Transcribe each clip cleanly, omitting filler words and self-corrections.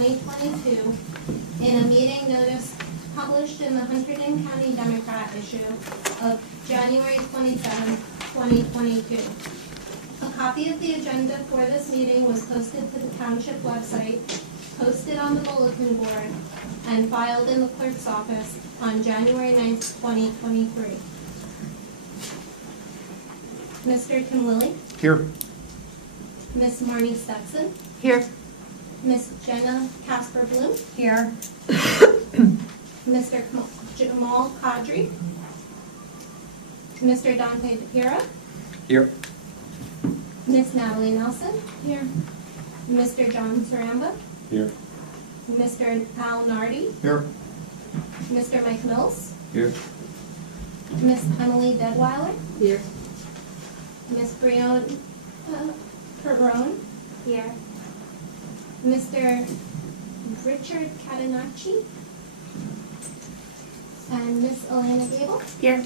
2022, in a meeting notice published in the Hunterdon County Democrat issue of January 27, 2022. A copy of the agenda for this meeting was posted to the township website, posted on the bulletin board, and filed in the clerk's office on January 9th, 2023. Mr. Tim Lilly, Here. Miss Marnie Stetson, Here. Miss Jenna Casper Bloom, Here. Mr. Jamal Kadri, Mr. Dante DePira, Here. Miss Natalie Nelson, here, Mr. John Saramba, Here. Mr. Al Nardi, Here. Mr. Mike Mills, Here. Miss Emily Deadweiler, Here. Miss Brione Perrone, here, Mr. Richard Catenacci, and Miss Elena Gable. Here.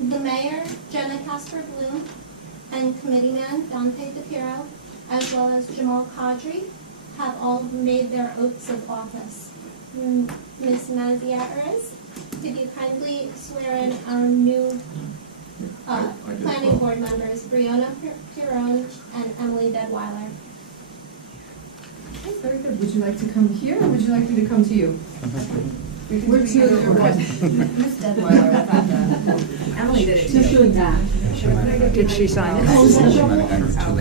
The mayor, Jenna Casper Bloom, and committeeman Dante DePiro, as well as Jamal Kadri, have all made their oaths of office. Ms. Maziares, could you kindly swear in our new planning board members, Brianna Pirone and Emily Deadweiler? Okay, very good. Would you like to come here, or would you like me to come to you? We're two or what? Miss Deadweiler, I thought that. Emily did it too. Did she sign it?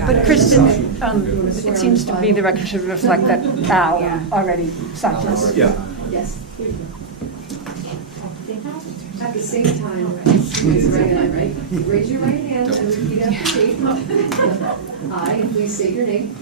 But Kristen, it seems to be the record should reflect that Al already signed this. Yeah. Yes. Here you go. At the same time, raise the right hand, right? Raise your right hand and repeat after me. I, and please state your name.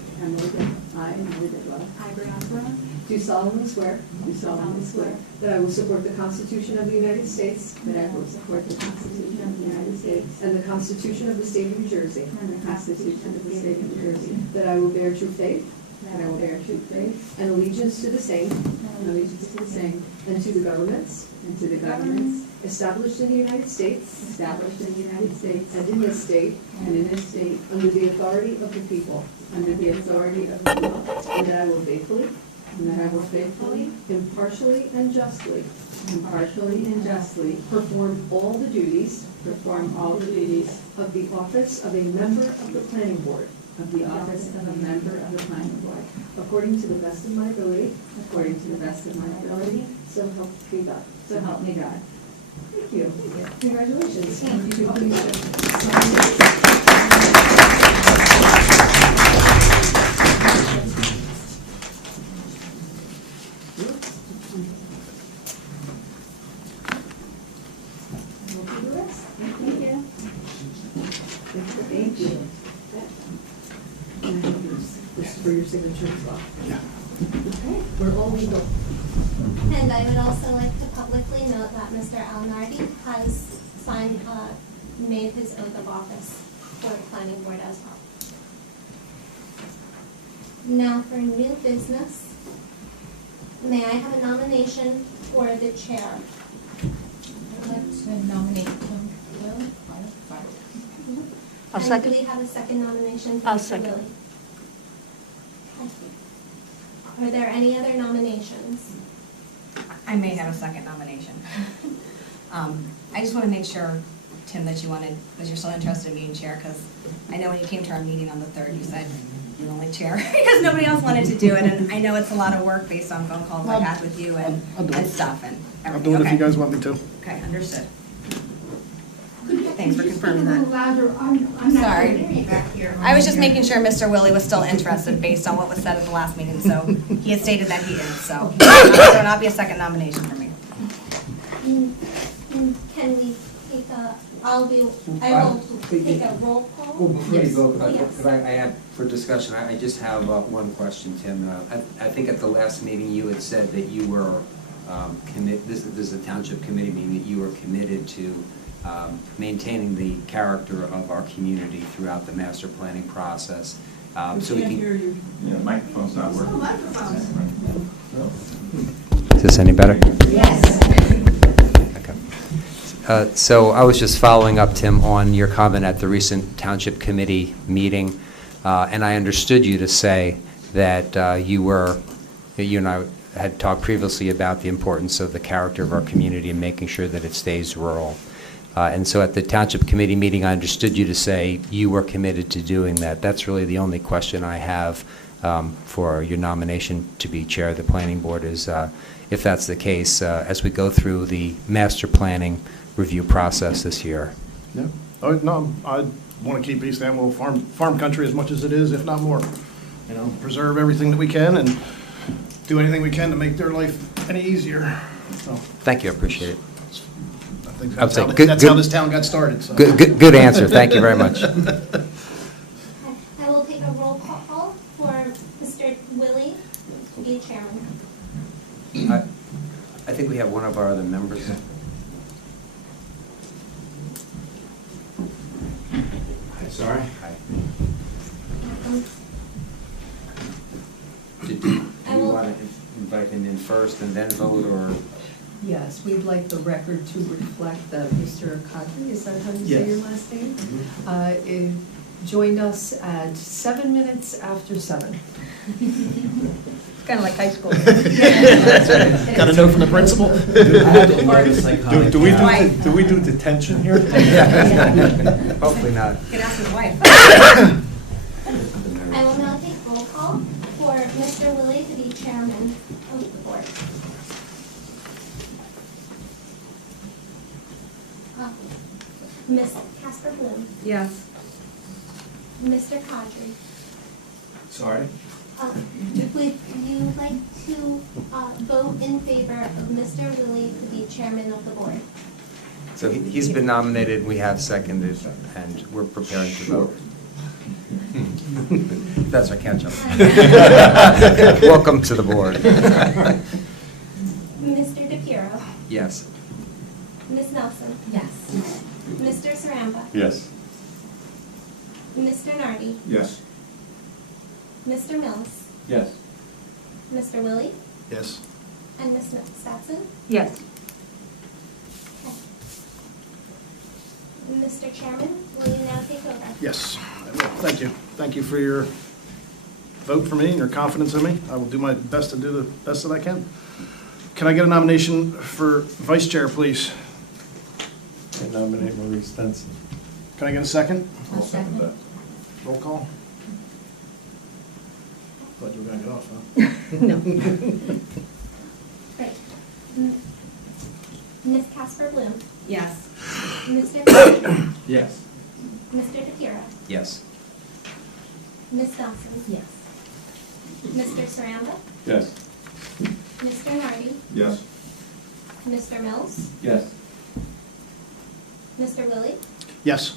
I, Emily Deadweiler. I, Brianna Perrone. Do solemnly swear. Do solemnly swear. That I will support the Constitution of the United States. That I will support the Constitution of the United States. And the Constitution of the State of New Jersey. And the Constitution of the State of New Jersey. That I will bear true faith. That I will bear true faith. And allegiance to the same. And allegiance to the same. And to the governments. And to the governments. Established in the United States. Established in the United States. And in this state. And in this state. Under the authority of the people. Under the authority of the people. And that I will faithfully. And that I will faithfully, impartially, and justly, perform all the duties, of the office of a member of the planning board, according to the best of my ability, so help me God. Thank you. Congratulations. Thank you. Thank you. And this is for your signature as well. Yeah. Okay, we're all legal. And I would also like to publicly note that Mr. Al Nardi has signed, made his oath of office for the planning board as well. Now for new business, may I have a nomination for the chair? I'd like to nominate Tim Lilly. I'll And second. do we have a second nomination for I'll Mr. second. Lilly? Are there any other nominations? I may have a second nomination. I just want to make sure, Tim, that you're still interested in being chair, because I know when you came to our meeting on the 3rd, you said you're only chair because nobody else wanted to do it, and I know it's a lot of work based on phone calls I've had with you and stuff and I'll everything. do it if you Okay. guys want me to. Okay, understood. Thanks for confirming that. I'm not Sorry. hearing you back here. I was just making sure Mr. Willie was still interested based on what was said at the last meeting, so he had stated that he is, so there will not be a second nomination for me. Can we take I will take a roll call. Well, before you go, Oh, yes. because I have, for discussion, I just have one question, Tim. I think at the last meeting you had said that you were this is a township committee meeting, that you were committed to maintaining the character of our community throughout the master planning process. So we Can't can. hear you. Yeah, microphone's not working. Oh, microphones. Is this any better? Yes. Okay. So I was just following up, Tim, on your comment at the recent Township Committee meeting. And I understood you to say that you and I had talked previously about the importance of the character of our community and making sure that it stays rural. And so at the Township Committee meeting, I understood you to say you were committed to doing that. That's really the only question I have for your nomination to be chair of the Planning Board is if that's the case, as we go through the master planning review process this year. Yeah. Oh, no, I want to keep East Amwell farm country as much as it is, if not more. You know, preserve everything that we can and do anything we can to make their life any easier. So Thank you, I appreciate it. I think I would that's, say how, good- that's good- how this town got started. So. Good answer, thank you very much. I will take a roll call for Mr. Willie to be chairman. I think we have one of our other members. Hi, sorry. Hi. Um, Do you I will- want to invite him in first and then vote, or? Yes, we'd like the record to reflect that Mr. Kadri, is that how you say your last name? Joined us at 7 minutes after 7. Kind of like high school. Got a note from the principal? Do we do detention here? Hopefully not. You can ask his wife. I will now take roll call for Mr. Willie to be chairman of the board. Ms. Casper Bloom, Yes. Mr. Kadri. Sorry? Would you like to vote in favor of Mr. Willie to be chairman of the board? So he's been nominated, we have seconded, and we're preparing to vote. That's our catch-up. Welcome to the board. Mr. DePiero, Yes. Ms. Nelson, Yes. Mr. Saramba, Yes. Mr. Nardi, Yes. Mr. Mills, Yes. Mr. Willie, Yes. and Ms. Stetson. Yes. Mr. Chairman, will you now take over? Yes, I will. Thank you. Thank you for your vote for me and your confidence in me. I will do my best to do the best that I can. Can I get a nomination for vice chair, please? I nominate Marie Stenson. Can I get a second? I'll second it. Roll call. Thought you were going to get off, huh? No. Great. M- Ms. Casper Bloom, Yes. Mr. Kadri, Yes. Mr. DePiero, Yes. Ms. Nelson. Yes. Mr. Saramba, Yes. Mr. Nardi, Yes. Mr. Mills, Yes. Mr. Willie, Yes.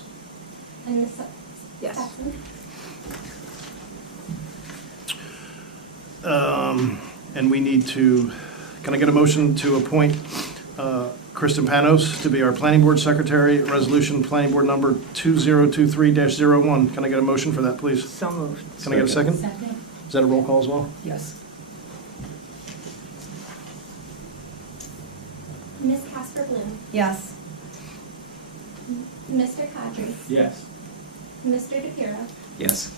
and Ms. Yes. Stetson. And we need to, can I get a motion to appoint Kristen Panos to be our planning board secretary, resolution planning board number 2023-01. Can I get a motion for that, please? So moved. Can I get a second? Second. Is that a roll call as well? Yes. Ms. Casper Bloom, Yes. Mr. Kadri, Yes. Mr. DePiero, Yes.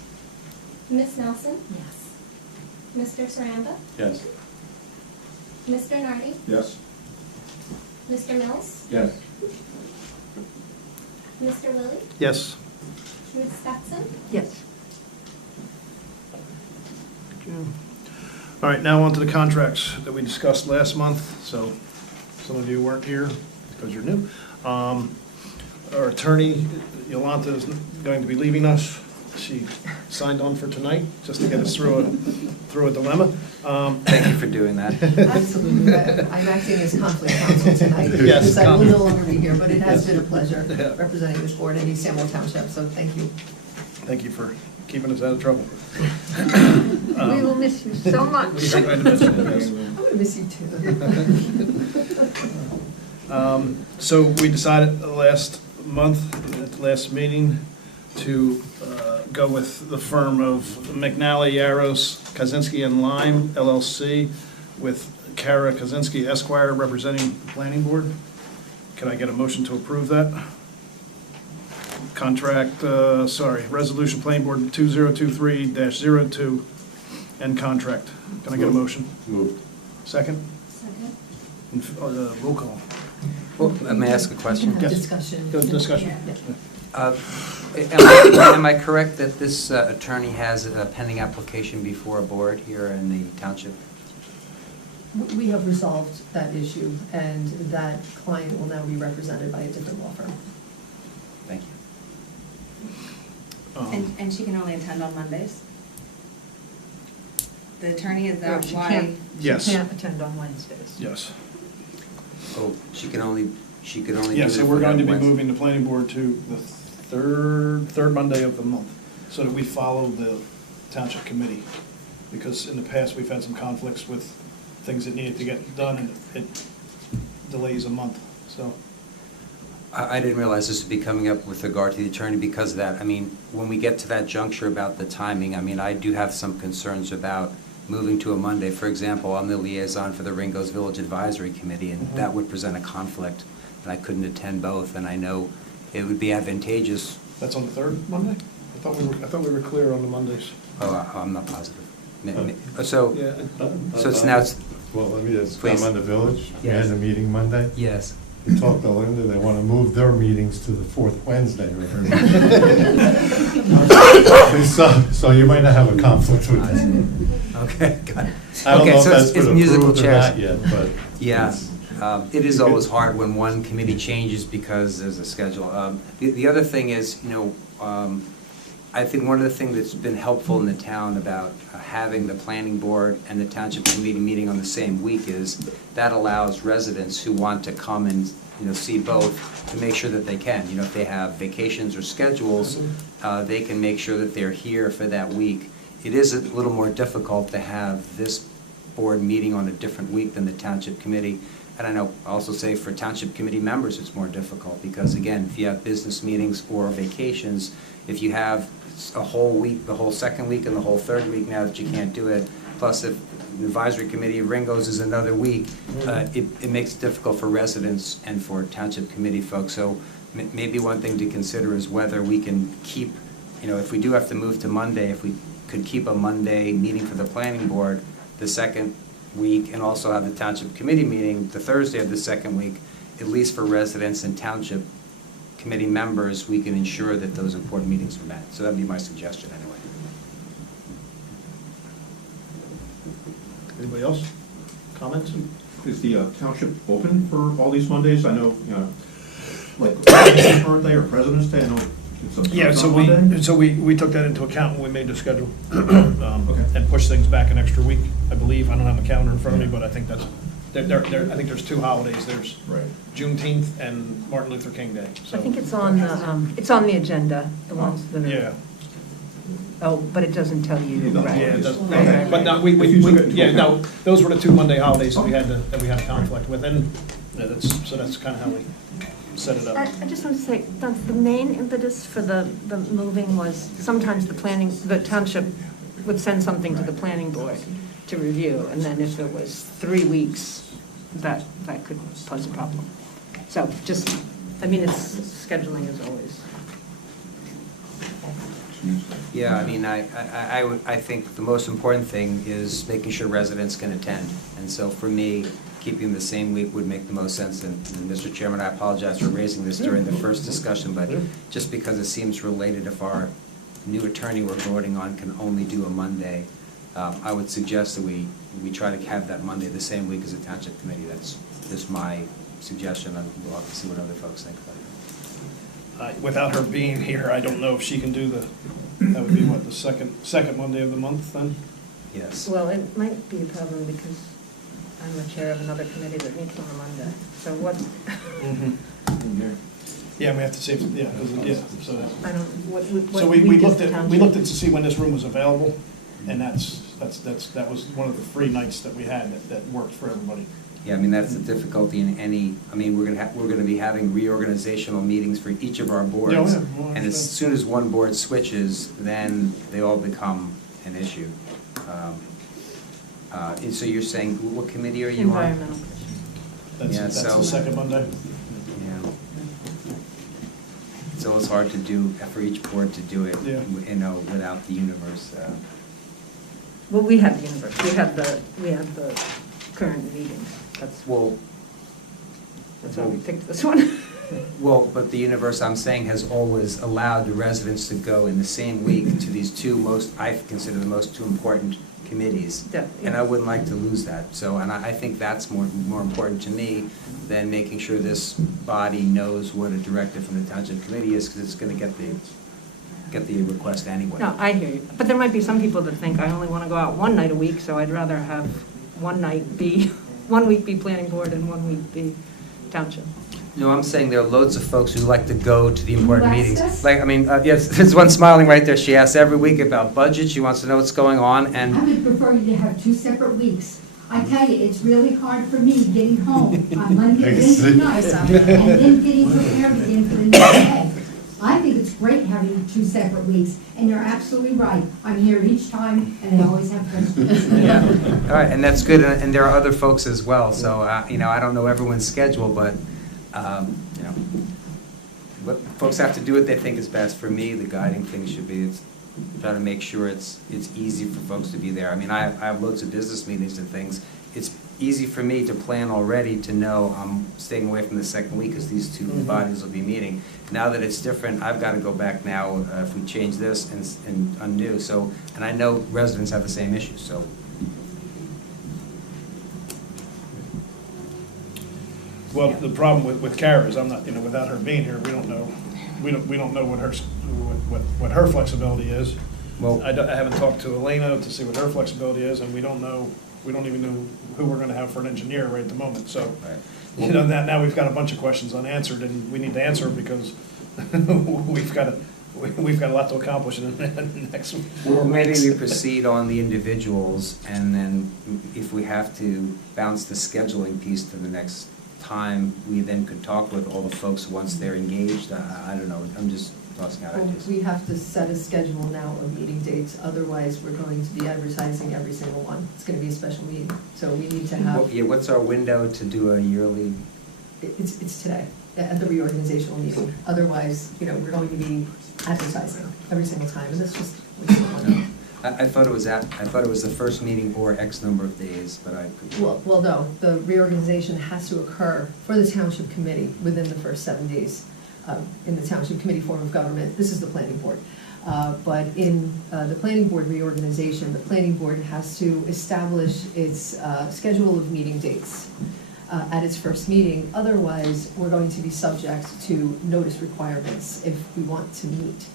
Ms. Nelson, Yes. Mr. Saramba, Yes. Mr. Nardi, Yes. Mr. Mills, Yes. Mr. Willie, Yes. Ms. Stetson. Yes. All right, now on to the contracts that we discussed last month. So some of you weren't here because you're new. Our attorney, Yolanta, is going to be leaving us. She signed on for tonight, just to get us through a dilemma. Thank you for doing that. Absolutely. I'm acting as conflict counsel tonight. Yes, Because I will conflict. no longer be here, but it has Yes. been a pleasure Yeah. representing this board and East Amwell Township, so thank you. Thank you for keeping us out of trouble. We will miss you so much. We're going to miss you, yes. I'm going to miss you too. So we decided last month, at the last meeting, to go with the firm of McNally, Yaros, Kaczynski and Lime LLC with Kara Kaczynski Esquire representing the planning board. Can I get a motion to approve that Resolution Planning Board 2023-02 and contract. Can I get a motion? Moved. Second? Second. Roll call. Well, may I ask a question? Yes. Discussion. Good discussion. Am I correct that this attorney has a pending application before a board here in the township? We have resolved that issue, and that client will now be represented by a different law firm. Thank you. And she can only attend on Mondays? The attorney, is Well, that she why? can't- Yes. She can't attend on Wednesdays. Yes. Oh, she could only do Yeah, it so for we're going to that be Wednesday. moving the planning board to the third Monday of the month, so that we follow the township committee. Because in the past, we've had some conflicts with things that needed to get done, and it delays a month, so. I didn't realize this would be coming up with regard to the attorney because of that. I mean, when we get to that juncture about the timing, I mean, I do have some concerns about moving to a Monday. For example, I'm the liaison for the Ringo's Village Advisory Committee, and that would present a conflict, and I couldn't attend both, and I know it would be advantageous. That's on the third Monday? I thought we were clear on the Mondays. Oh, I'm not positive. So, Yeah. so it's now, Well, let me just, Please. I'm on the village, we Yes. had a meeting Monday. yes. We talked to Linda, they want to move their meetings to the fourth Wednesday. So you might not have a conflict with that. Okay, got it. I don't Okay, know if so that's it's been musical approved or chairs. not yet, but. Yeah, it's- it is always hard when one committee changes because there's a schedule. The other thing is, I think one of the things that's been helpful in the town about having the planning board and the township committee meeting on the same week is that allows residents who want to come and, see both to make sure that they can. If they have vacations or schedules, they can make sure that they're here for that week. It is a little more difficult to have this board meeting on a different week than the township committee. And I know, also say for township committee members, it's more difficult because, again, if you have business meetings or vacations, if you have a whole week, the whole second week and the whole third week now that you can't do it, plus if the advisory committee of Ringo's is another week, it makes it difficult for residents and for township committee folks. So maybe one thing to consider is whether we can keep, if we do have to move to Monday, if we could keep a Monday meeting for the planning board the second week, and also have the township committee meeting the Thursday of the second week, at least for residents and township committee members, we can ensure that those important meetings are met. So that'd be my suggestion anyway. Anybody else? Comments? Is the township open for all these Mondays? I know, like Earth Day or President's Day, I know it's a Yeah, so on Monday. we took that into account when we made the schedule. Okay. And pushed things back an extra week, I believe. I don't have a calendar in front of me, but I think that's, I think there's two holidays. There's Right. Juneteenth and Martin Luther King Day. So I think it's on the agenda, the ones that are. Yeah. Oh, but it doesn't tell you, It doesn't. right? Yeah, it does, Okay. but no, If you took it into yeah, no, account. those were the two Monday holidays that we had a conflict with, and yeah, that's kind of how we set it up. I just want to say, the main impetus for the moving was sometimes the township would send something to the planning board to review, and then if it was 3 weeks, that could pose a problem. So just, it's scheduling as always. Yeah, I think the most important thing is making sure residents can attend. And so for me, keeping the same week would make the most sense. And Mr. Chairman, I apologize for raising this during the first discussion, but just because it seems related, if our new attorney we're voting on can only do a Monday, I would suggest that we try to have that Monday the same week as the township committee. That's just my suggestion, and we'll have to see what other folks think about it. Without her being here, I don't know if she can do that would be what, the second Monday of the month then? Yes. Well, it might be a problem because I'm the chair of another committee that meets on a Monday. So what, Yeah, we have to see, so I don't, what So week we is looked the at, township? to see when this room was available, and that was one of the free nights that we had that worked for everybody. Yeah, that's the difficulty in any, we're gonna be having reorganizational meetings for each of our boards. Yeah, yeah, well, I And as understand. soon as one board switches, then they all become an issue. And so you're saying, what committee are you on? Environmental question. That's Yeah, the so- second Monday. Yeah. it's always hard to do, for each board to do it, Yeah. you know, without the universe. Well, we have the universe, we have the current meetings, that's why we picked this one. Well, but the universe, I'm saying, has always allowed the residents to go in the same week to these two I consider the most two important committees. Yeah. And I wouldn't like to lose that. So, and I think that's more important to me than making sure this body knows what a directive from the township committee is, because it's going to get the request anyway. No, I hear you, but there might be some people that think, I only want to go out one night a week, so I'd rather have one week be planning board and 1 week be township. No, I'm saying there are loads of folks who like to go to the important Who asked meetings. us? Like, I mean, yes, there's one smiling right there. She asks every week about budget. She wants to know what's going on, and I would prefer you to have 2 separate weeks. I tell you, it's really hard for me getting home on Monday, Wednesday night, and then getting prepared again for the next day. I think it's great having 2 separate weeks, and you're absolutely right. I'm here each time, and I always have questions. yeah, all right, and that's good. And there are other folks as well. So, you know, I don't know everyone's schedule, but you know, what folks have to do what they think is best. For me, the guiding thing should be try to make sure it's easy for folks to be there. I mean, I have loads of business meetings and things. It's easy for me to plan already, to know I'm staying away from the second week because these two bodies will be meeting. Now that it's different, I've got to go back now if we change this and undo. So, and I know residents have the same issue, so. Well, the problem with Kara is I'm not, you know, without her being here, we don't know what her flexibility is. Well, I haven't talked to Elena to see what her flexibility is, and we don't even know who we're gonna have for an engineer right at the moment, so. right. You know, now we've got a bunch of questions unanswered, and we need to answer them because we've got a lot to accomplish in the next. Well, maybe we proceed on the individuals, and then if we have to bounce the scheduling piece to the next time, we then could talk with all the folks once they're engaged. I don't know, I'm just tossing out Well, ideas. we have to set a schedule now of meeting dates, otherwise we're going to be advertising every single one. It's going to be a special meeting, so we need to Well, have, yeah, what's our window to do a yearly? it's today, at the reorganizational meeting. Otherwise, you know, we're going to be advertising every single time, and that's just. I thought it was the first meeting or X number of days, but I could. Well, no, the reorganization has to occur for the township committee within the first 7 days. In the township committee form of government, this is the planning board. But in the planning board reorganization, the planning board has to establish its schedule of meeting dates at its first meeting. Otherwise, we're going to be subject to notice requirements if we want to meet.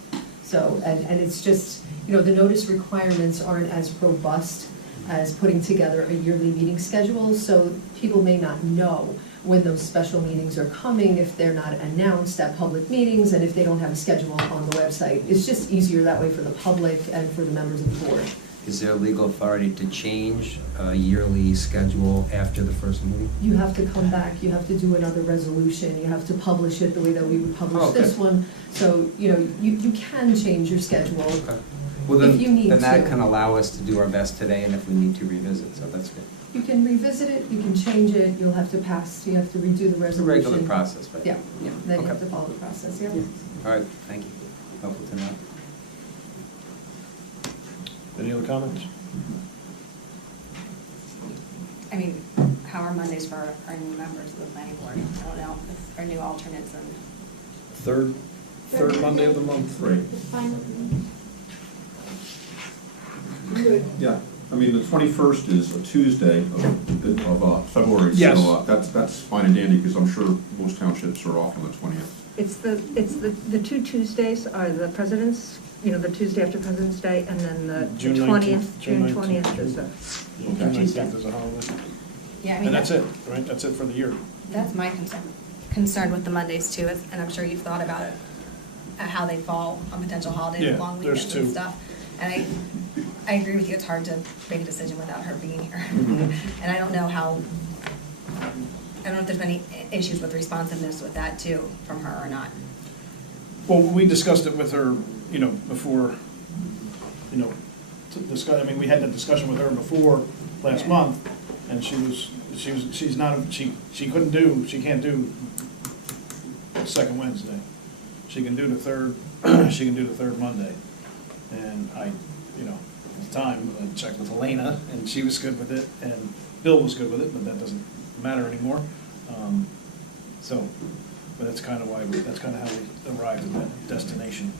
So, and it's just, you know, the notice requirements aren't as robust as putting together a yearly meeting schedule, so people may not know when those special meetings are coming if they're not announced at public meetings and if they don't have a schedule on the website. It's just easier that way for the public and for the members of the board. Is there legal authority to change a yearly schedule after the first meeting? You have to come back, you have to do another resolution, you have to publish it the way that we would publish Oh, okay. this one. So, you know, you can change your schedule. Okay. Well, then, If you need then that to. can allow us to do our best today, and if we need to revisit, so that's good. You can revisit it, you can change it, you'll have to pass, you have to redo the It's a resolution. regular process, right? Yeah, then you have Okay. to follow the process, yeah. All right, thank you. Helpful to know. Any other comments? I mean, how are Mondays for our new members of the planning board? I don't know, if our new alternates and. Third Monday of the month. Right. It's fine with me. Yeah, I mean, the 21st is a Tuesday of February, Yes. so that's fine and dandy, because I'm sure most townships are off on the 20th. It's the 2 Tuesdays are the President's, you know, the Tuesday after President's Day, and then the June 20th, 19th, June June 20th is June Tuesday. 19th is a holiday. Yeah, I mean. And that's it, right? That's it for the year. That's my concern with the Mondays too, and I'm sure you've thought about it, how they fall on potential holidays, Yeah, long there's weekends and two. stuff. And I agree with you, it's hard to make a decision without her being here. Mm-hmm. And I don't know if there's any issues with responsiveness with that too, from her or not. Well, we discussed it with her, you know, before, you know, to discuss, I mean, we had that discussion with her before last month, and she can't do second Wednesday. she can do the third, she can do the third Monday. And I, you know, at the time, I checked with Elena, and she was good with it, and Bill was good with it, but that doesn't matter anymore. So, but that's kind of why, that's kind of how we arrived at that destination.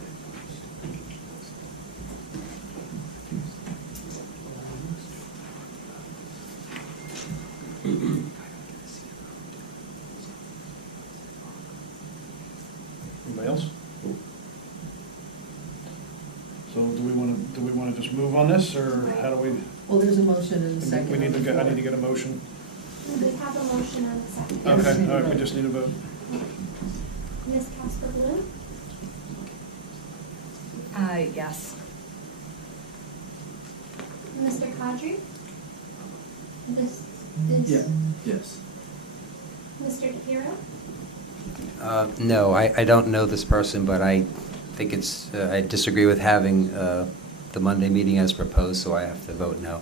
Anybody else? So do we want to just move on this, or how do we? Well, there's a motion and a second. We need to get, I need to get a motion. We have a motion and a second. Okay, all right, we just need a vote. Ms. Casper Bloom, Yes. Mr. Kadri. This is Yes. Mr. DePiero. No, I don't know this person, but I think it's, I disagree with having the Monday meeting as proposed, so I have to vote no.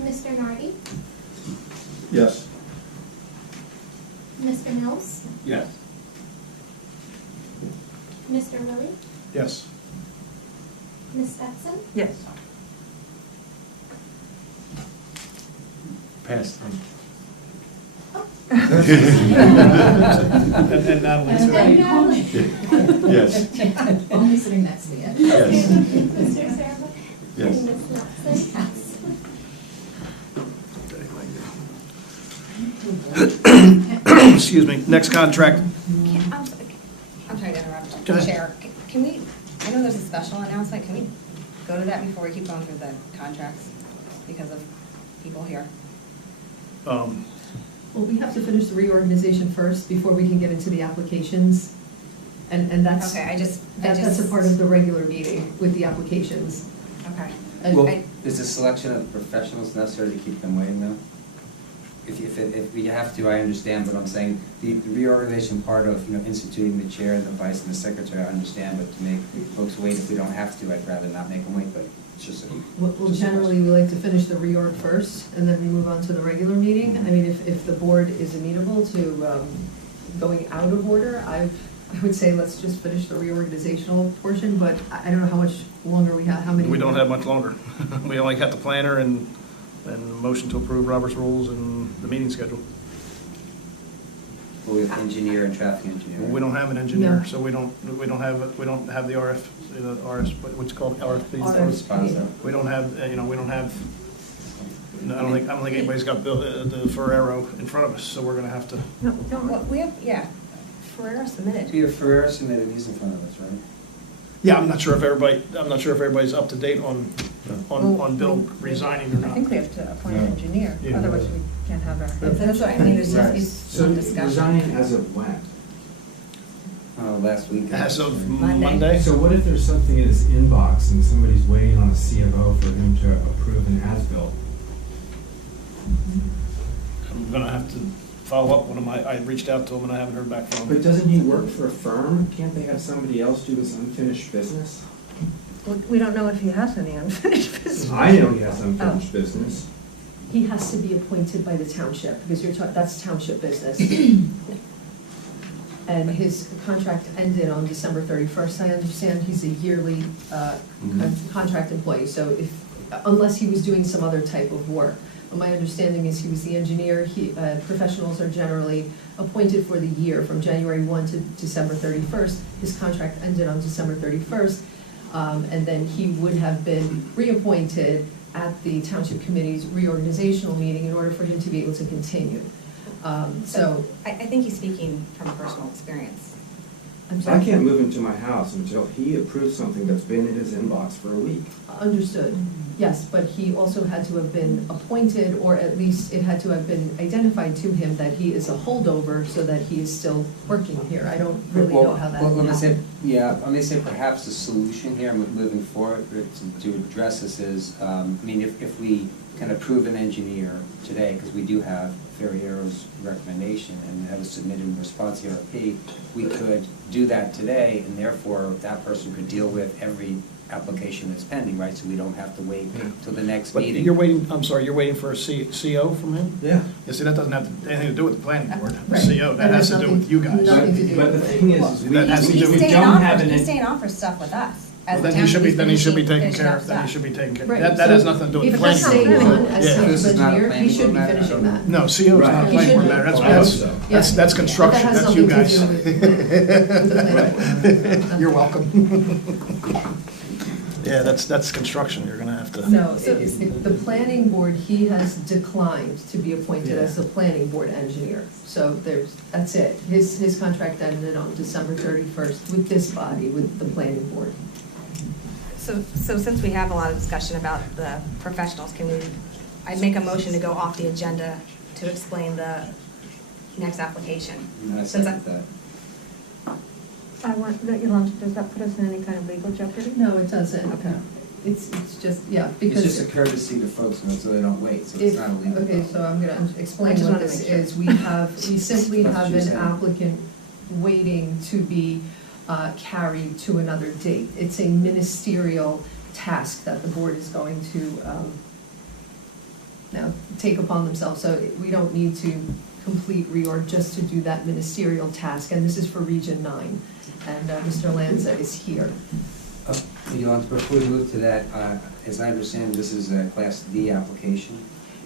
Mr. Nardi, Yes. Mr. Mills, Yes. Mr. Lilly, Yes. Ms. Stetson, Yes. Passed. And Natalie, and too. Natalie. Yes. Only sitting next to me. Yes. Mr. Sarah. Yes. And Ms. Nelson, yes. Excuse me, next contract. I'm sorry to interrupt. Go ahead. Chair, can we, I know there's a special announcement, can we go to that before we keep going through the contracts because of people here? Well, we have to finish the reorganization first before we can get into the applications. And that's, Okay, that's a part of the regular meeting with the applications. Okay. And- Well, is the selection of professionals necessary to keep them waiting though? If we have to, I understand, but I'm saying the reorganization part of, you know, instituting the chair, the vice, and the secretary, I understand, but to make folks wait if we don't have to, I'd rather not make them wait, but it's just a. Well, generally, we like to finish the reorg first, and then we move on to the regular meeting. I mean, if the board is amenable to going out of order, I would say let's just finish the reorganizational portion, but I don't know how much longer we have, how many. We don't have much longer. We only got the planner and motion to approve Robert's rules and the meeting schedule. Well, we have engineer and traffic engineer. We don't have an engineer, No. so we don't have the what's it called, RFP? Responsive. We don't have, I don't think anybody's got the Ferrero in front of us, so we're gonna have to. No, Well, don't, we have, yeah, Ferrera submitted. Peter Ferrer submitted, he's in front of us, right? Yeah, I'm not sure if everybody's up to date on Bill resigning or I not. think we have to appoint an engineer, Yeah. other's we can't have our. That's what I mean, there's just Right. be So some discussion. resigning as of when? Last week. As of Monday. Monday? So what if there's something in his inbox and somebody's waiting on a CFO for him to approve an as-built? I'm gonna have to follow up with him. I reached out to him and I haven't heard back from But him. doesn't he work for a firm? Can't they have somebody else do this unfinished business? We don't know if he has any unfinished business. I know he has unfinished business. He has to be appointed by the township, because that's township business. And his contract ended on December 31st, I understand. He's a yearly contract employee, so unless he was doing some other type of work. But my understanding is he was the engineer. Professionals are generally appointed for the year, from January 1 to December 31st. His contract ended on December 31st, and then he would have been reappointed at the township committee's reorganizational meeting in order for him to be able to continue. So, I think he's speaking from personal experience. I'm I sorry. can't move into my house until he approves something that's been in his inbox for a week. Understood, yes, but he also had to have been appointed, or at least it had to have been identified to him that he is a holdover, so that he is still working here. I don't really know how that Well, let me say, happened. let me say perhaps the solution here, moving forward, to address this is, I mean, if we can approve an engineer today, because we do have Ferriero's recommendation and have a submitted response RFP, we could do that today, and therefore that person could deal with every application that's pending, right? So we don't have to wait till the next But meeting. you're waiting, I'm sorry, you're waiting for a CO from him? Yeah. You see, that doesn't have anything to do with the planning board. The Right. CO, that has to do with you guys. Nothing to do But the with it. thing is, we That has to do He's with- we staying don't on have for, an. he's staying on for stuff with us. As Well, the then he should be, township, then he should be he's taken finishing care up of, then he stuff. should be taken care of. Right, That so has nothing to do with If the he's planning staying board. on as Yeah. township This is not a engineer, he planning should be board matter? finishing that. No, CO's not a Right. planning board He matter, should- that's But construction, that has that's you nothing to guys. do with the planning board. You're welcome. Yeah, that's construction, you're gonna have to. No, the planning board, he has declined to be appointed as the planning board engineer. So that's it. His contract ended on December 31st with this body, with the planning board. So since we have a lot of discussion about the professionals, I'd make a motion to go off the agenda to explain the next application. And I Since second that. Yolanda, does that put us in any kind of legal jeopardy? No, it doesn't. Okay. It's just, yeah, It's because. just a courtesy to folks, so they don't wait, so it's If- not a legal. Okay, so I'm gonna I explain just what wanna this make sure. is. We simply That's what have you an said. applicant waiting to be carried to another date. It's a ministerial task that the board is going to now take upon themselves. So we don't need to complete reorg just to do that ministerial task. And this is for Region 9. And Mr. Lanza is here. Yolanda, before we move to that, as I understand, this is a Class D application,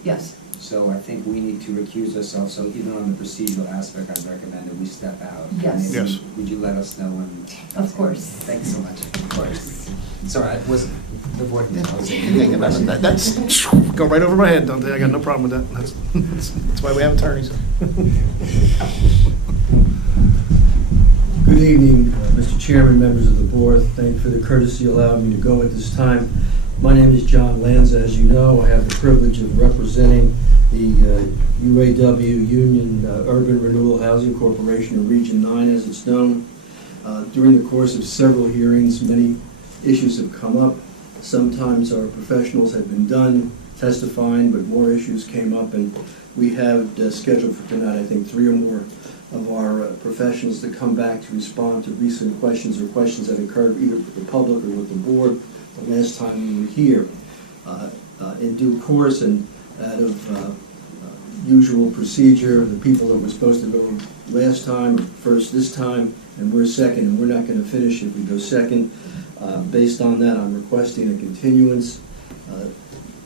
Yes. so I think we need to recuse ourselves, so even on the procedural aspect, I'd recommend that we step out. Yes. Maybe Yes. Would you let us know when? Of course. Thanks so much. Of course. Sorry, I wasn't, the board. That's, go right over my head, don't they? I got no problem with that. That's why we have attorneys. Good evening, Mr. Chairman, members of the board. Thank you for the courtesy allowing me to go at this time. My name is John Lanza. As you know, I have the privilege of representing the UAW Union Urban Renewal Housing Corporation of Region 9, as it's known. During the course of several hearings, many issues have come up. Sometimes our professionals have been done testifying, but more issues came up, and we have scheduled for tonight, I think, 3 or more of our professionals to come back to respond to recent questions or questions that occurred either with the public or with the board the last time we were here. In due course and out of usual procedure, the people that were supposed to go last time are first this time, and we're second, and we're not going to finish if we go second. Based on that, I'm requesting a continuance,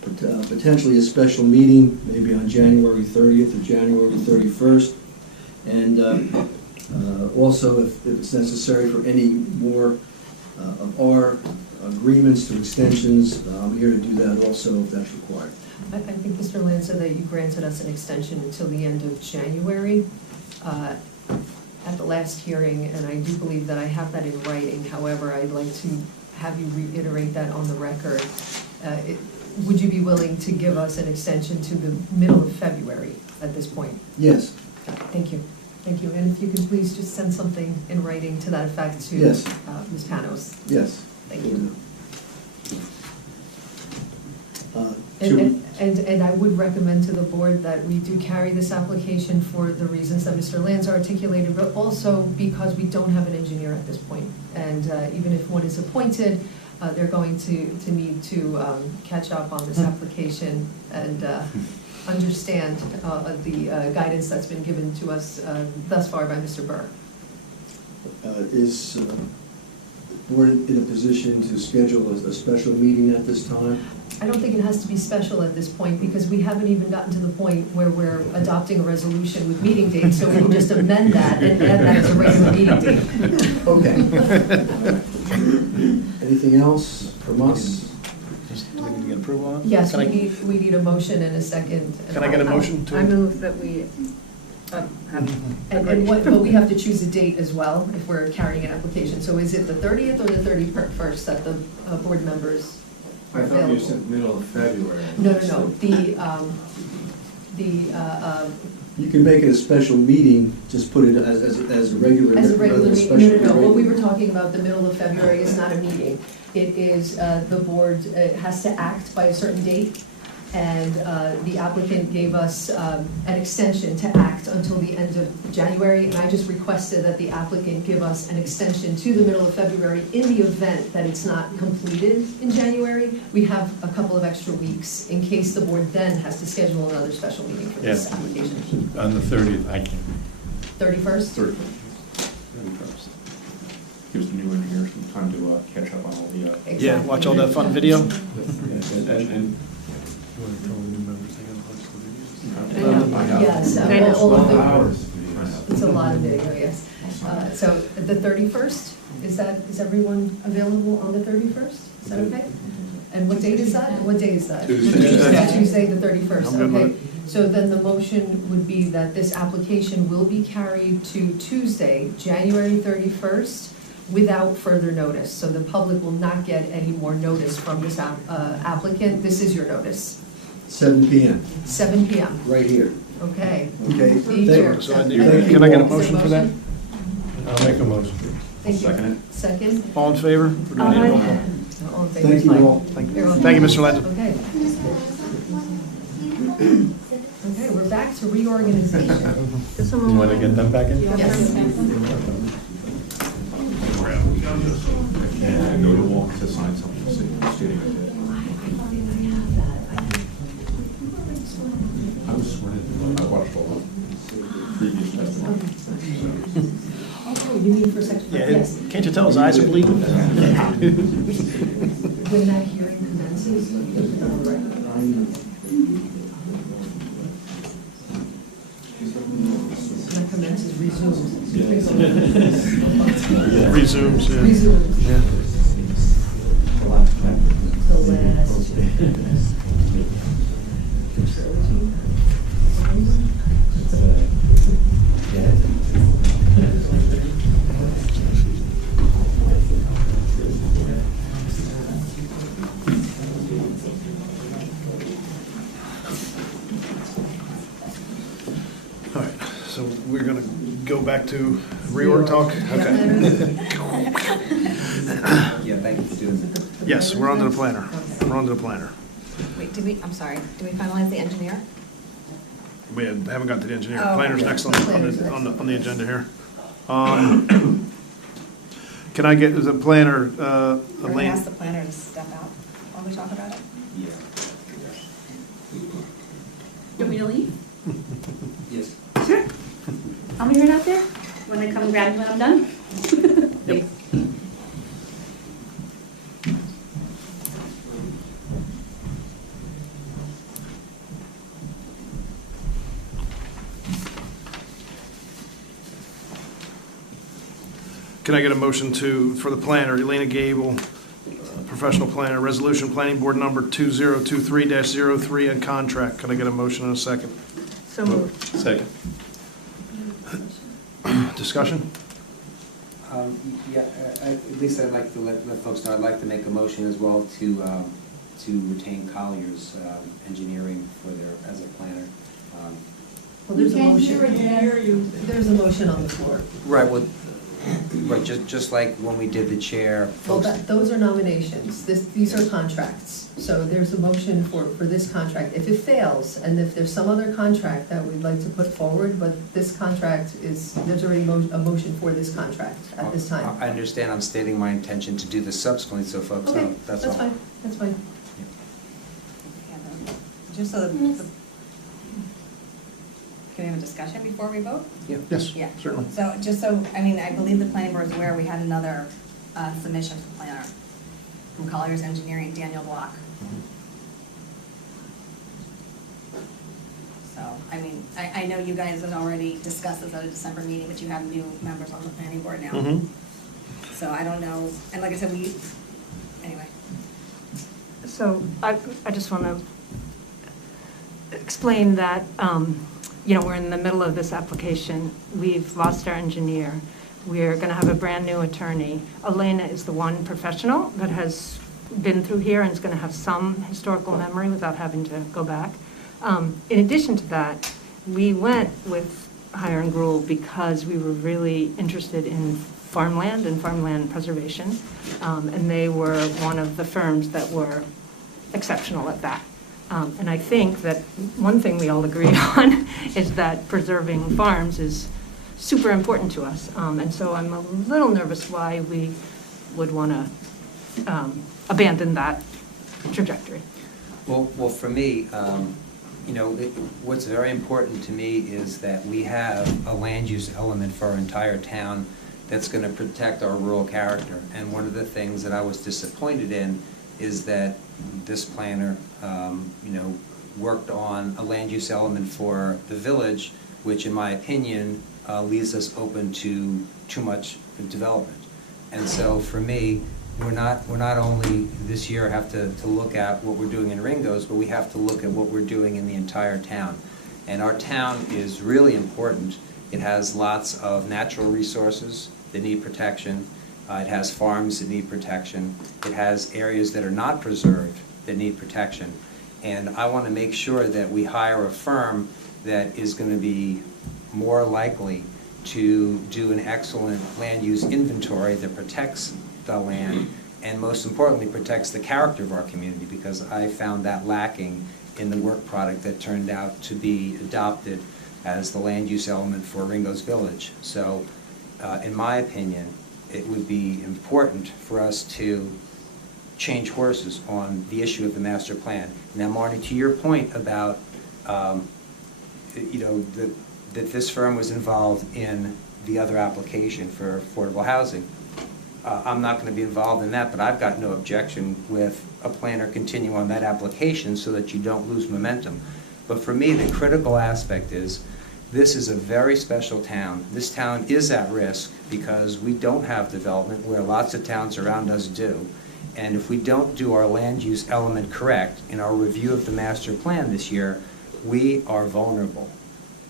potentially a special meeting, maybe on January 30th or January 31st. And also, if it's necessary for any more of our agreements to extensions, I'm here to do that also if that's required. I think, Mr. Lanza, that you granted us an extension until the end of January at the last hearing, and I do believe that I have that in writing. However, I'd like to have you reiterate that on the record. Would you be willing to give us an extension to the middle of February at this point? Yes. Thank you. Thank you. And if you could please just send something in writing to that effect to Yes. Ms. Panos. Yes. Thank you. To- And I would recommend to the board that we do carry this application for the reasons that Mr. Lanza articulated, but also because we don't have an engineer at this point. And even if one is appointed, they're going to need to catch up on this application and understand the guidance that's been given to us thus far by Mr. Burr. Is we're in a position to schedule a special meeting at this time? I don't think it has to be special at this point, because we haven't even gotten to the point where we're adopting a resolution with meeting dates, so we can just amend that and add that as a regular meeting date. Okay. Anything else from us? Just, do we need to get approval on it? Yes, Can I- we need a motion and a second. Can I get a motion to? I move that we have. And but we have to choose a date as well if we're carrying an application. So is it the 30th or the 31st that the board members are I thought you available? said middle of February. No. You can make it a special meeting, just put it as a regular. As a rather regular than meeting, special no. What we meeting. were talking about, the middle of February, is not a meeting. It is, the board has to act by a certain date, and the applicant gave us an extension to act until the end of January, and I just requested that the applicant give us an extension to the middle of February in the event that it's not completed in January. We have a couple of extra weeks in case the board then has to schedule another special meeting for this Yes. application. On the 30th, I can. 31st? 31st. Gives the new engineers some time to catch up on all the, Yeah, Exactly. watch all that fun video. and Yes, They know. all of the, hours. it's a lot of video, yes. So the 31st, is everyone available on the 31st? Is that okay? And what date is that? What day is that? Tuesday. Tuesday, the 31st, I'm good with okay. So then the motion would be that this application will be carried to Tuesday, January 31st, without further notice. So the public will not get any more notice from this applicant. This is your notice, 7 PM, 7 PM, right here. okay. Okay, Be here. So I Is need- there Can I get a a motion for that? I'll make a motion. Thank you. Second it. Second? All in favor? Or do we need a roll call? All in favor, Thank you fine. all. Thank You're you. welcome. Thank you, Mr. Legend. Okay. Okay, we're back to reorganization. Does You someone want to get them back in? Yes. And go to walk to sign something, stating I did. I was sworn in, I watched all the previous testimony. Oh, you mean for section, yes. Can't you tell his eyes are bleeding? When that hearing commences, you'll put that on the record. That commences, resumes. Resumes, yeah. Resumes. Yeah. The last. All right, so we're gonna go back to reorg talk? Okay. Yeah, thank you for doing that. Yes, we're on to the planner. We're on to the planner. Wait, I'm sorry, did we finalize the engineer? We haven't got to the engineer. Oh, Planner's okay. next on the agenda here. Can I get the planner, We're gonna Elaine? ask the planner to step out while we talk about it. Yeah. You want me to leave? Yes. Sure. I'll be right out there. Want to come and grab you when I'm done? Yep. Can I get a motion for the planner, Elena Gable, professional planner, resolution planning board number 2023-03 and contract? Can I get a motion in a second? So moved. Second. Discussion? Yeah, at least I'd like to let folks know, I'd like to make a motion as well to retain Collier's engineering as a planner. Well, there's a We can't motion. hear you. There's a motion on the floor. Right, well, right, just like when we did the chair, Well, folks. those are nominations. These are contracts. So there's a motion for this contract. If it fails, and if there's some other contract that we'd like to put forward, but this contract there's already a motion for this contract at this time. I understand I'm stating my intention to do this subsequently, so folks Okay, know, that's all. fine, that's fine. Just so that, can we have a discussion before we vote? Yes, Yeah. certainly. So, just so, I mean, I believe the planning board is aware, we had another submission from planner, from Collier's Engineering, Daniel Block. So, I mean, I know you guys had already discussed this at a December meeting, but you have new members on the planning board now. Mhm. So I don't know, and like I said, anyway. So I just want to explain that, we're in the middle of this application. We've lost our engineer. We're going to have a brand-new attorney. Elena is the one professional that has been through here and is going to have some historical memory without having to go back. In addition to that, we went with Hire and Gruhl because we were really interested in farmland and farmland preservation, and they were one of the firms that were exceptional at that. And I think that one thing we all agree on is that preserving farms is super important to us. And so I'm a little nervous why we would want to abandon that trajectory. Well, for me, what's very important to me is that we have a land use element for our entire town that's going to protect our rural character. And one of the things that I was disappointed in is that this planner, worked on a land use element for the village, which in my opinion leaves us open to too much development. And so for me, we're not only this year have to look at what we're doing in Ringo's, but we have to look at what we're doing in the entire town. And our town is really important. It has lots of natural resources that need protection. It has farms that need protection. It has areas that are not preserved that need protection. And I want to make sure that we hire a firm that is going to be more likely to do an excellent land use inventory that protects the land and most importantly protects the character of our community, because I found that lacking in the work product that turned out to be adopted as the land use element for Ringo's Village. So in my opinion, it would be important for us to change horses on the issue of the master plan. Now, Marty, to your point about that this firm was involved in the other application for affordable housing. I'm not going to be involved in that, but I've got no objection with a planner continue on that application so that you don't lose momentum. But for me, the critical aspect is this is a very special town. This town is at risk because we don't have development where lots of towns around us do. And if we don't do our land use element correct in our review of the master plan this year, we are vulnerable.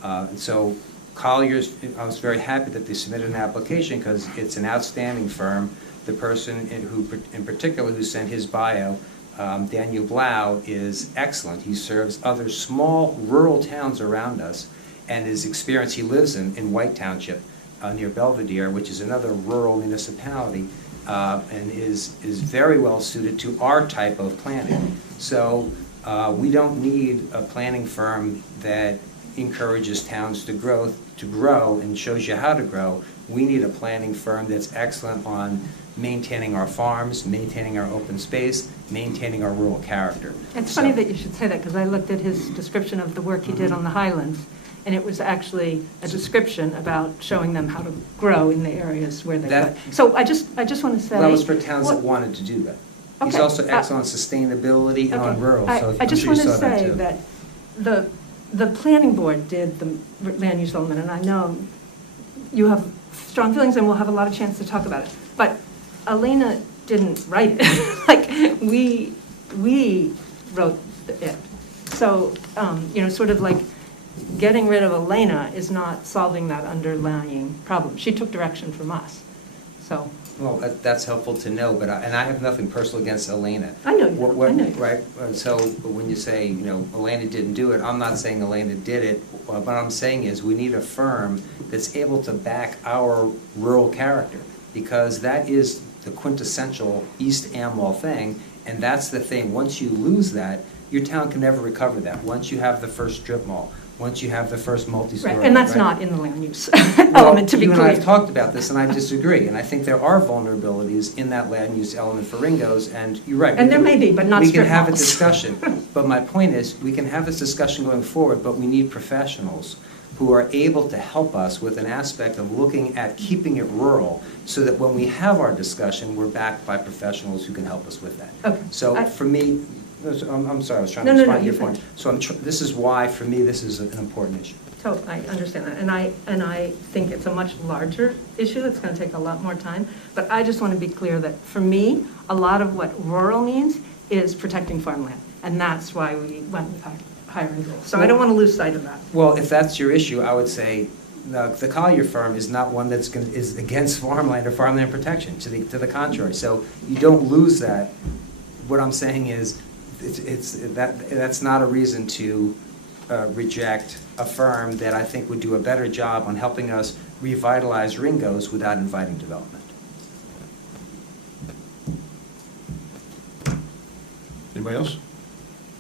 And so Collier's, I was very happy that they submitted an application because it's an outstanding firm. The person in particular who sent his bio, Daniel Blau, is excellent. He serves other small rural towns around us, and his experience, he lives in White Township near Belvedere, which is another rural municipality, and is very well suited to our type of planning. So we don't need a planning firm that encourages towns to grow and shows you how to grow. We need a planning firm that's excellent on maintaining our farms, maintaining our open space, maintaining our rural character. It's funny that you should say that, because I looked at his description of the work he did on the Highlands, and it was actually a description about showing them how to grow in the areas where they could. So I just want to say... That was for towns that wanted to do that. He's also excellent on sustainability and on rural, so I just want to that say too. that the planning board did the land use element, and I know you have strong feelings and we'll have a lot of chance to talk about it. But Elena didn't write it. Like, we wrote it. So, sort of like getting rid of Elena is not solving that underlying problem. She took direction from us, so. Well, that's helpful to know, but I have nothing personal against Elena. I know you. I know you. Right? So when you say, Elena didn't do it, I'm not saying Elena did it. What I'm saying is we need a firm that's able to back our rural character, because that is the quintessential East Amwell thing, and that's the thing. Once you lose that, your town can never recover that. Once you have the first strip mall, once you have the first multi-story. Right, and that's not in the land use element, to be clear. You and I have talked about this, and I disagree. And I think there are vulnerabilities in that land use element for Ringo's, and you're right. And there may be, but not strip We can have a malls. discussion. But my point is, we can have this discussion going forward, but we need professionals who are able to help us with an aspect of looking at keeping it rural, so that when we have our discussion, we're backed by professionals who can help us with that. Okay. So for me, I'm sorry, I was trying to respond to your point. So this is why, for me, this is an important issue. So I understand that, and I think it's a much larger issue that's going to take a lot more time. But I just want to be clear that for me, a lot of what rural means is protecting farmland, and that's why we went with hiring rules. So I don't want to lose sight of that. Well, if that's your issue, I would say the Collier firm is not one that's is against farmland or farmland protection. To the contrary, so you don't lose that. What I'm saying is, that's not a reason to reject a firm that I think would do a better job on helping us revitalize Ringo's without inviting development. Anybody else?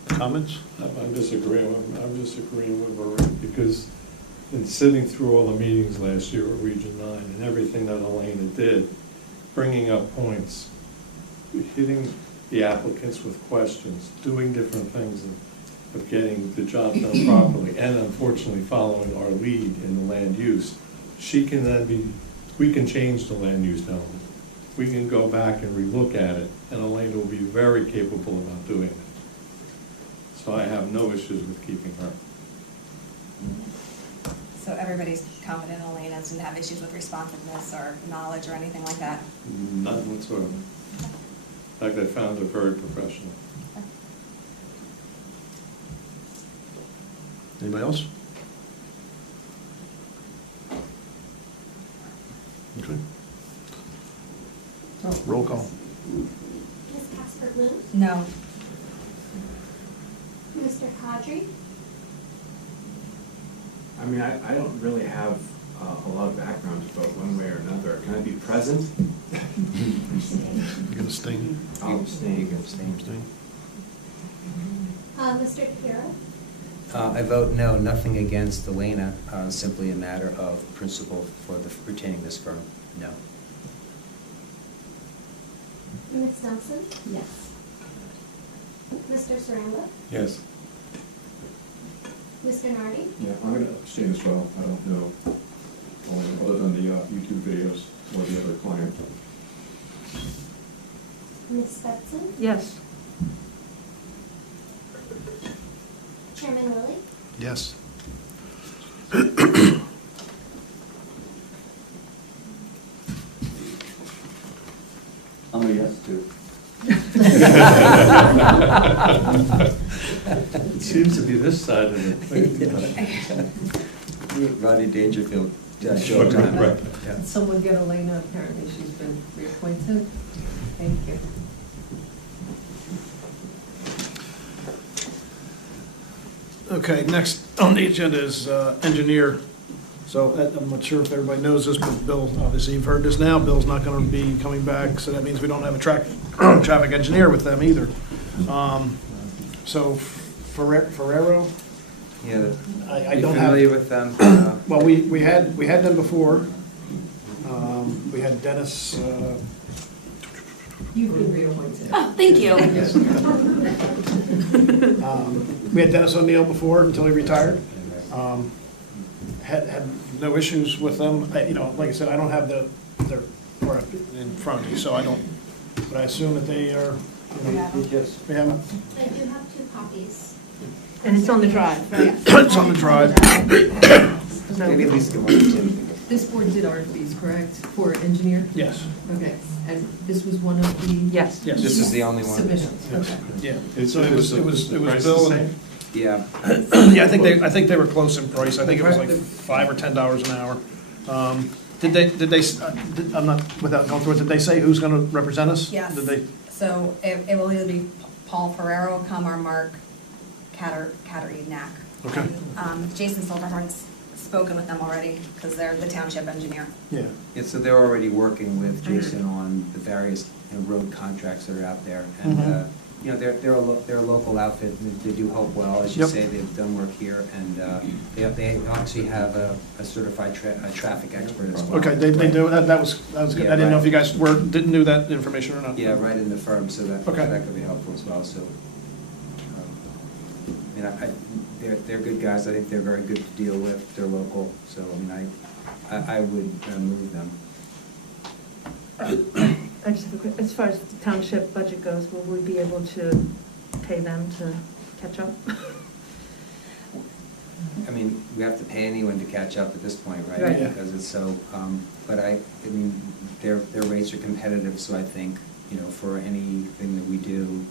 Comments? I'm disagreeing with Marie, because in sitting through all the meetings last year at Region 9 and everything that Elena did, bringing up points, hitting the applicants with questions, doing different things of getting the job done properly, and unfortunately following our lead in the land use, we can change the land use element. We can go back and relook at it, and Elena will be very capable about doing it. So I have no issues with keeping her. So everybody's confident Elena doesn't have issues with responsiveness or knowledge or anything like that? None whatsoever. In fact, I found her very professional. Anybody else? Okay. Roll call. Ms. Casper Bloom, No. Mr. Kadri, I mean, I don't really have a lot of background to vote one way or another. Can I be present? You're gonna sting? I'll abstain. Abstain. Mr. DePiero, I vote no, nothing against Elena, simply a matter of principle for retaining this firm, no. Ms. Nelson, Yes. Mr. Saranda, Yes. Mr. Nardi, Yeah, I'm going to abstain as well. I don't know, other than the YouTube videos or the other client. Ms. Stetson, Yes. Chairman Willie, Yes. I'm a yes too. It seems to be this side of it. Rodney Dangerfield, show Right. time. Right. Yeah. Did someone get Elena? Apparently she's been reappointed. Thank you. Okay, next on the agenda is engineer. So I'm not sure if everybody knows this, but Bill, obviously you've heard this now, Bill's not going to be coming back, so that means we don't have a traffic engineer with them either. So Ferrero, Yeah, I you don't familiar have, with them? well, we had them before. We had Dennis, You've been reappointed. Oh, thank you. we had Dennis O'Neill before until he retired. Had no issues with them. You know, like I said, I don't have their work in front of me, so I don't, but I assume that they are, you know, we have I do have 2 copies. And it's on the drive, right? it's on the drive. Maybe at least give one to Tim. This board did RFPs, correct, for engineer? Yes, Okay, and this was one of the Yes. yes. This is the only one. submissions? Okay. Yeah, Is so it was the price Bill the and, same? Yeah. yeah, I think they were close in price. I think it was like $5 or $10 an hour. Did they, I'm not, without going through it, did they say who's gonna represent us? Yes. Did they? So it will either be Paul Ferrero, or Mark Katerynak. Okay. Jason Silverhorn's spoken with them already, because they're the township engineer. Yeah. Yeah, so they're already working with Jason on the various road contracts that are out there. And, Mhm. you know, they're a local outfit, and they do help well, as you Yep. say, they've done work here, and they actually have a certified traffic expert as well. Okay, they do, that was good. I didn't know if you guys knew that information or not. Yeah, right in the firm, so that Okay. could be helpful as well, so. You know, they're good guys, I think they're very good to deal with, they're local, so, I mean, I would move them. I just have a quick, as far as the township budget goes, will we be able to pay them to catch up? I mean, we have to pay anyone to catch up at this point, right? Right. Yeah. Because it's so, but I mean, their rates are competitive, so I think, you know, for anything that we do,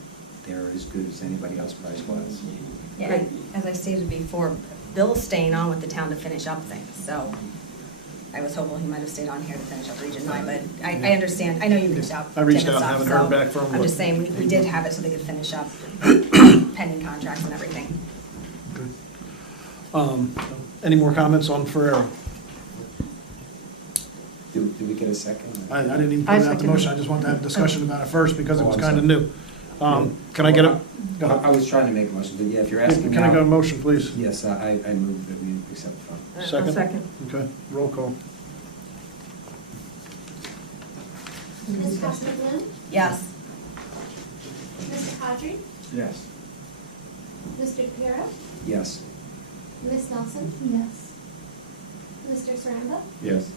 they're as good as anybody else price-wise. Yeah, and as I stated before, Bill's staying on with the town to finish up things, so I was hopeful he might have stayed on here to finish up Region 9, but I understand, I know you reached out. I reached Tim, and out, stuff, haven't heard so back from him, I'm but- just saying, we did have it so they could finish up pending contracts and everything. Any more comments on Ferrero? Did we get a second? I didn't even put I it out the second. motion, I just wanted to have a discussion about it first because it was kind of new. Can I get a, go I ahead. was trying to make a motion, but yeah, if you're asking Can I get a now, motion, please? yes, I move that we accept the fund. Second? Second. Okay, roll call. Ms. Casper Bloom, Yes. Mr. Cadre, Yes. Mr. DePiero, Yes. Ms. Nelson, Yes. Mr. Saramba, Yes.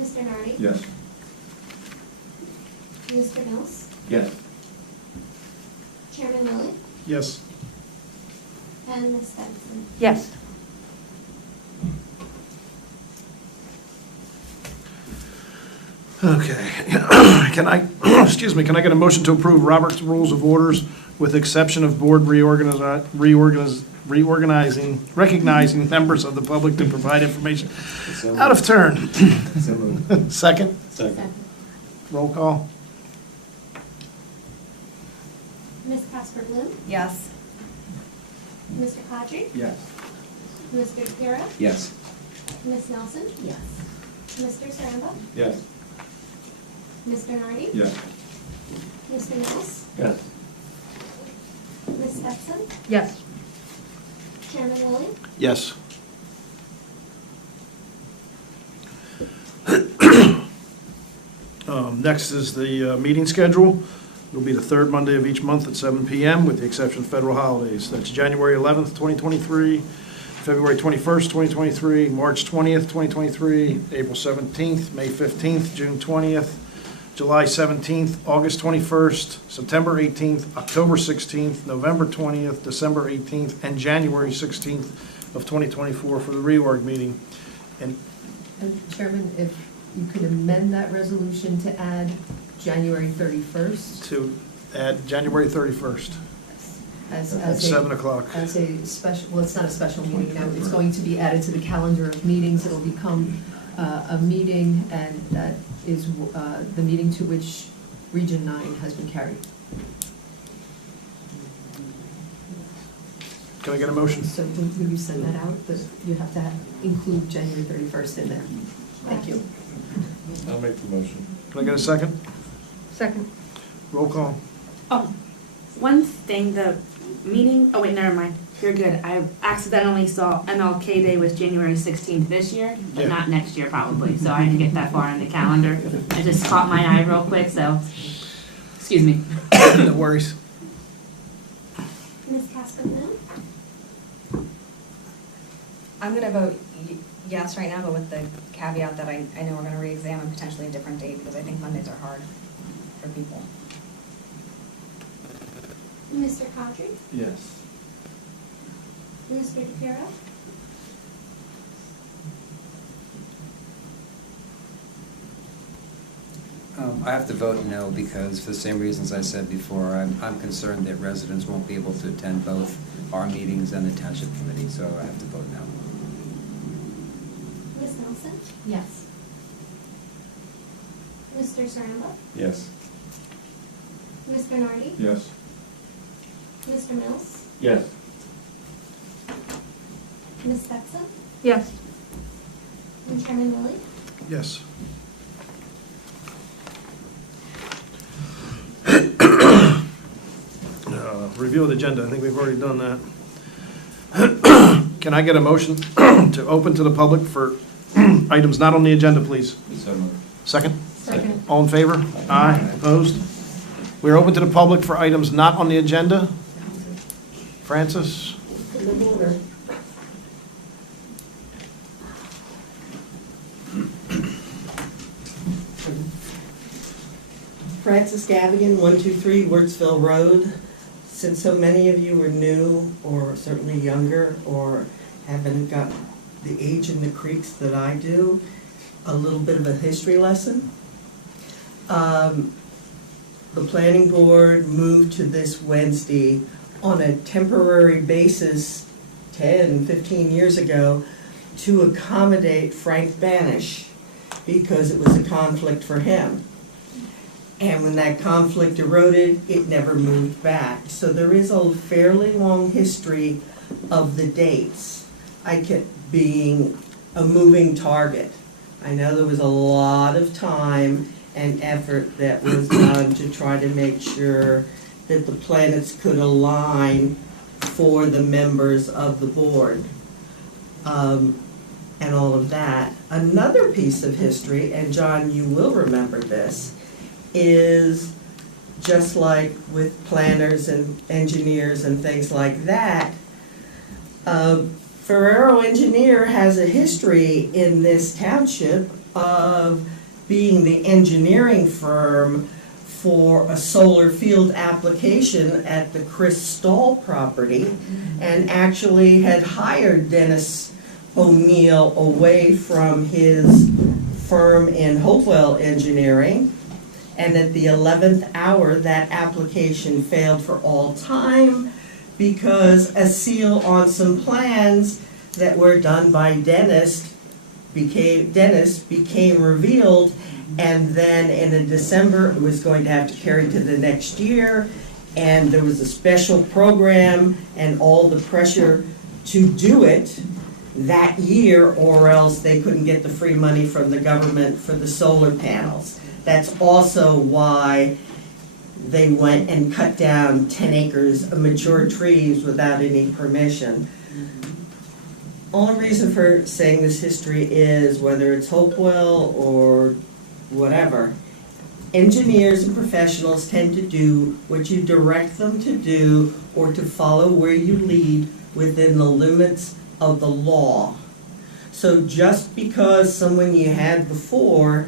Mr. Nardi, Yes. Mr. Mills, Yes. Chairman Lilly, Yes. and Ms. Benson. Yes. Okay. Can I, excuse me, can I get a motion to approve Robert's Rules of Orders with exception of board reorganizing, recognizing members of the public to provide information So out of turn? So moved. Second, Second. roll call. Ms. Casper Bloom, Yes. Mr. Cadre, Yes. Mr. DePiero, Yes. Ms. Nelson, Yes. Mr. Saramba, Yes. Mr. Nardi, Yes. Mr. Mills, Yes. Ms. Stetson, Yes. Chairman Lilly, Yes. Next is the meeting schedule. It'll be the third Monday of each month at 7 PM with the exception of federal holidays. That's January 11th, 2023, February 21st, 2023, March 20th, 2023, April 17th, May 15th, June 20th, July 17th, August 21st, September 18th, October 16th, November 20th, December 18th, and January 16th of 2024 for the reorg meeting. And And Chairman, if you could amend that resolution to add January 31st to add January 31st as at a 7 o'clock. as a special, well, it's not a special meeting now, it's going to be added to the calendar of meetings, it'll become a meeting, and that is the meeting to which Region 9 has been carried. Can I get a motion? So will you send that out, that you have to include January 31st in there? Thank you. I'll make the motion. Can I get a second? Second. Roll call. Oh, one thing, the meeting, oh wait, never mind. You're good. I accidentally saw MLK Day was January 16th this year, but Yeah. not next year probably, so I didn't get that far on the calendar. It just caught my eye real quick, so, excuse me. No worries. Ms. Casper Bloom, I'm gonna vote yes right now, but with the caveat that I know we're gonna re-examine potentially a different date, because I think Mondays are hard for people. Mr. Cadre, Yes. Mr. DePiero, I have to vote no because for the same reasons I said before, I'm concerned that residents won't be able to attend both our meetings and the township committee, so I have to vote no. Ms. Nelson, Yes. Mr. Saramba, Yes. Mr. Nardi, Yes. Mr. Mills, Yes. Ms. Stetson, Yes. and Chairman Lilly. Yes. Review of the agenda, I think we've already done that. Can I get a motion to open to the public for items not on the agenda, please? So moved. Second? Second. All in favor? Aye. Opposed? We're open to the public for items not on the agenda. Francis? Francis Gavigan, 123 Wirtsville Road. Since so many of you are new, or certainly younger, or haven't got the age in the creeks that I do, a little bit of a history lesson. The planning board moved to this Wednesday on a temporary basis 10, 15 years ago to accommodate Frank Banish because it was a conflict for him. And when that conflict eroded, it never moved back. So there is a fairly long history of the dates. I kept being a moving target. I know there was a lot of time and effort that was done to try to make sure that the planets could align for the members of the board, and all of that. Another piece of history, and John, you will remember this, is just like with planners and engineers and things like that, Ferrero Engineer has a history in this township of being the engineering firm for a solar field application at the Chris Stahl property, and actually had hired Dennis O'Neill away from his firm in Hopewell Engineering. And at the 11th hour, that application failed for all time because a seal on some plans that were done by Dennis became revealed, and then in December, it was going to have to carry to the next year, and there was a special program and all the pressure to do it that year, or else they couldn't get the free money from the government for the solar panels. That's also why they went and cut down 10 acres of mature trees without any permission. Only reason for saying this history is, whether it's Hopewell or whatever, engineers and professionals tend to do what you direct them to do, or to follow where you lead within the limits of the law. So just because someone you had before,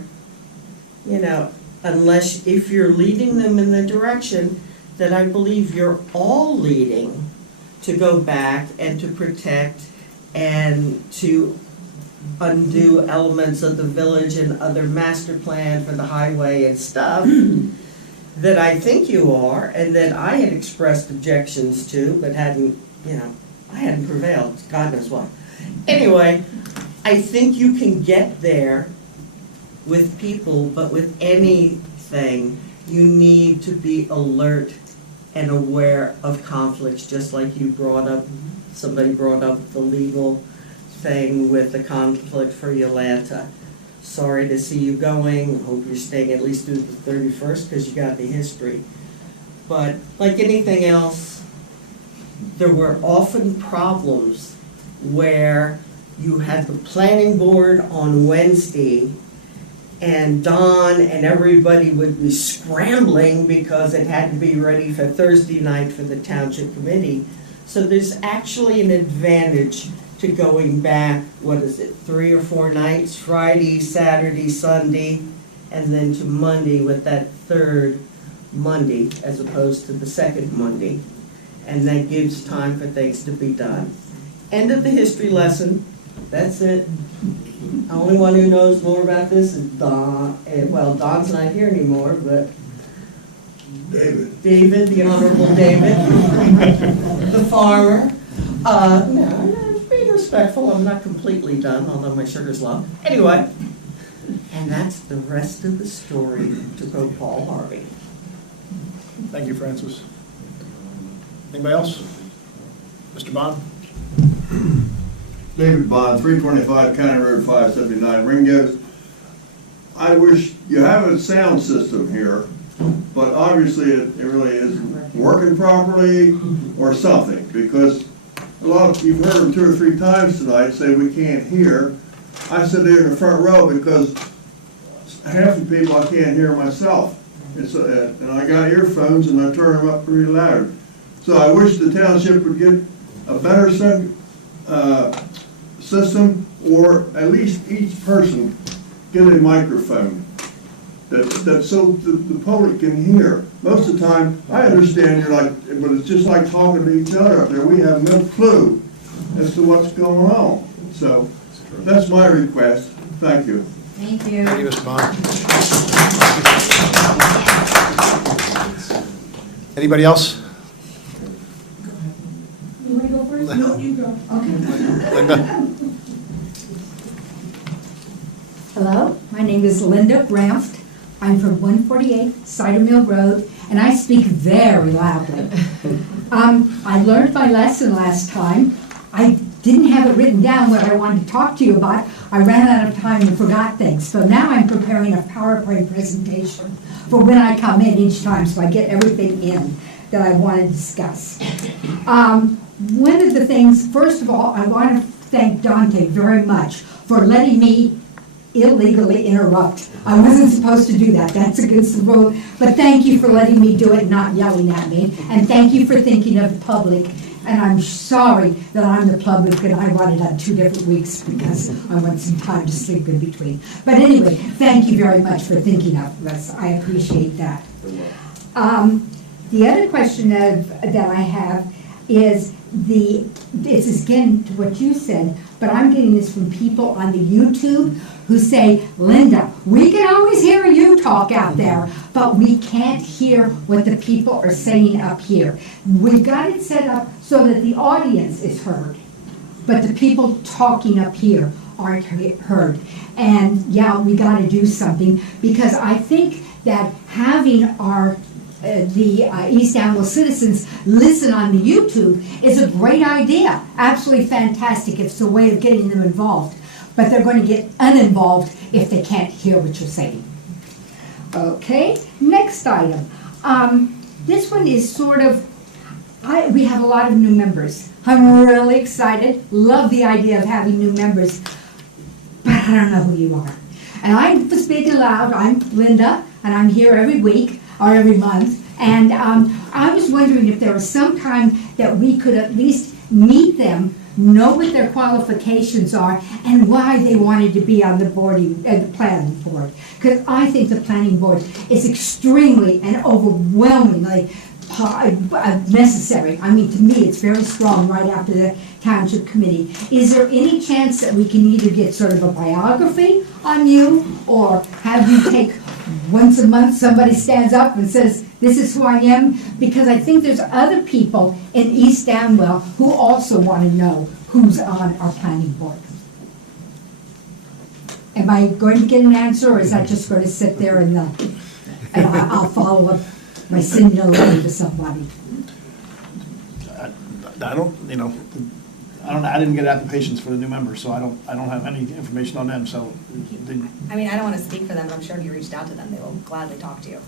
unless if you're leading them in the direction that I believe you're all leading, to go back and to protect and to undo elements of the village and other master plan for the highway and stuff that I think you are, and that I had expressed objections to, but hadn't prevailed, God knows why. Anyway, I think you can get there with people, but with anything, you need to be alert and aware of conflicts, just like you somebody brought up the legal thing with the conflict for Yolanta. Sorry to see you going, hope you're staying at least through the 31st, because you got the history. But like anything else, there were often problems where you had the planning board on Wednesday, and Don and everybody would be scrambling because it had to be ready for Thursday night for the township committee. So there's actually an advantage to going back, 3 or 4 nights, Friday, Saturday, Sunday, and then to Monday with that third Monday as opposed to the second Monday. And that gives time for things to be done. End of the history lesson. That's it. The only one who knows more about this is Don. Well, Don's not here anymore, but David, the Honorable David, the farmer. No, being respectful. I'm not completely done, although my sugar's low. Anyway, and that's the rest of the story, to quote Paul Harvey. Thank you, Francis. Anybody else? Mr. Bond? David Bond, 325 County Road 579, Ringo. I wish you have a sound system here, but obviously it really isn't working properly or something, because you've heard them 2 or 3 times tonight say we can't hear. I sit there in the front row because half the people I can't hear myself. And I got earphones and I turn them up pretty loud. So I wish the township would get a better system, or at least each person get a microphone that so the public can hear. Most of the time, I understand but it's just like talking to each other up there. We have no clue as to what's going on. So that's my request. Thank you. Thank you. Thank you, Mr. Bond. Anybody else? You want to go first? No, you go. Okay. Linda? Hello, my name is Linda Ramft. I'm from 148 Cider Mill Road, and I speak very loudly. I learned my lesson last time. I didn't have it written down what I wanted to talk to you about. I ran out of time and forgot things. So now I'm preparing a PowerPoint presentation for when I come in each time, so I get everything in that I want to discuss. One of the things, first of all, I want to thank Dante very much for letting me illegally interrupt. I wasn't supposed to do that. That's against the rule. But thank you for letting me do it, not yelling at me. And thank you for thinking of the public. And I'm sorry that I'm the public and I run it on 2 different weeks because I want some time to sleep in between. But anyway, thank you very much for thinking of us. I appreciate that. The other question that I have is this is again to what you said, but I'm getting this from people on the YouTube who say, Linda, we can always hear you talk out there, but we can't hear what the people are saying up here. We've got it set up so that the audience is heard, but the people talking up here aren't heard. And yeah, we got to do something, because I think that having our East Amwell citizens listen on the YouTube is a great idea. Absolutely fantastic. It's a way of getting them involved. But they're going to get uninvolved if they can't hear what you're saying. Okay, next item. This one is sort of, we have a lot of new members. I'm really excited. Love the idea of having new members. But I don't know who you are. And I was big and loud. I'm Linda, and I'm here every week or every month. And I was wondering if there was some time that we could at least meet them, know what their qualifications are, and why they wanted to be on the planning board. Because I think the planning board is extremely and overwhelmingly necessary. I mean, to me, it's very strong right after the township committee. Is there any chance that we can either get sort of a biography on you, or have you take once a month somebody stands up and says, this is who I am? Because I think there's other people in East Amwell who also want to know who's on our planning board. Am I going to get an answer, or is that just going to sit there and I'll follow up my senior letter to somebody? I don't, I didn't get applications for the new members, so I don't have any information on them, so. I mean, I don't want to speak for them, but I'm sure if you reached out to them, they will gladly talk to you.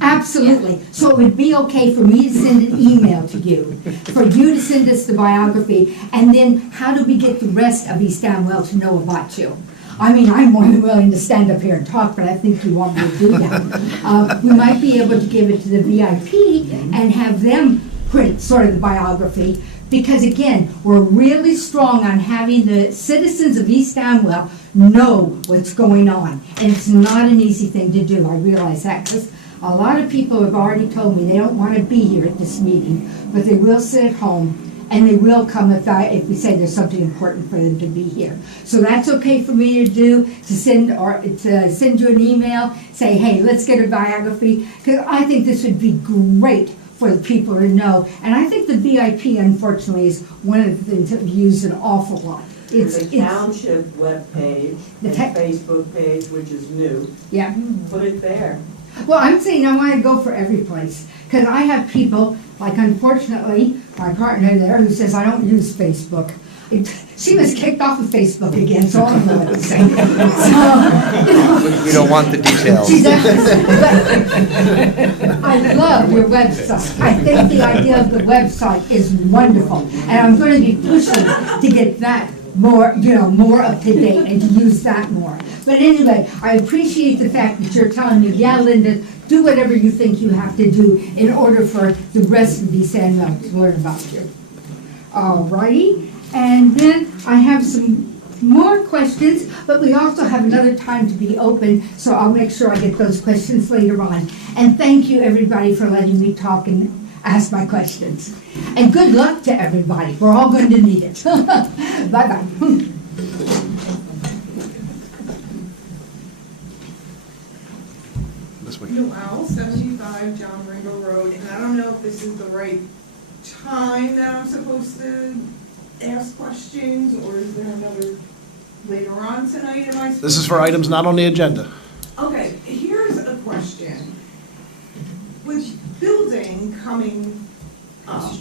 Absolutely. So it would be okay for me to send an email to you, for you to send us the biography, and then how do we get the rest of East Amwell to know about you? I mean, I'm more than willing to stand up here and talk, but I think you want me to do that. We might be able to give it to the VIP and have them print sort of the biography, because again, we're really strong on having the citizens of East Amwell know what's going on. And it's not an easy thing to do, I realize that, because a lot of people have already told me they don't want to be here at this meeting, but they will sit at home, and they will come if we say there's something important for them to be here. So that's okay for me to do, to send you an email, say, hey, let's get a biography, because I think this would be great for the people to know. And I think the VIP, unfortunately, is one of the things that we use an awful lot. It's the township webpage, the Facebook page, which is new. Yeah. Put it there. Well, I'm saying I want to go for every place, because I have people, like unfortunately, my partner there, who says I don't use Facebook. She was kicked off of Facebook again, so I don't know what to say. So, We don't want the details. But I love your website. I think the idea of the website is wonderful, and I'm going to be pushing to get that more, more up to date and to use that more. But anyway, I appreciate the fact that you're telling me, yeah, Linda, do whatever you think you have to do in order for the rest of these Amwell to learn about you. All righty, and then I have some more questions, but we also have another time to be open, so I'll make sure I get those questions later on. And thank you, everybody, for letting me talk and ask my questions. And good luck to everybody. We're all going to need it. Bye-bye. Noel, 75 John Ringo Road, and I don't know if this is the right time that I'm supposed to ask questions, or is there another later on tonight? This is for items not on the agenda. Okay, here's a question. With building coming up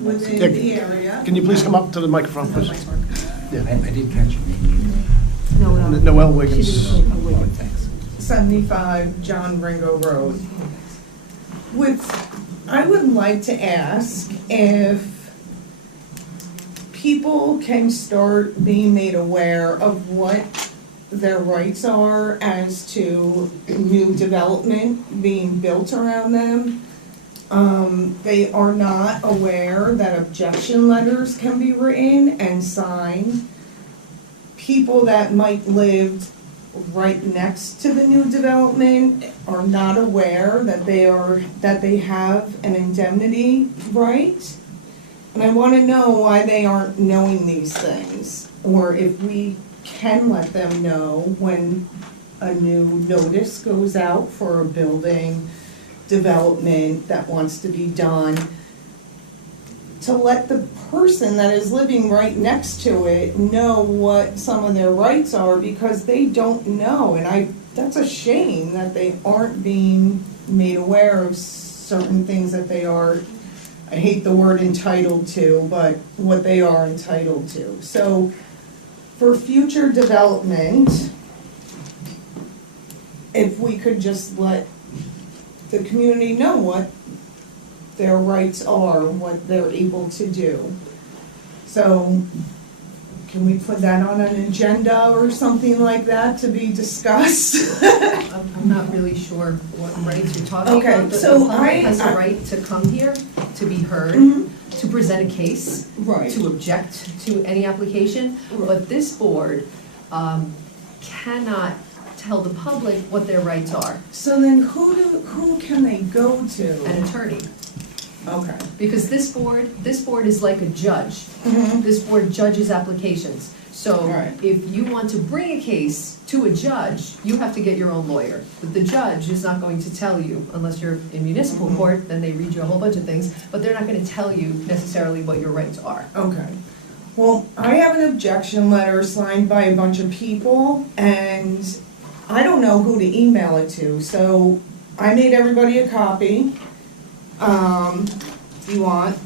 within the area. Can you please come up to the microphone, please? I didn't catch your name. Noel Wiggins. 75 John Ringo Road. I would like to ask if people can start being made aware of what their rights are as to new development being built around them. They are not aware that objection letters can be written and signed. People that might live right next to the new development are not aware that they have an indemnity right. And I want to know why they aren't knowing these things, or if we can let them know when a new notice goes out for a building development that wants to be done, to let the person that is living right next to it know what some of their rights are, because they don't know. And that's a shame that they aren't being made aware of certain things that they are, I hate the word entitled to, but what they are entitled to. So for future development, if we could just let the community know what their rights are, what they're able to do. So can we put that on an agenda or something like that to be discussed? I'm not really sure what rights you're talking Okay, about. so The public has I- a right to come here, to be heard, to present a case, Right. to object to any application. But this board cannot tell the public what their rights are. So then who can they go to? An attorney. Okay. Because this board is like a judge. Mhm. This board judges applications. So Right. if you want to bring a case to a judge, you have to get your own lawyer. But the judge is not going to tell you, unless you're in municipal court, then they read you a whole bunch of things, but they're not going to tell you necessarily what your rights are. Okay. Well, I have an objection letter signed by a bunch of people, and I don't know who to email it to, so I made everybody a copy. If you want.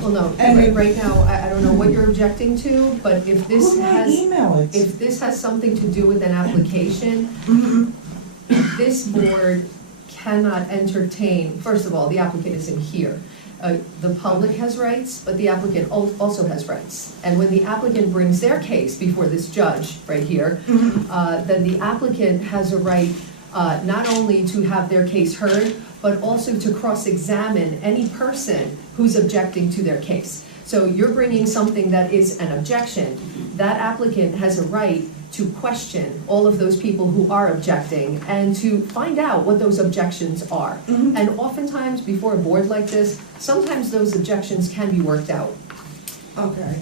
Well, no, And right now, I don't know what you're objecting to, but if this Who do I has, email it? if this has something to do with an application, Mhm. this board cannot entertain, first of all, the applicant isn't here. The public has rights, but the applicant also has rights. And when the applicant brings their case before this judge right here, then the applicant has a right not only to have their case heard, but also to cross-examine any person who's objecting to their case. So you're bringing something that is an objection. That applicant has a right to question all of those people who are objecting and to find out what those objections are. And oftentimes, before a board like this, sometimes those objections can be worked out. Okay.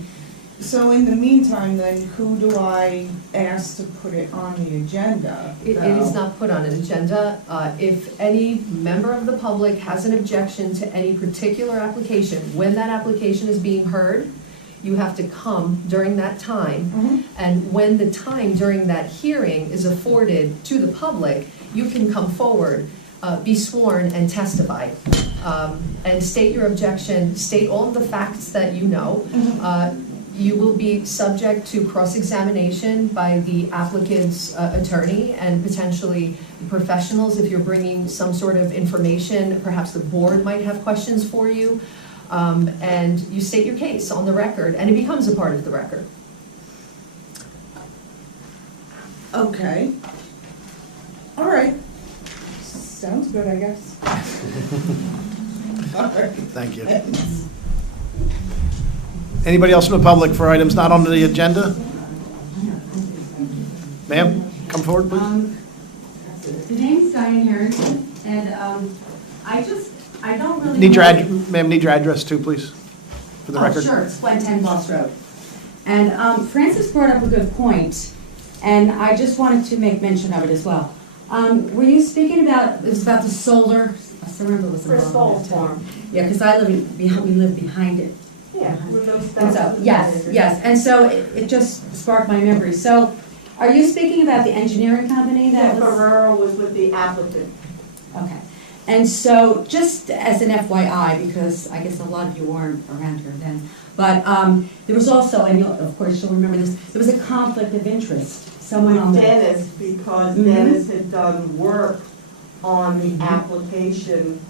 So in the meantime, then, who do I ask to put it on the agenda? It is not put on an agenda. If any member of the public has an objection to any particular application, when that application is being heard, you have to come during that time. And when the time during that hearing is afforded to the public, you can come forward, be sworn and testify. And state your objection, state all of the facts that you know. You will be subject to cross-examination by the applicant's attorney and potentially professionals if you're bringing some sort of information. Perhaps the board might have questions for you. And you state your case on the record, and it becomes a part of the record. Okay. All right. Sounds good, I guess. All right. Thank you. Anybody else from the public for items not on the agenda? Ma'am, come forward, please. The name's Diane Harrington, and I don't really. Need your ma'am, need your address too, please, for the record. Oh, sure, it's 110 Boss Road. And Francis brought up a good point, and I just wanted to make mention of it as well. Were you speaking about, it was about the solar, I still remember it was the Crystal farm. Yeah, because we live behind it. Yeah. And so, yes, and so it just sparked my memory. So, are you speaking about the engineering company that was? Ferrero was with the applicant. Okay. And so, just as an FYI, because I guess a lot of you weren't around here then, but there was also, and of course you'll remember this, there was a conflict of interest. Someone on With the... Dennis, because Mhm. Dennis had done work on the application,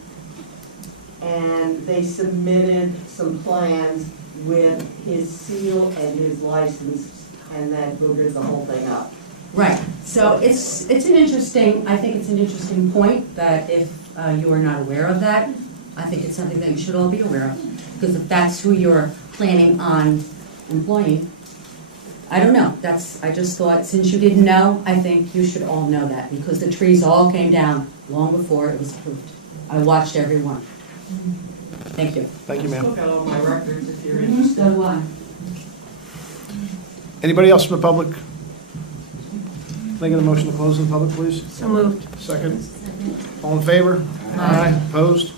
and they submitted some plans with his seal and his license, and that boogered the whole thing up. Right, so it's an interesting, I think it's an interesting point that if you are not aware of that, I think it's something that you should all be aware of. Because if that's who you're planning on employing, I don't know, I just thought, since you didn't know, I think you should all know that, because the trees all came down long before it was approved. I watched every one. Thank you. Thank you, I ma'am. still got all my records if you're So interested. do I. Anybody else from the public? Can I get a motion to close the public, please? So moved. Second. All in favor? Aye. Opposed?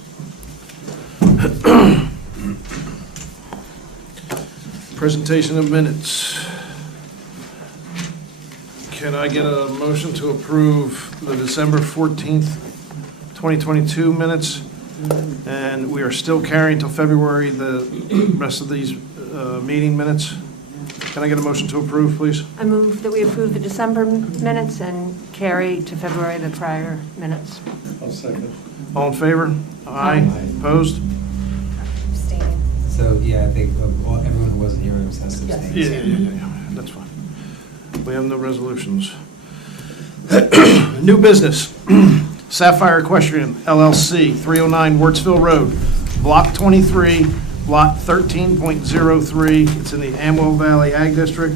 Presentation of minutes. Can I get a motion to approve the December 14th, 2022 minutes? And we are still carrying till February the rest of these meeting minutes. Can I get a motion to approve, please? I move that we approve the December minutes and carry to February the prior minutes. I'll second. All in favor? Aye. Opposed? Abstaining. So, yeah, I think everyone who wasn't here has abstained. Yeah, that's fine. We have no resolutions. New business, Sapphire Equestrian LLC, 309 Wurtsville Road, Block 23, Lot 13.03. It's in the Amwell Valley Ag District.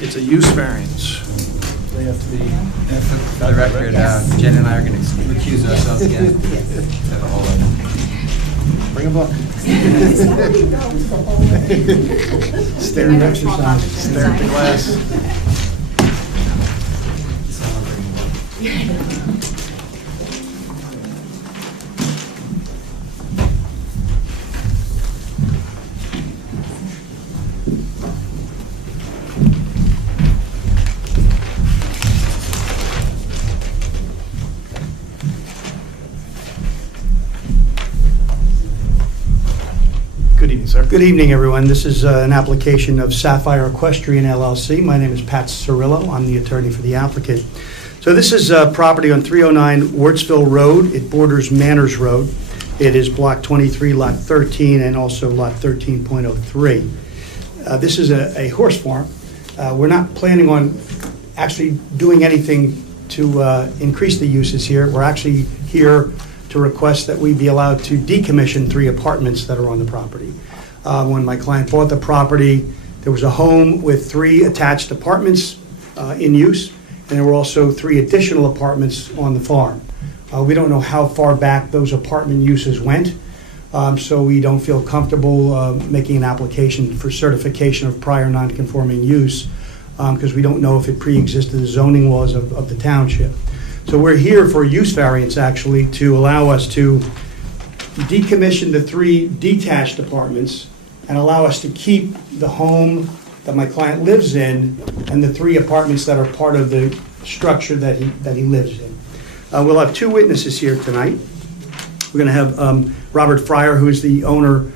It's a use variance. They have to be... And for the record, Jen and I are going to recuse ourselves again. For the whole item. Bring them up. Stare at exercise. Stare at the glass. Good evening, sir. Good evening, everyone. This is an application of Sapphire Equestrian LLC. My name is Pat Cirillo. I'm the attorney for the applicant. So this is a property on 309 Wurtsville Road. It borders Manners Road. It is Block 23, Lot 13, and also Lot 13.03. This is a horse farm. We're not planning on actually doing anything to increase the uses here. We're actually here to request that we be allowed to decommission 3 apartments that are on the property. When my client bought the property, there was a home with 3 attached apartments in use, and there were also 3 additional apartments on the farm. We don't know how far back those apartment uses went, so we don't feel comfortable making an application for certification of prior non-conforming use, because we don't know if it pre-existed the zoning laws of the township. So we're here for a use variance, actually, to allow us to decommission the 3 detached apartments and allow us to keep the home that my client lives in and the 3 apartments that are part of the structure that he lives in. We'll have 2 witnesses here tonight. We're going to have Robert Fryer, who is the owner,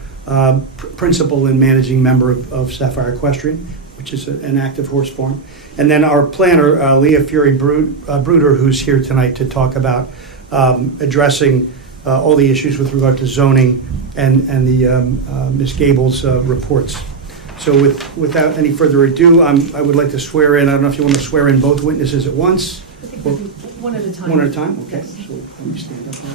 principal and managing member of Sapphire Equestrian, which is an active horse farm. And then our planner, Leah Fury-Bruder, who's here tonight to talk about addressing all the issues with regard to zoning and the Ms. Gable's reports. So without any further ado, I would like to swear in. I don't know if you want to swear in both witnesses at once? I think we'll do one at a time. One at a time? Okay. Yes. So let me stand up now.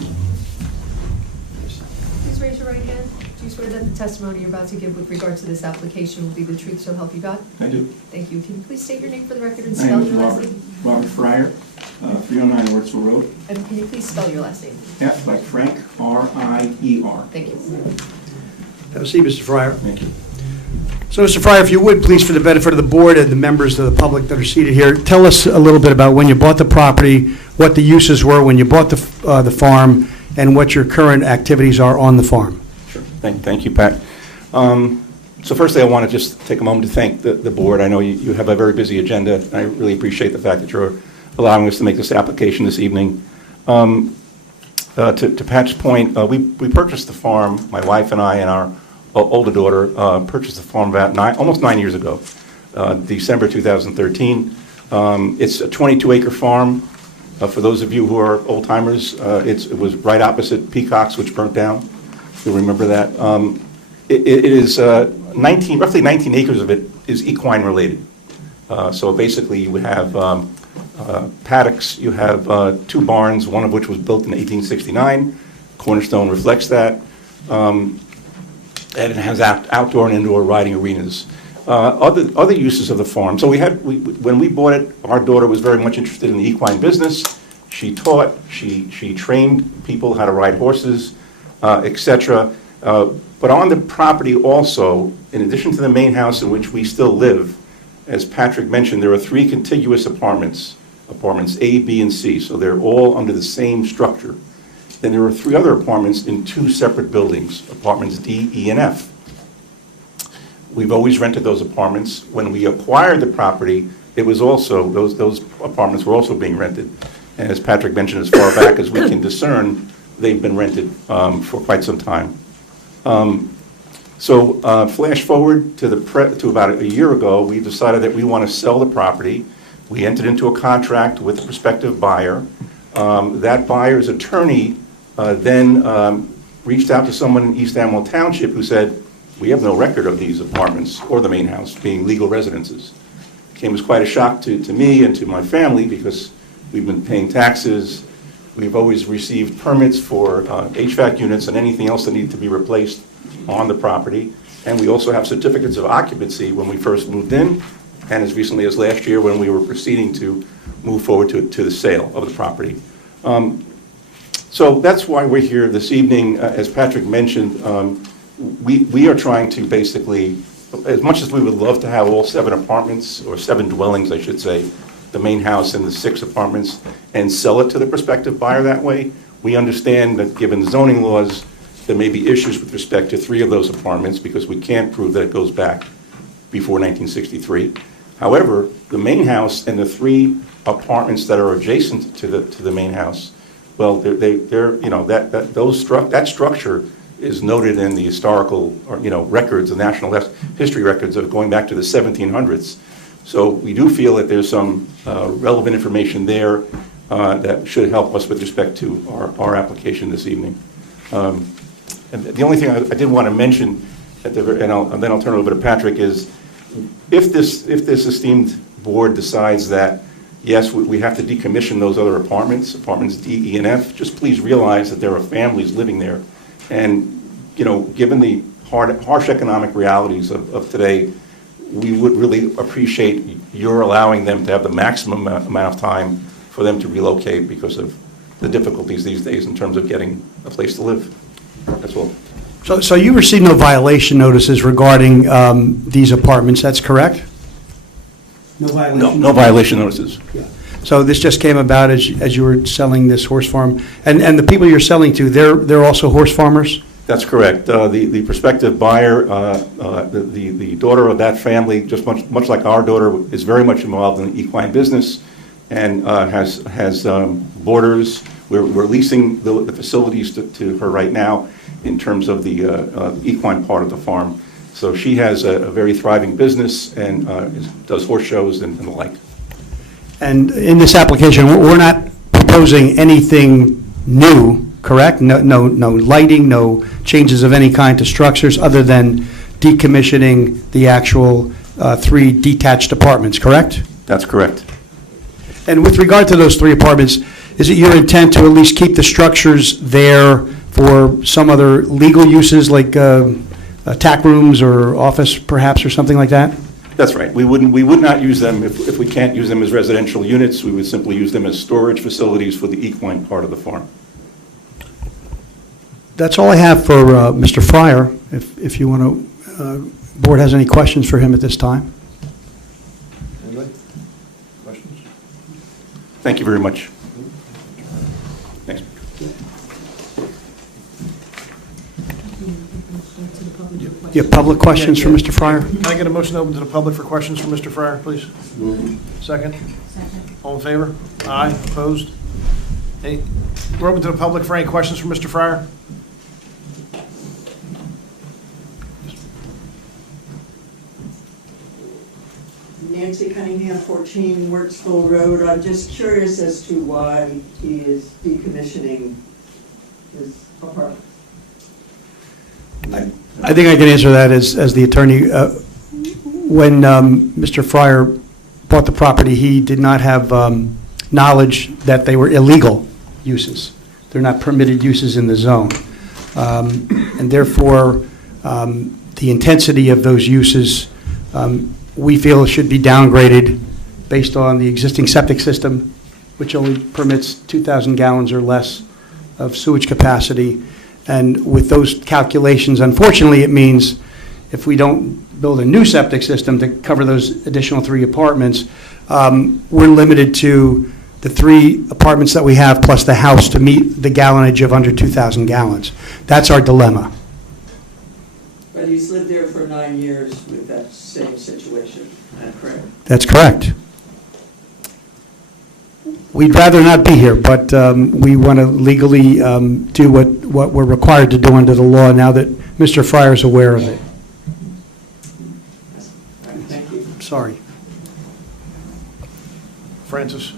Please raise your right hand. Do you swear that the testimony you're about to give with regard to this application will be the truth, so help you God? I do. Thank you. Can you please state your name for the record and My spell name is your last name? Robert Fryer, 309 Wurtsville Road. And can you please spell your last name? F like Frank, R-I-E-R. Thank you. Have a seat, Mr. Fryer. Thank you. So, Mr. Fryer, if you would, please, for the benefit of the board and the members of the public that are seated here, tell us a little bit about when you bought the property, what the uses were when you bought the farm, and what your current activities are on the farm. Sure. Thank you, Pat. So firstly, I want to just take a moment to thank the board. I know you have a very busy agenda, and I really appreciate the fact that you're allowing us to make this application this evening. to Pat's point, we purchased the farm, my wife and I and our older daughter purchased the farm about almost 9 years ago, December 2013. It's a 22-acre farm. For those of you who are old-timers, it was right opposite Peacocks, which burnt down. You'll remember that. It is roughly 19 acres of it is equine-related. So basically, you would have paddocks, you have 2 barns, one of which was built in 1869. Cornerstone reflects that. And it has outdoor and indoor riding arenas. Other uses of the farm. So when we bought it, our daughter was very much interested in the equine business. She taught, she trained people how to ride horses, etc. But on the property also, in addition to the main house in which we still live, as Patrick mentioned, there are 3 contiguous apartments A, B, and C. So they're all under the same structure. Then there are 3 other apartments in 2 separate buildings, apartments D, E, and F. We've always rented those apartments. When we acquired the property, it was also, those apartments were also being rented. And as Patrick mentioned, as far back as we can discern, they've been rented for quite some time. So flash forward to about a year ago, we decided that we want to sell the property. We entered into a contract with a prospective buyer. That buyer's attorney then reached out to someone in East Amwell Township who said, we have no record of these apartments or the main house being legal residences. It came as quite a shock to me and to my family because we've been paying taxes. We've always received permits for HVAC units and anything else that needed to be replaced on the property. And we also have certificates of occupancy when we first moved in and as recently as last year when we were proceeding to move forward to the sale of the property. So that's why we're here this evening. As Patrick mentioned, we are trying to basically, as much as we would love to have all 7 apartments, or 7 dwellings, I should say, the main house and the 6 apartments, and sell it to the prospective buyer that way, we understand that given the zoning laws, there may be issues with respect to 3 of those apartments because we can't prove that it goes back before 1963. However, the main house and the 3 apartments that are adjacent to the main house, well, they're you know, that structure is noted in the historical, or, you know, records, the national history records of going back to the 1700s. So we do feel that there's some relevant information there that should help us with respect to our application this evening. And the only thing I did want to mention, and then I'll turn it over to Patrick, is if this esteemed board decides that, yes, we have to decommission those other apartments D, E, and F, just please realize that there are families living there. And, you know, given the harsh economic realities of today, we would really appreciate your allowing them to have the maximum amount of time for them to relocate because of the difficulties these days in terms of getting a place to live. That's all. So you received no violation notices regarding these apartments, that's correct? No violation? No violation notices. Yeah. So this just came about as you were selling this horse farm, and the people you're selling to, they're also horse farmers? That's correct. The prospective buyer, the daughter of that family, just much like our daughter, is very much involved in the equine business and has boarders. We're leasing the facilities to her right now in terms of the equine part of the farm. So she has a very thriving business and does horse shows and the like. And in this application, we're not proposing anything new, correct? No lighting, no changes of any kind to structures other than decommissioning the actual 3 detached apartments, correct? That's correct. And with regard to those 3 apartments, is it your intent to at least keep the structures there for some other legal uses like tack rooms or office perhaps or something like that? That's right. We would not use them if we can't use them as residential units. We would simply use them as storage facilities for the equine part of the farm. That's all I have for Mr. Fryer. If you want to, board has any questions for him at this time? Anybody? Questions? Thank you very much. Thanks. You have public questions for Mr. Fryer? Can I get a motion open to the public for questions from Mr. Fryer, please? Second? All in favor? Aye. Opposed? Hey, we're open to the public for any questions for Mr. Fryer. Nancy Cunningham, 14 Wurtsville Road. I'm just curious as to why he is decommissioning his apartment. I think I can answer that as the attorney. When Mr. Fryer bought the property, he did not have knowledge that they were illegal uses. They're not permitted uses in the zone. And therefore, the intensity of those uses, we feel should be downgraded based on the existing septic system, which only permits 2,000 gallons or less of sewage capacity. And with those calculations, unfortunately, it means if we don't build a new septic system to cover those additional 3 apartments, we're limited to the 3 apartments that we have plus the house to meet the gallonage of under 2,000 gallons. That's our dilemma. But he's lived there for 9 years with that same situation, is that correct? That's correct. We'd rather not be here, but we want to legally do what we're required to do under the law now that Mr. Fryer is aware of it. Thank you. Sorry. Francis?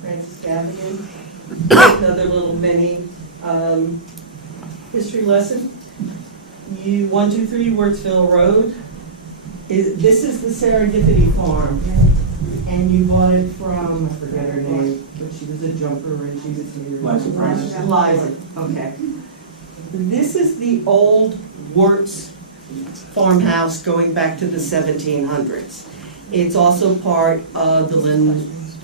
Francis Gavigan, another little mini history lesson. 123 Wurtsville Road. This is the Serendipity Farm, and you bought it from, I forget her name, but she was a jumper and she was here. Liza, okay. This is the old Wirtz farmhouse going back to the 1700s. It's also part of the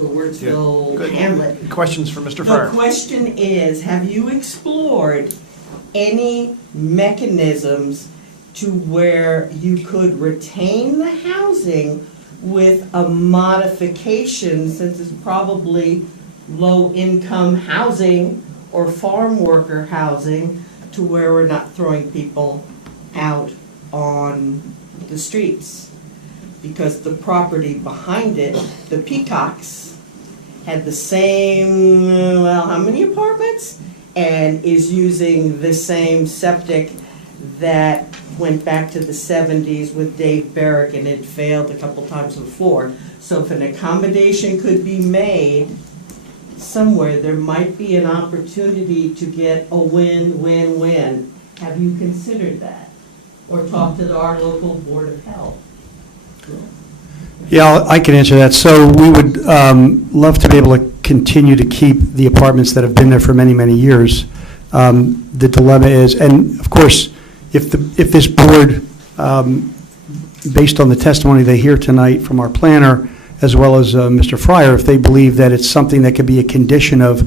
Wurtsville Good. hamlet. Questions for Mr. Fryer? The question is, have you explored any mechanisms to where you could retain the housing with a modification, since it's probably low-income housing or farm worker housing, to where we're not throwing people out on the streets? Because the property behind it, the Peacocks, had the same, well, how many apartments? And is using the same septic that went back to the 70s with Dave Barrick, and it failed a couple times before. So if an accommodation could be made somewhere, there might be an opportunity to get a win-win-win. Have you considered that? Or talked to our local Board of Health? Yeah, I can answer that. So we would love to be able to continue to keep the apartments that have been there for many, many years. The dilemma is, and of course, if this board, based on the testimony they hear tonight from our planner, as well as Mr. Fryer, if they believe that it's something that could be a condition of,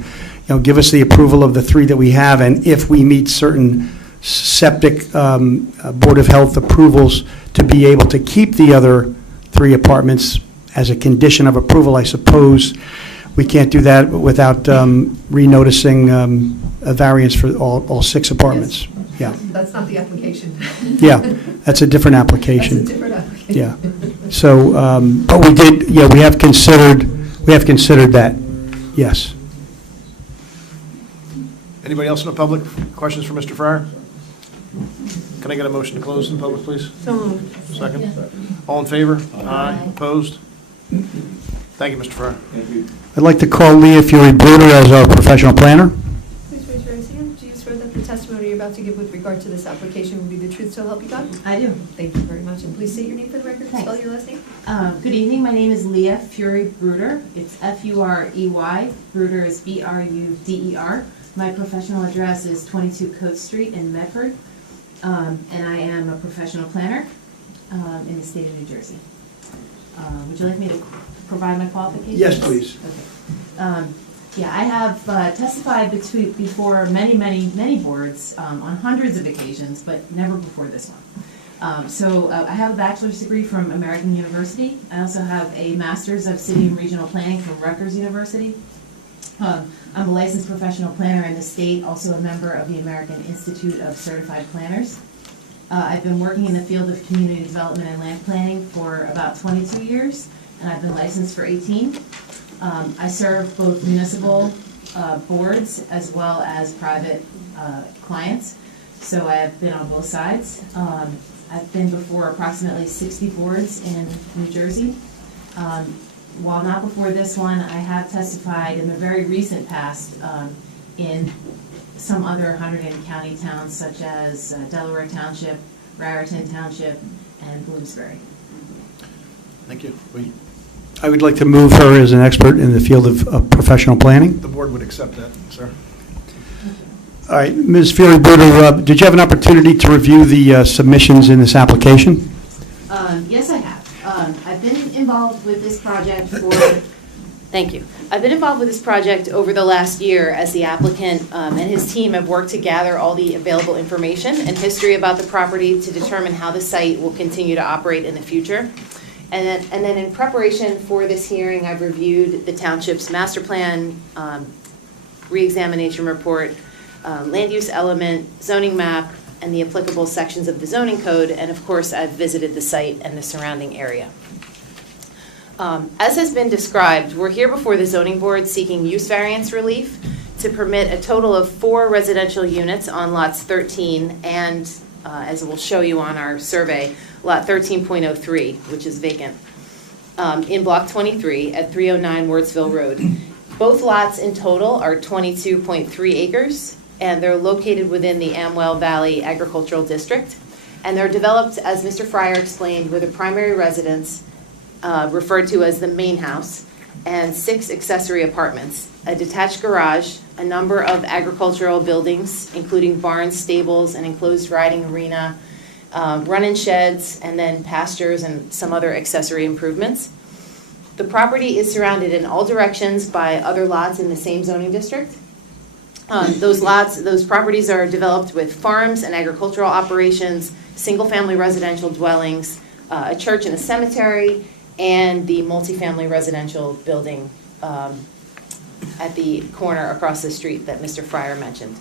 give us the approval of the 3 that we have, and if we meet certain septic Board of Health approvals to be able to keep the other 3 apartments as a condition of approval, I suppose we can't do that without renoticing a variance for all 6 apartments. Yeah. That's not the application. Yeah, that's a different application. That's a different application. Yeah. So, but we did, we have considered that, yes. Anybody else in the public? Questions for Mr. Fryer? Can I get a motion to close in public, please? So moved. Second? All in favor? Aye. Opposed? Thank you, Mr. Fryer. Thank you. I'd like to call Leah Fury-Bruder as our professional planner. Please raise your right hand. Do you swear that the testimony you're about to give with regard to this application will be the truth, so help you God? I do. Thank you very much. And please state your name for the record and spell your last name. Good evening, my name is Leah Fury-Bruder. It's F-U-R-E-Y. Bruder is B-R-U-D-E-R. My professional address is 22 Coate Street in Medford. And I am a professional planner in the state of New Jersey. Would you like me to provide my qualifications? Yes, please. Okay. Yeah, I have testified before many boards on hundreds of occasions, but never before this one. So I have a bachelor's degree from American University. I also have a master's of city and regional planning from Rutgers University. I'm a licensed professional planner in the state, also a member of the American Institute of Certified Planners. I've been working in the field of community development and land planning for about 22 years. and I've been licensed for 18. I serve both municipal boards as well as private clients, so I've been on both sides. I've been before approximately 60 boards in New Jersey. While not before this one, I have testified in the very recent past in some other Hunterdon County towns such as Delaware Township, Raritan Township, and Bloomsbury. Thank you. I would like to move her as an expert in the field of professional planning. The board would accept that, sir. All right, Ms. Fury-Bruder, did you have an opportunity to review the submissions in this application? Yes, I have. I've been involved with this project for, thank you. I've been involved with this project over the last year as the applicant and his team have worked to gather all the available information and history about the property to determine how the site will continue to operate in the future. And then in preparation for this hearing, I've reviewed the township's master plan, re-examination report, land use element, zoning map, and the applicable sections of the zoning code, and of course, I've visited the site and the surrounding area. As has been described, we're here before the zoning board seeking use variance relief to permit a total of 4 residential units on lots 13 and, as we'll show you on our survey, lot 13.03, which is vacant, in block 23 at 309 Wardsville Road. Both lots in total are 22.3 acres, and they're located within the Amwell Valley Agricultural District. And they're developed, as Mr. Fryer explained, with a primary residence referred to as the main house, and 6 accessory apartments, a detached garage, a number of agricultural buildings, including barns, stables, an enclosed riding arena, run-in sheds, and then pastures and some other accessory improvements. The property is surrounded in all directions by other lots in the same zoning district. Those properties are developed with farms and agricultural operations, single-family residential dwellings, a church and a cemetery, and the multifamily residential building at the corner across the street that Mr. Fryer mentioned.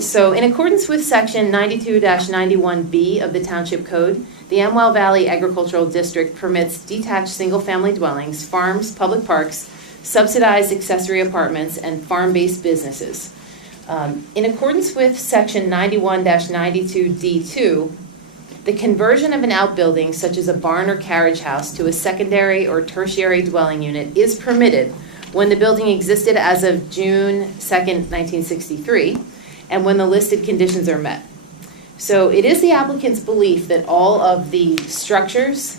So in accordance with section 92-91B of the Township Code, the Amwell Valley Agricultural District permits detached single-family dwellings, farms, public parks, subsidized accessory apartments, and farm-based businesses. In accordance with section 91-92D2, the conversion of an outbuilding such as a barn or carriage house to a secondary or tertiary dwelling unit is permitted when the building existed as of June 2nd, 1963, and when the listed conditions are met. So it is the applicant's belief that all of the structures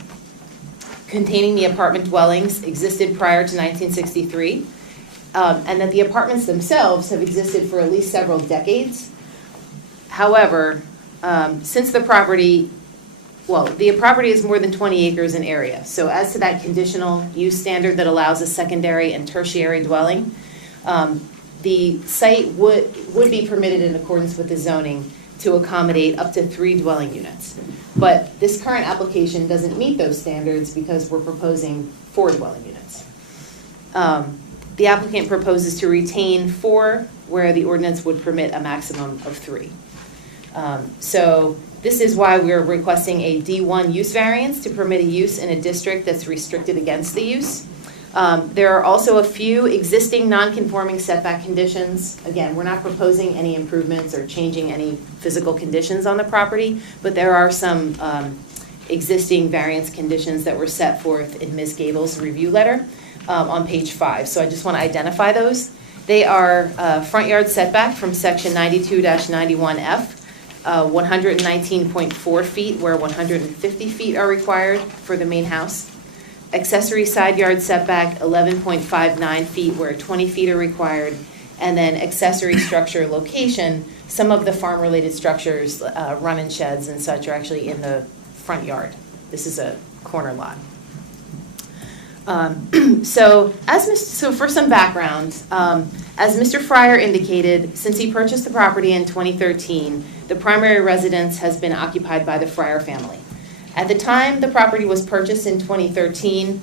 containing the apartment dwellings existed prior to 1963, and that the apartments themselves have existed for at least several decades. However, since the property is more than 20 acres in area. So as to that conditional use standard that allows a secondary and tertiary dwelling, the site would be permitted in accordance with the zoning to accommodate up to 3 dwelling units. But this current application doesn't meet those standards because we're proposing 4 dwelling units. The applicant proposes to retain 4 where the ordinance would permit a maximum of 3. So this is why we're requesting a D1 use variance to permit a use in a district that's restricted against the use. There are also a few existing non-conforming setback conditions. Again, we're not proposing any improvements or changing any physical conditions on the property, but there are some existing variance conditions that were set forth in Ms. Gable's review letter on page 5. So I just want to identify those. They are front yard setback from section 92-91F, 119.4 feet where 150 feet are required for the main house. Accessory side yard setback, 11.59 feet where 20 feet are required. And then accessory structure location, some of the farm-related structures, run-in sheds and such, are actually in the front yard. This is a corner lot. So for some background, as Mr. Fryer indicated, since he purchased the property in 2013, the primary residence has been occupied by the Fryer family. At the time the property was purchased in 2013,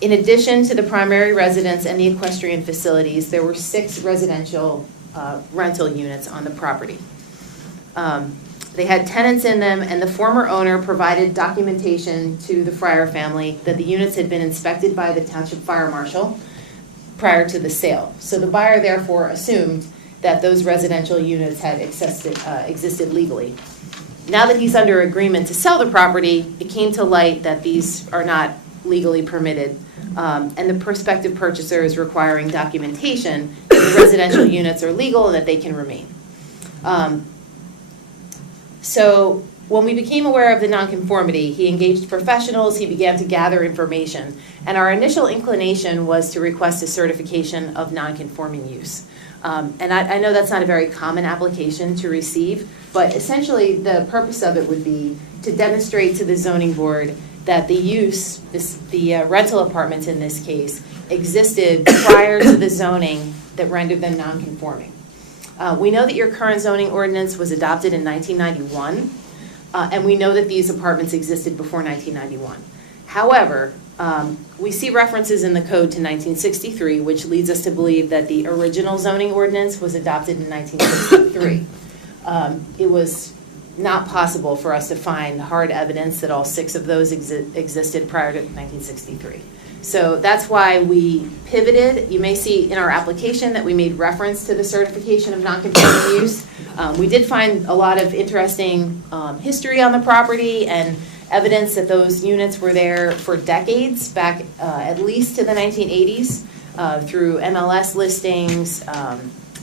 in addition to the primary residence and the equestrian facilities, there were 6 residential rental units on the property. They had tenants in them, and the former owner provided documentation to the Fryer family that the units had been inspected by the township fire marshal prior to the sale. So the buyer therefore assumed that those residential units had existed legally. Now that he's under agreement to sell the property, it came to light that these are not legally permitted, and the prospective purchaser is requiring documentation that the residential units are legal and that they can remain. So when we became aware of the nonconformity, he engaged professionals, he began to gather information, and our initial inclination was to request a certification of nonconforming use. And I know that's not a very common application to receive, but essentially the purpose of it would be to demonstrate to the zoning board that the use, the rental apartments in this case, existed prior to the zoning that rendered them nonconforming. We know that your current zoning ordinance was adopted in 1991, and we know that these apartments existed before 1991. However, we see references in the code to 1963, which leads us to believe that the original zoning ordinance was adopted in 1963. It was not possible for us to find hard evidence that all 6 of those existed prior to 1963. So that's why we pivoted. You may see in our application that we made reference to the certification of nonconforming use. We did find a lot of interesting history on the property and evidence that those units were there for decades, back at least to the 1980s, through MLS listings,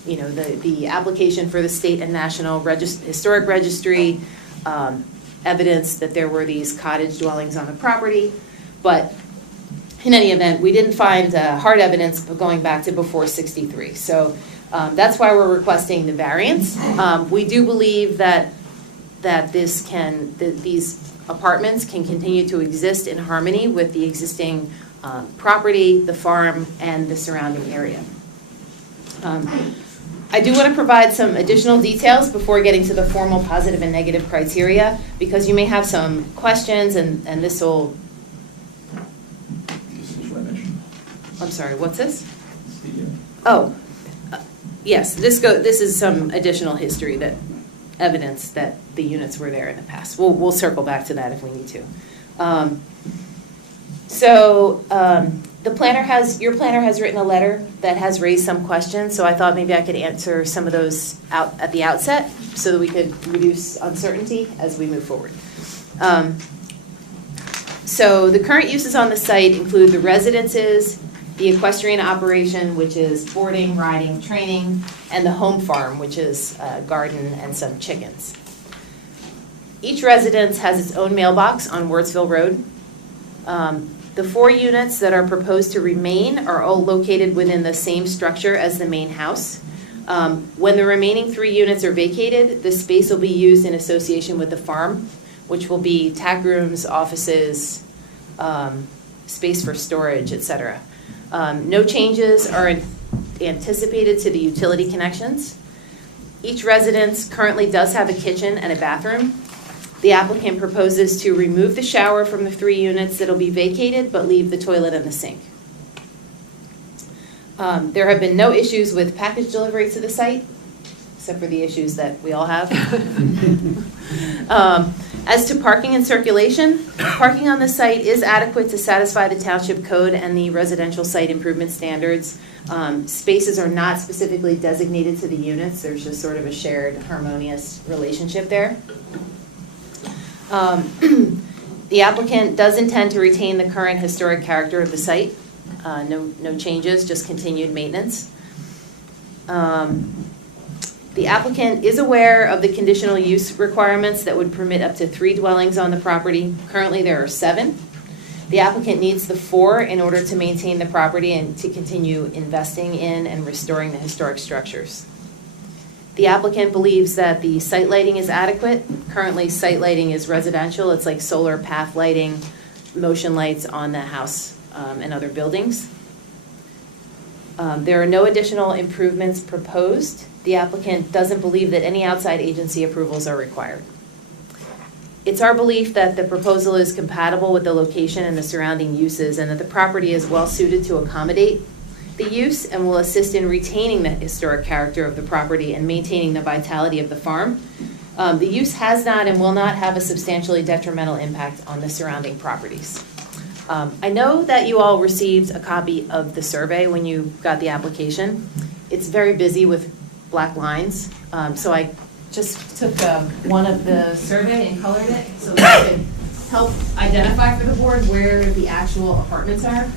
the application for the state and national historic registry, evidence that there were these cottage dwellings on the property. But in any event, we didn't find hard evidence going back to before 63. So that's why we're requesting the variance. We do believe that these apartments can continue to exist in harmony with the existing property, the farm, and the surrounding area. I do want to provide some additional details before getting to the formal positive and negative criteria, because you may have some questions, and this will... I'm sorry, what's this? Oh, yes, this is some additional history, that evidence that the units were there in the past. We'll circle back to that if we need to. Your planner has written a letter that has raised some questions, so I thought maybe I could answer some of those out at the outset so that we could reduce uncertainty as we move forward. So the current uses on the site include the residences, the equestrian operation, which is boarding, riding, training, and the home farm, which is a garden and some chickens. Each residence has its own mailbox on Wurtsville Road. The 4 units that are proposed to remain are all located within the same structure as the main house. When the remaining 3 units are vacated, the space will be used in association with the farm, which will be tack rooms, offices, space for storage, etc. No changes are anticipated to the utility connections. Each residence currently does have a kitchen and a bathroom. The applicant proposes to remove the shower from the 3 units that will be vacated, but leave the toilet and the sink. There have been no issues with package delivery to the site, except for the issues that we all have. As to parking and circulation, parking on the site is adequate to satisfy the township code and the residential site improvement standards. Spaces are not specifically designated to the units. There's just sort of a shared harmonious relationship there. The applicant does intend to retain the current historic character of the site. No changes, just continued maintenance. The applicant is aware of the conditional use requirements that would permit up to 3 dwellings on the property. Currently, there are 7. The applicant needs the 4 in order to maintain the property and to continue investing in and restoring the historic structures. The applicant believes that the site lighting is adequate. Currently, site lighting is residential. It's like solar path lighting, motion lights on the house and other buildings. There are no additional improvements proposed. The applicant doesn't believe that any outside agency approvals are required. It's our belief that the proposal is compatible with the location and the surrounding uses, and that the property is well suited to accommodate the use and will assist in retaining the historic character of the property and maintaining the vitality of the farm. The use has not and will not have a substantially detrimental impact on the surrounding properties. I know that you all received a copy of the survey when you got the application. It's very busy with black lines, so I just took one of the survey and colored it so that it could help identify for the board where the actual apartments are.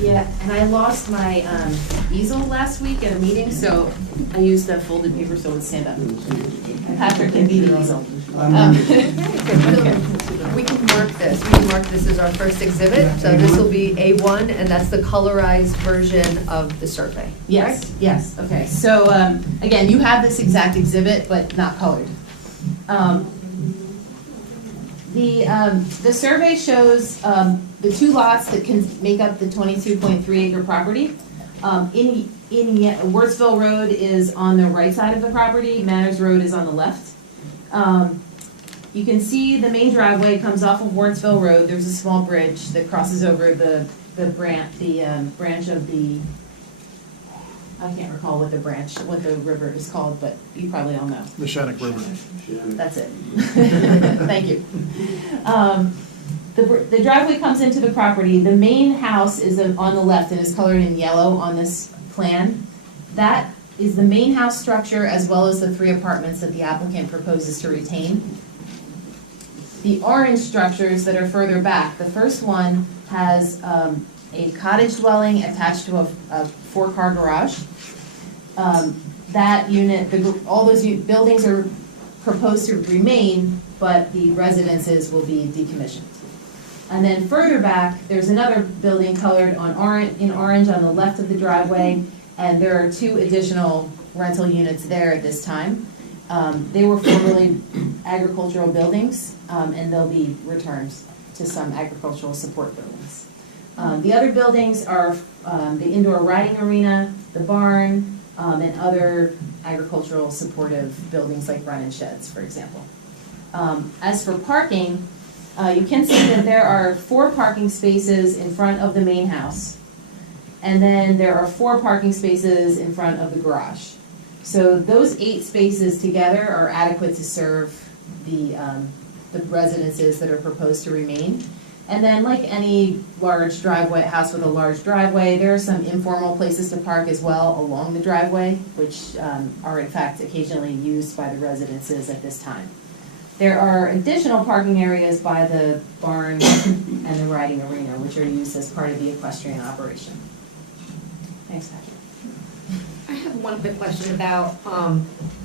Yeah, and I lost my easel last week at a meeting, so I used the folded paper so it would stand up. And Patrick can be the easel. We can mark this. We can mark this as our first exhibit. So this will be A1, and that's the colorized version of the survey. Yes, correct? yes, okay. So again, you have this exact exhibit, but not colored. The survey shows the two lots that can make up the 22.3 acre property. Wurtsville Road is on the right side of the property, Manners Road is on the left. You can see the main driveway comes off of Wurtsville Road. There's a small bridge that crosses over the branch of the, I can't recall what the river is called, but you probably all know. The Shannock River. That's it. Thank you. The driveway comes into the property. The main house is on the left and is colored in yellow on this plan. That is the main house structure as well as the 3 apartments that the applicant proposes to retain. The orange structures that are further back, the first one has a cottage dwelling attached to a 4-car garage. That unit, all those buildings are proposed to remain, but the residences will be decommissioned. And then further back, there's another building colored in orange on the left of the driveway, and there are 2 additional rental units there at this time. They were formerly agricultural buildings, and they'll be returned to some agricultural support buildings. The other buildings are the indoor riding arena, the barn, and other agricultural supportive buildings like run-in sheds, for example. As for parking, you can see that there are 4 parking spaces in front of the main house, and then there are 4 parking spaces in front of the garage. So those 8 spaces together are adequate to serve the residences that are proposed to remain. And then like any large driveway, house with a large driveway, there are some informal places to park as well along the driveway, which are in fact occasionally used by the residences at this time. There are additional parking areas by the barn and the riding arena, which are used as part of the equestrian operation. Thanks, Patrick. I have one quick question about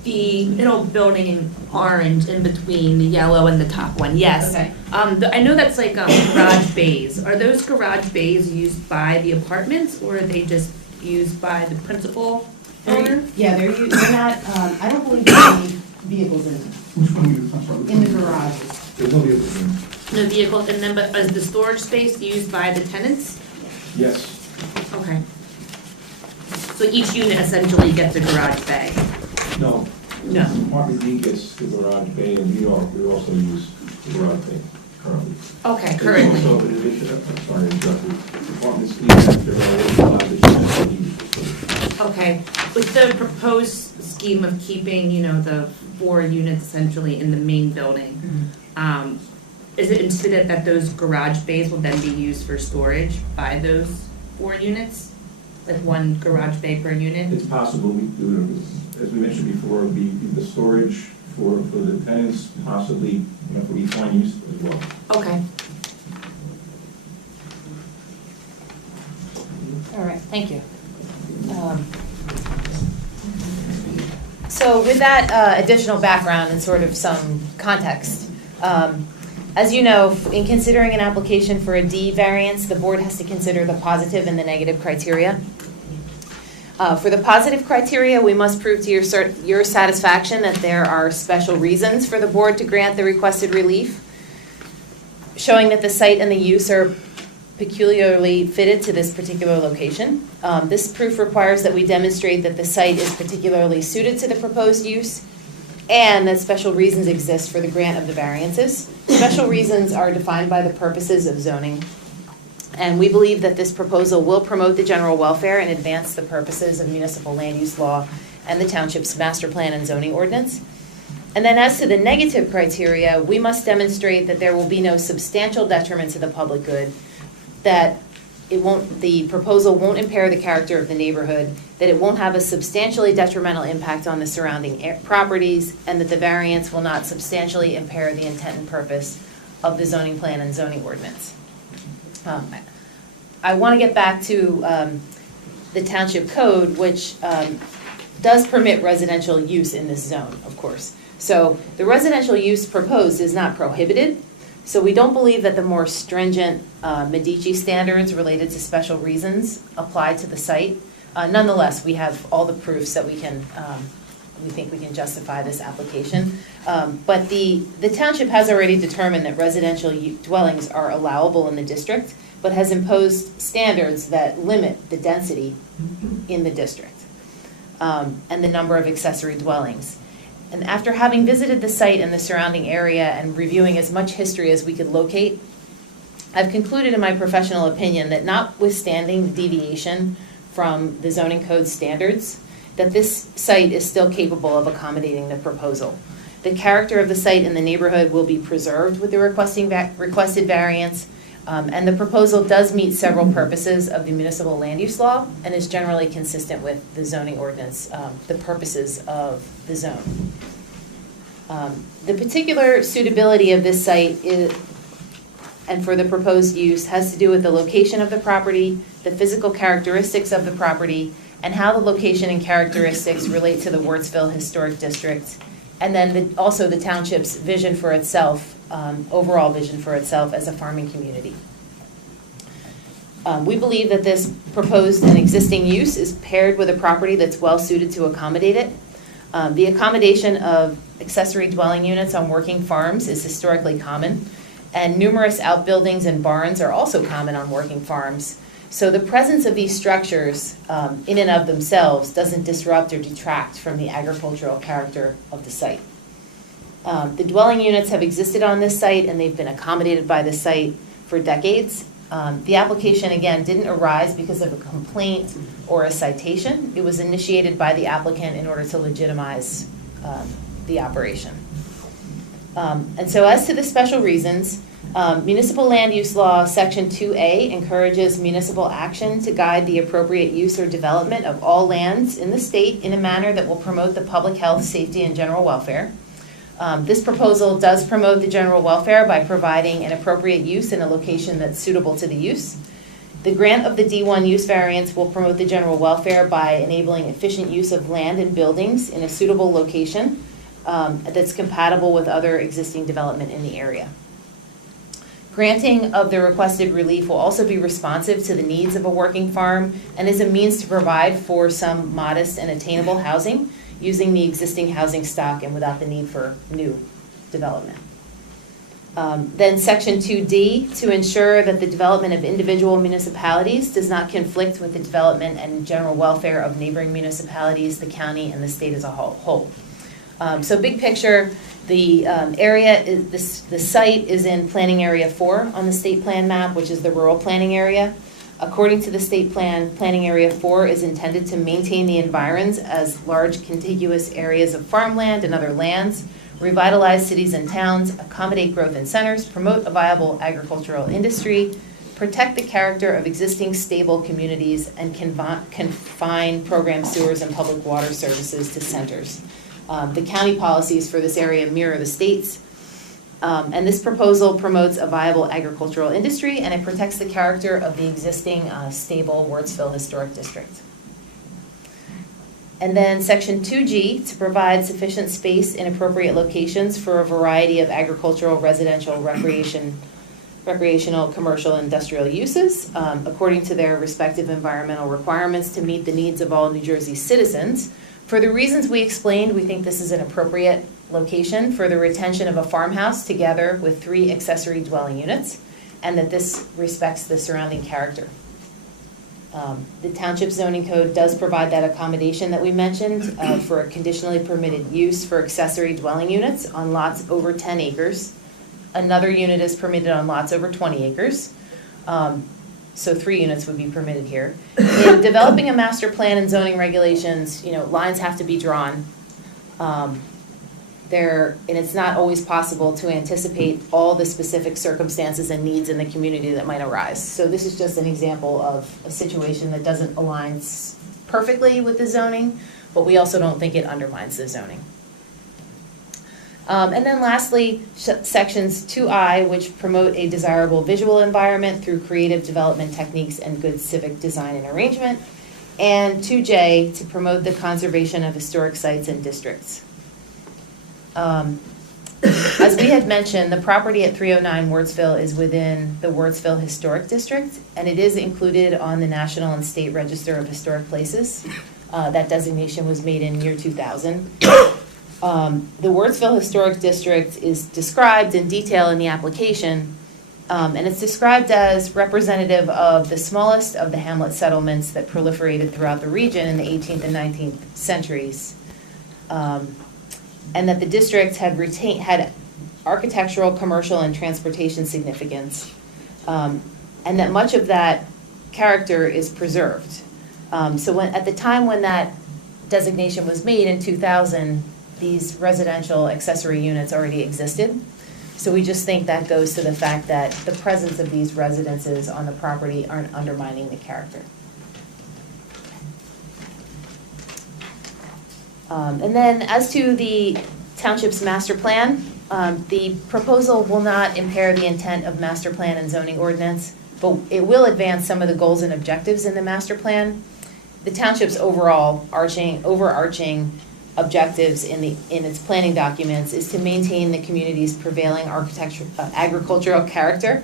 the middle building in orange in between the yellow and the top one. Yes. Okay. I know that's like garage bays. Are those garage bays used by the apartments, or are they just used by the principal owner? Yeah, they're not, I don't believe there's any vehicles in them. Which one are you, I'm sorry? In the garages. There's no vehicles in. No vehicles in them, but is the storage space used by the tenants? Yes. Okay. So each unit essentially gets a garage bay? No. No. Apartment D gets the garage bay, and New York, we also use the garage bay currently. Okay, currently. Also, in addition, I'm sorry to interrupt you, apartments E, there are always 5 that you have to use. Okay, with the proposed scheme of keeping, the 4 units essentially in the main building, is it intended that those garage bays will then be used for storage by those 4 units? Like 1 garage bay per unit? It's possible, as we mentioned before, it would be the storage for the tenants, possibly, for each one use as well. Okay. All right, thank you. So with that additional background and sort of some context, as you know, in considering an application for a D variance, the board has to consider the positive and the negative criteria. For the positive criteria, we must prove to your satisfaction that there are special reasons for the board to grant the requested relief, showing that the site and the use are peculiarly fitted to this particular location. This proof requires that we demonstrate that the site is particularly suited to the proposed use and that special reasons exist for the grant of the variances. Special reasons are defined by the purposes of zoning, and we believe that this proposal will promote the general welfare and advance the purposes of municipal land use law and the township's master plan and zoning ordinance. And then as to the negative criteria, we must demonstrate that there will be no substantial detriment to the public good, that the proposal won't impair the character of the neighborhood, that it won't have a substantially detrimental impact on the surrounding properties, and that the variance will not substantially impair the intent and purpose of the zoning plan and zoning ordinance. I want to get back to the township code, which does permit residential use in this zone, of course. So the residential use proposed is not prohibited. So we don't believe that the more stringent Medici standards related to special reasons apply to the site. Nonetheless, we have all the proofs that we think we can justify this application. But the township has already determined that residential dwellings are allowable in the district, but has imposed standards that limit the density in the district and the number of accessory dwellings. And after having visited the site and the surrounding area and reviewing as much history as we could locate, I've concluded in my professional opinion that notwithstanding the deviation from the zoning code standards, that this site is still capable of accommodating the proposal. The character of the site and the neighborhood will be preserved with the requested variance, and the proposal does meet several purposes of the municipal land use law and is generally consistent with the zoning ordinance, the purposes of the zone. The particular suitability of this site and for the proposed use has to do with the location of the property, the physical characteristics of the property, and how the location and characteristics relate to the Wardsville Historic District, and then also the township's vision for itself, overall vision for itself as a farming community. We believe that this proposed and existing use is paired with a property that's well suited to accommodate it. The accommodation of accessory dwelling units on working farms is historically common, and numerous outbuildings and barns are also common on working farms. So the presence of these structures in and of themselves doesn't disrupt or detract from the agricultural character of the site. The dwelling units have existed on this site and they've been accommodated by the site for decades. The application, again, didn't arise because of a complaint or a citation. It was initiated by the applicant in order to legitimize the operation. And so as to the special reasons, Municipal Land Use Law Section 2A encourages municipal action to guide the appropriate use or development of all lands in the state in a manner that will promote the public health, safety, and general welfare. This proposal does promote the general welfare by providing an appropriate use in a location that's suitable to the use. The grant of the D1 use variance will promote the general welfare by enabling efficient use of land and buildings in a suitable location that's compatible with other existing development in the area. Granting of the requested relief will also be responsive to the needs of a working farm and is a means to provide for some modest and attainable housing using the existing housing stock and without the need for new development. Then Section 2D, to ensure that the development of individual municipalities does not conflict with the development and general welfare of neighboring municipalities, the county, and the state as a whole. So big picture, the the site is in Planning Area 4 on the state plan map, which is the rural planning area. According to the state plan, Planning Area 4 is intended to maintain the environs as large contiguous areas of farmland and other lands, revitalize cities and towns, accommodate growth in centers, promote a viable agricultural industry, protect the character of existing stable communities, and confine program sewers and public water services to centers. The county policies for this area mirror the state's. And this proposal promotes a viable agricultural industry, and it protects the character of the existing stable Wardsville Historic District. And then Section 2G, to provide sufficient space in appropriate locations for a variety of agricultural, residential, recreational, commercial, and industrial uses, according to their respective environmental requirements to meet the needs of all New Jersey citizens. For the reasons we explained, we think this is an appropriate location for the retention of a farmhouse together with 3 accessory dwelling units, and that this respects the surrounding character. The Township Zoning Code does provide that accommodation that we mentioned for a conditionally permitted use for accessory dwelling units on lots over 10 acres. Another unit is permitted on lots over 20 acres. So 3 units would be permitted here. In developing a master plan and zoning regulations, lines have to be drawn. and it's not always possible to anticipate all the specific circumstances and needs in the community that might arise. So this is just an example of a situation that doesn't align perfectly with the zoning, but we also don't think it undermines the zoning. And then lastly, sections 2I, which promote a desirable visual environment through creative development techniques and good civic design and arrangement, and 2J, to promote the conservation of historic sites and districts. As we had mentioned, the property at 309 Wardsville is within the Wardsville Historic District, and it is included on the National and State Register of Historic Places. That designation was made in year 2000. The Wardsville Historic District is described in detail in the application, and it's described as representative of the smallest of the hamlet settlements that proliferated throughout the region in the 18th and 19th centuries. And that the district had architectural, commercial, and transportation significance, and that much of that character is preserved. So at the time when that designation was made in 2000, these residential accessory units already existed. So we just think that goes to the fact that the presence of these residences on the property aren't undermining the character. And then as to the township's master plan, the proposal will not impair the intent of master plan and zoning ordinance, but it will advance some of the goals and objectives in the master plan. The township's overarching objectives in its planning documents is to maintain the community's prevailing agricultural character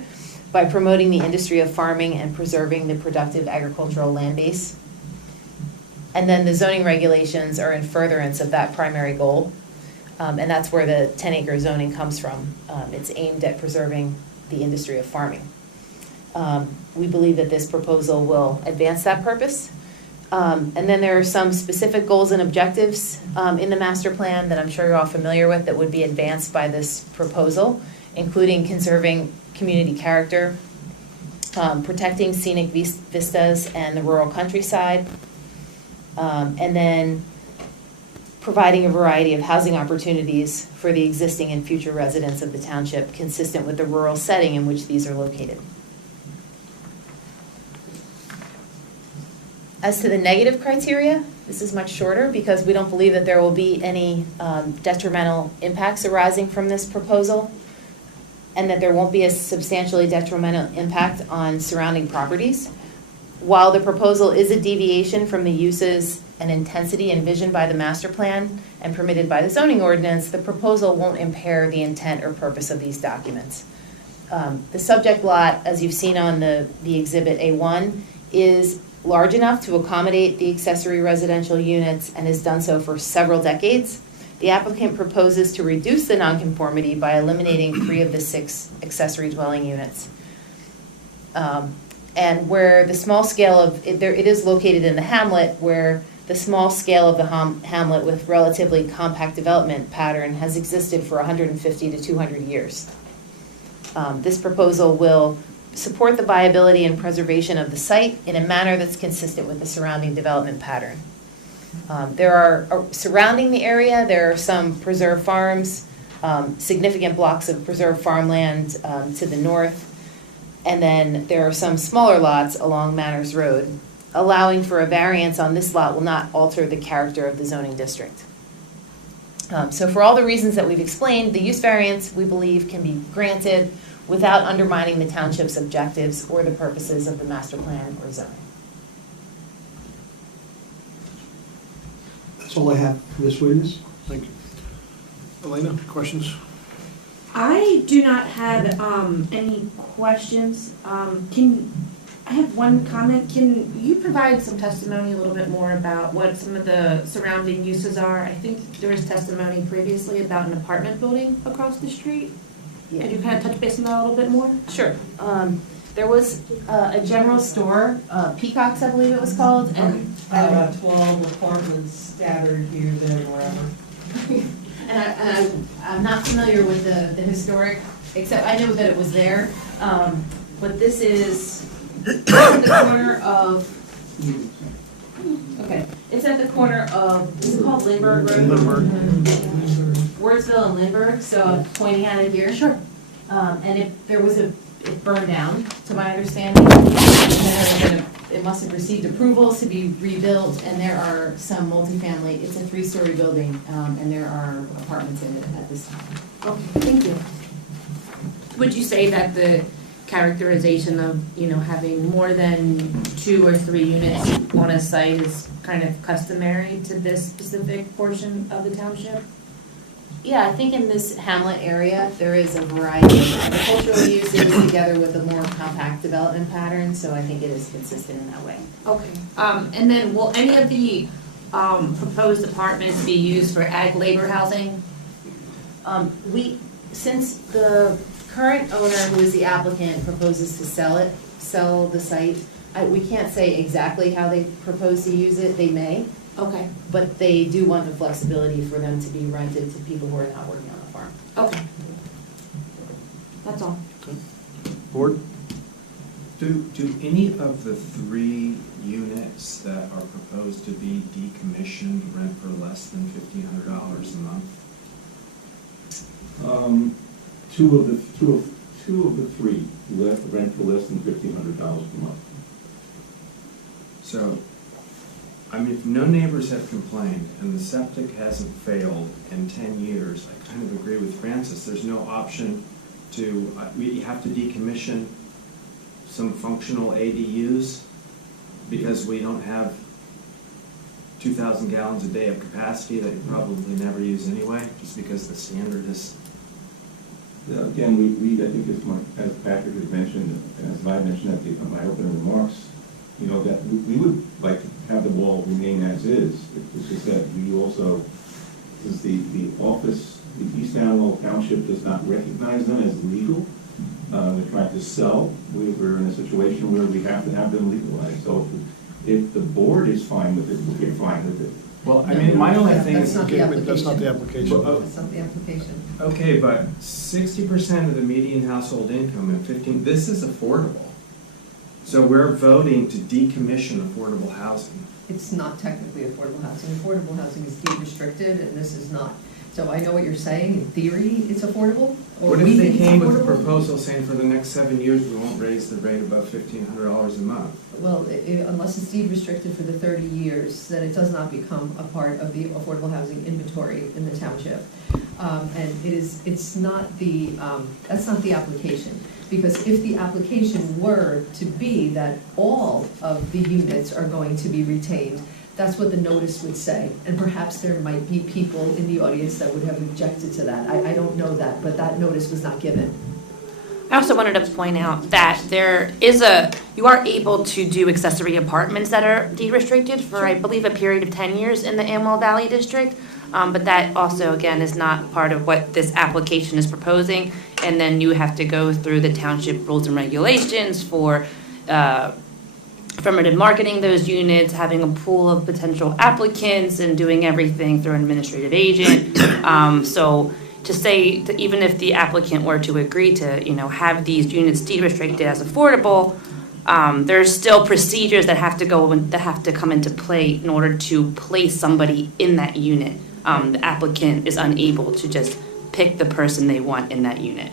by promoting the industry of farming and preserving the productive agricultural land base. And then the zoning regulations are in furtherance of that primary goal, and that's where the 10-acre zoning comes from. It's aimed at preserving the industry of farming. We believe that this proposal will advance that purpose. And then there are some specific goals and objectives in the master plan that I'm sure you're all familiar with that would be advanced by this proposal, including conserving community character, protecting scenic vistas and the rural countryside, and then providing a variety of housing opportunities for the existing and future residents of the township, consistent with the rural setting in which these are located. As to the negative criteria, this is much shorter because we don't believe that there will be any detrimental impacts arising from this proposal, and that there won't be a substantially detrimental impact on surrounding properties. While the proposal is a deviation from the uses and intensity envisioned by the master plan and permitted by the zoning ordinance, the proposal won't impair the intent or purpose of these documents. The subject lot, as you've seen on the exhibit A1, is large enough to accommodate the accessory residential units and has done so for several decades. The applicant proposes to reduce the nonconformity by eliminating 3 of the 6 accessory dwelling units. And where the small scale of, it is located in the hamlet, where the small scale of the hamlet with relatively compact development pattern has existed for 150 to 200 years. This proposal will support the viability and preservation of the site in a manner that's consistent with the surrounding development pattern. Surrounding the area, there are some preserved farms, significant blocks of preserved farmland to the north, and then there are some smaller lots along Manners Road. Allowing for a variance on this lot will not alter the character of the zoning district. So for all the reasons that we've explained, the use variance, we believe, can be granted without undermining the township's objectives or the purposes of the master plan or zoning. That's all I have for this witness. Thank you. Elena, questions? I do not have any questions. I have one comment. Can you provide some testimony a little bit more about what some of the surrounding uses are? I think there was testimony previously about an apartment building across the street. Yeah. Could you kind of touch base on that a little bit more? Sure. There was a general store, Peacocks, I believe it was called, and about 12 apartments scattered here, there, wherever. and I'm not familiar with the historic, except I know that it was there. But this is at the corner of. Okay, it's at the corner of. Is it called Lindbergh Road? Lindbergh. Wardsville and Lindbergh, so I'm pointing at it here. Sure. And it burned down, to my understanding. And then it must have received approvals to be rebuilt, and there are some multifamily, it's a 3-story building, and there are apartments in it at this time. Okay, thank you. Would you say that the characterization of, having more than 2 or 3 units on a site is kind of customary to this specific portion of the township? Yeah, I think in this hamlet area, there is a variety of agricultural uses together with a more compact development pattern, so I think it is consistent in that way. Okay, and then will any of the proposed apartments be used for ag labor housing? Since the current owner, who is the applicant, proposes to sell the site, we can't say exactly how they propose to use it. They may. Okay. But they do want the flexibility for them to be rented to people who are not working on the farm. Okay. That's all. Board? Do any of the 3 units that are proposed to be decommissioned rent for less than $1,500 a month? Two of the 3 rent for less than $1,500 per month. So, if no neighbors have complained and the septic hasn't failed in 10 years, I kind of agree with Francis. There's no option to, we have to decommission some functional ADUs because we don't have 2,000 gallons a day of capacity that you probably never use anyway, just because the standard is. Again, we I think as Patrick had mentioned, and as I mentioned at my opening remarks, that we would like to have the wall remain as is. It's just that we also, since the office, the East Amwell Township does not recognize them as legal, we're trying to sell. We're in a situation where we have to have them legalized. So if the board is fine with it, we're fine with it. Well, my only thing is. That's not the application. That's not the application. Okay, but 60% of the median household income and 15, this is affordable. So we're voting to decommission affordable housing. It's not technically affordable housing. Affordable housing is deed restricted, and this is not. So I know what you're saying. In theory, it's affordable. Or What we if they think it's came with a affordable? proposal saying for the next 7 years, we won't raise the rate above $1,500 a month? Well, unless it's deed restricted for the 30 years, then it does not become a part of the affordable housing inventory in the township. And it's not the, that's not the application. Because if the application were to be that all of the units are going to be retained, that's what the notice would say. And perhaps there might be people in the audience that would have objected to that. I don't know that, but that notice was not given. I also wanted to point out that you are able to do accessory apartments that are deed restricted for, I believe, a period of 10 years in the Amwell Valley District. But that also, again, is not part of what this application is proposing. And then you have to go through the township rules and regulations for affirmative marketing those units, having a pool of potential applicants, and doing everything through an administrative agent. So to say that even if the applicant were to agree to, have these units deed restricted as affordable, there's still procedures that have to come into play in order to place somebody in that unit. The applicant is unable to just pick the person they want in that unit.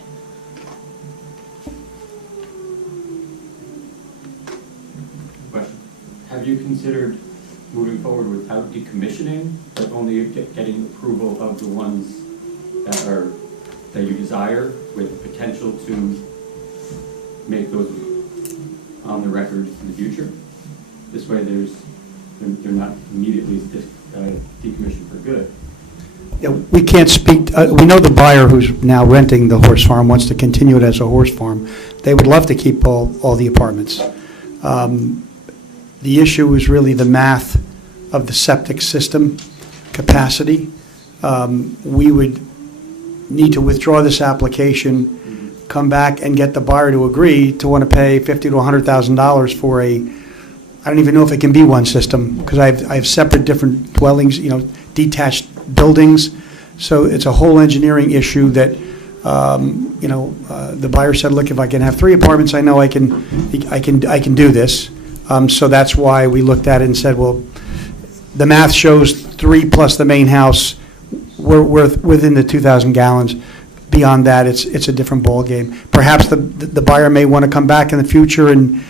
Question. Have you considered moving forward without decommissioning, but only getting approval of the ones that you desire, with the potential to make those on the record in the future? This way they're not immediately decommissioned for good. Yeah, we can't speak, we know the buyer who's now renting the horse farm wants to continue it as a horse farm. They would love to keep all the apartments. The issue is really the math of the septic system capacity. We would need to withdraw this application, come back and get the buyer to agree to want to pay $50,000 to $100,000 for I don't even know if it can be one system, because I have separate different dwellings, detached buildings. So it's a whole engineering issue that, the buyer said, look, if I can have 3 apartments, I know I can do this. So that's why we looked at it and said, well, the math shows 3 plus the main house we're within the 2,000 gallons. Beyond that, it's a different ballgame. Perhaps the buyer may want to come back in the future and,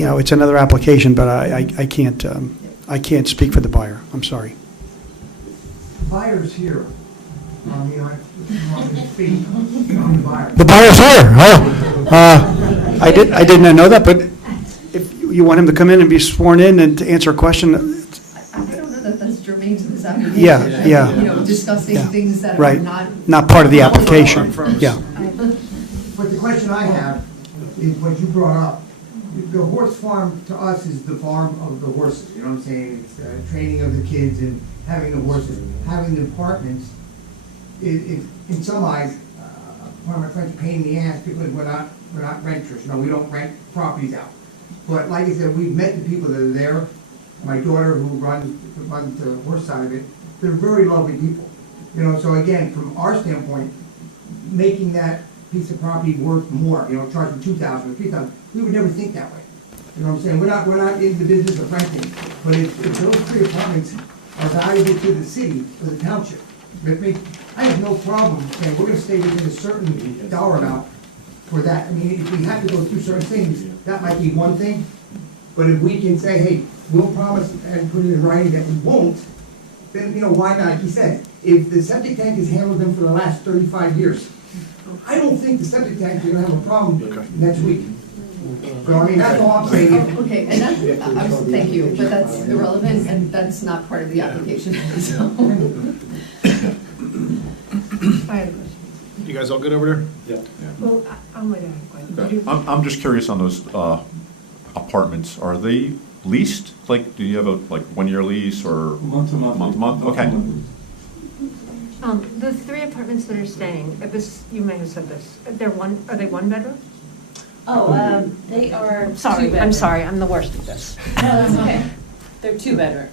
it's another application, but I can't speak for the buyer. I'm sorry. Buyer's here. I mean, I want to speak on the buyer. The buyer's here. Oh, I didn't know that, but if you want him to come in and be sworn in and to answer a question, I don't know that that's germane to this application. Yeah. Discussing Yeah. things that are right, not part of the application. Yeah. But the question I have is what you brought up. The horse farm to us is the farm of the horses, you know what I'm saying? It's training of the kids and having the horses. Having the apartments, in some eyes, one of my friends, pain in the ass because we're not renters, we don't rent properties out. But like I said, we've met the people that are there. My daughter who runs the horse side of it, they're very lovely people. So again, from our standpoint, making that piece of property worth more, charging $2,000 or $3,000, we would never think that way. You know what I'm saying? We're not in the business of renting, but if those 3 apartments are valuable to the city or the township, with me, I have no problem saying we're gonna stay within a certain dollar amount for that. I mean, if we have to go through certain things, that might be one thing, but if we can say, hey, we'll promise and put it in writing that we won't, then, why not? He said, if the septic tank has handled them for the last 35 years, I don't think the septic tank is gonna have a problem next week. So, I mean, that's all I'm saying. Okay, and that's, thank you, but that's irrelevant, and that's not part of the application, so. I have a question. You guys all good over there? Yeah. Well, I might have a question. I'm just curious on those apartments. Are they leased? Like, do you have a 1-year lease or? Month to month. Month? Okay. The 3 apartments that are staying, you may have said this, are they 1 bedroom? Oh, they are. Sorry, I'm sorry, I'm the worst at this. No, that's okay. They're 2-bedroom.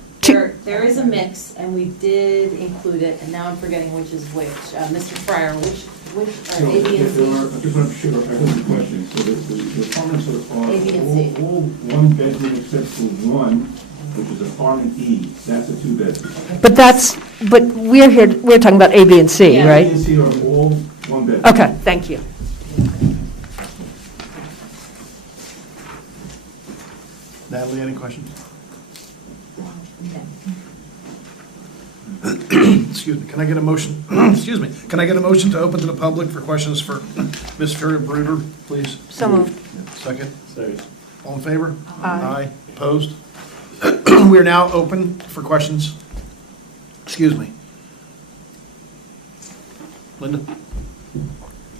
There is a mix, and we did include it, and now I'm forgetting which is which. Mr. Fryer, which are A, B, and C? I just want to be sure, I have a question. So the apartments are A, B, and C. all 1 bedroom except for one, which is apartment E. That's a 2-bedroom. But we're talking about A, B, and C, Yeah. right? A and C are all 1 bedroom. Okay, thank you. Natalie, any questions? Excuse me, can I get a motion, excuse me, can I get a motion to open to the public for questions for Ms. Fury Bruder, please? So moved. Second? Second. All in favor? Aye. Opposed? We are now open for questions. Excuse me. Linda?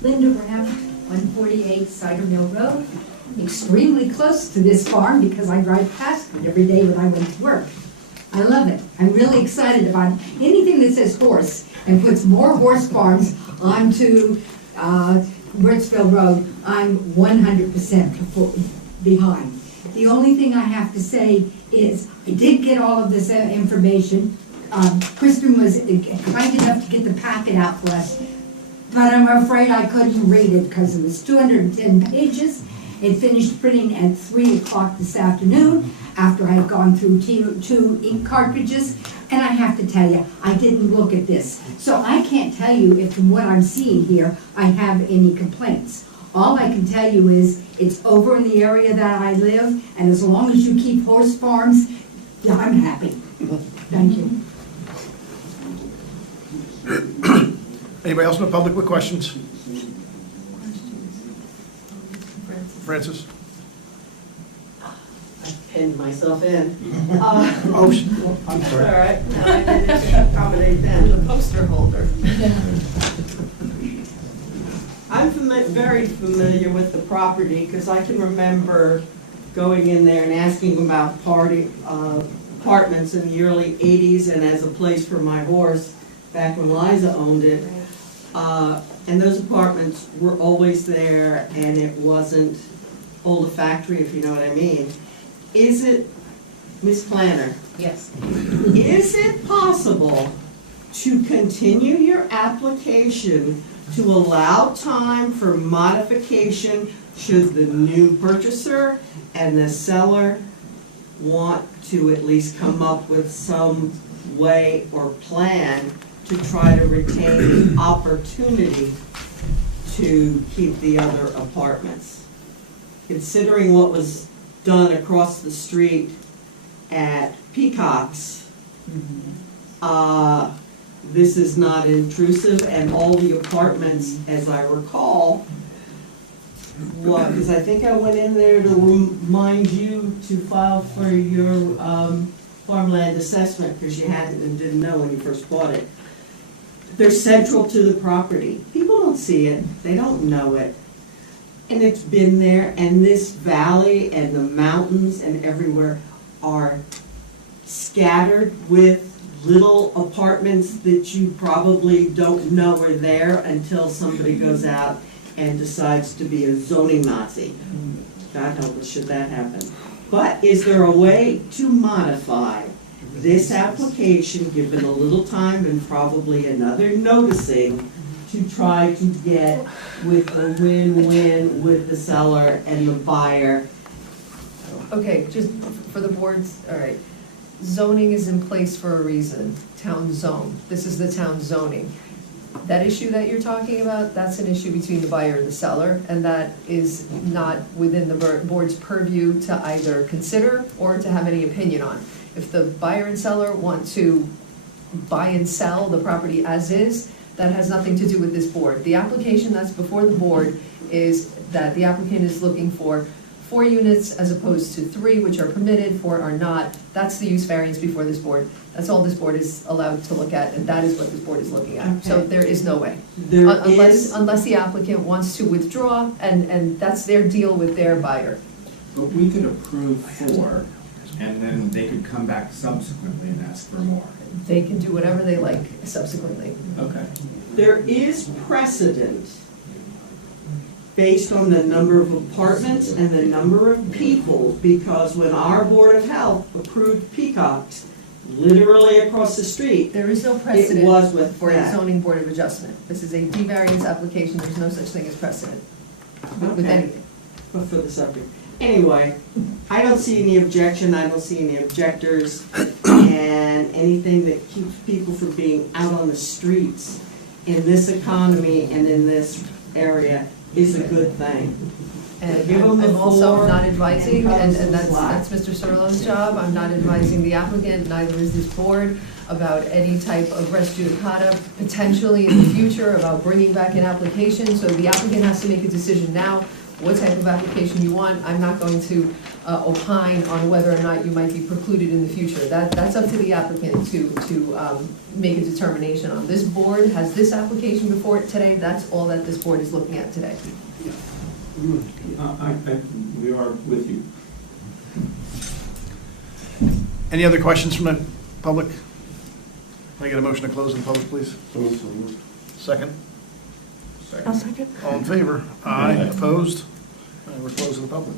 Linda Brown, 148 Cider Mill Road, extremely close to this farm because I drive past it every day when I went to work. I love it. I'm really excited about anything that says horse and puts more horse farms onto Wurtsville Road. I'm 100% behind. The only thing I have to say is I did get all of this information. Kristen was kind enough to get the packet out for us, but I'm afraid I couldn't read it because it was 210 pages. It finished printing at 3 o'clock this afternoon after I had gone through 2 ink cartridges. And I have to tell you, I didn't look at this. So I can't tell you if from what I'm seeing here, I have any complaints. All I can tell you is it's over in the area that I live, and as long as you keep horse farms, yeah, I'm happy. Thank you. Anybody else in the public with questions? Francis? Pinned myself in. Oh, I'm All sorry. right, now I didn't accommodate them, the poster holder. I'm very familiar with the property because I can remember going in there and asking about apartments in the early 80s and as a place for my horse back when Liza owned it. And those apartments were always there and it wasn't old a factory, if you know what I mean. Is it, Ms. Planner? Yes. Is it possible to continue your application to allow time for modification should the new purchaser and the seller want to at least come up with some way or plan to try to retain the opportunity to keep the other apartments. Considering what was done across the street at Peacock's, this is not intrusive, and all the apartments, as I recall, because I think I went in there to remind you to file for your farmland assessment, because you hadn't and didn't know when you first bought it. They're central to the property. People don't see it, they don't know it. And it's been there, and this valley and the mountains and everywhere are scattered with little apartments that you probably don't know are there until somebody goes out and decides to be a zoning Nazi. God help us, should that happen. But is there a way to modify this application, given a little time and probably another noticing, to try to get with a win-win with the seller and the buyer? Okay, just for the boards, all right. Zoning is in place for a reason, town zone. This is the town zoning. That issue that you're talking about, that's an issue between the buyer and the seller, and that is not within the board's purview to either consider or to have any opinion on. If the buyer and seller want to buy and sell the property as is, that has nothing to do with this board. The application that's before the board is that the applicant is looking for 4 units as opposed to 3, which are permitted, 4 are not. That's the use variance before this board. That's all this board is allowed to look at, and that is what this board is looking at. So Okay. there is no way. Unless the applicant wants to withdraw, and that's their deal with their buyer. But we could approve 4, and then they could come back subsequently and ask for more. They can do whatever they like subsequently. Okay. There is precedent based on the number of apartments and the number of people, because when our Board of Health approved Peacocks, literally across the street, There is no it precedent was with for a that. zoning board of adjustment. This is a D-variance application, there's no such thing as precedent with Okay. anything. But for the subject. Anyway, I don't see any objection, I don't see any objectors, and anything that keeps people from being out on the streets in this economy and in this area is a good thing. And Give them the I'm also floor not advising, and and cut that's them Mr. Cirillo's job, I'm not advising the applicant, neither is this board, about any type of res judicata potentially in the future, about bringing back an application, so the applicant has to make a decision now, what type of application you want. I'm not going to opine on whether or not you might be precluded in the future. That's up to the applicant to make a determination on. This board has this application before it today, that's all that this board is looking at today. We are with you. Any other questions from the public? Can I get a motion to close the public, please? Second? I'll second. All in favor? Aye. Opposed? We're closing the public.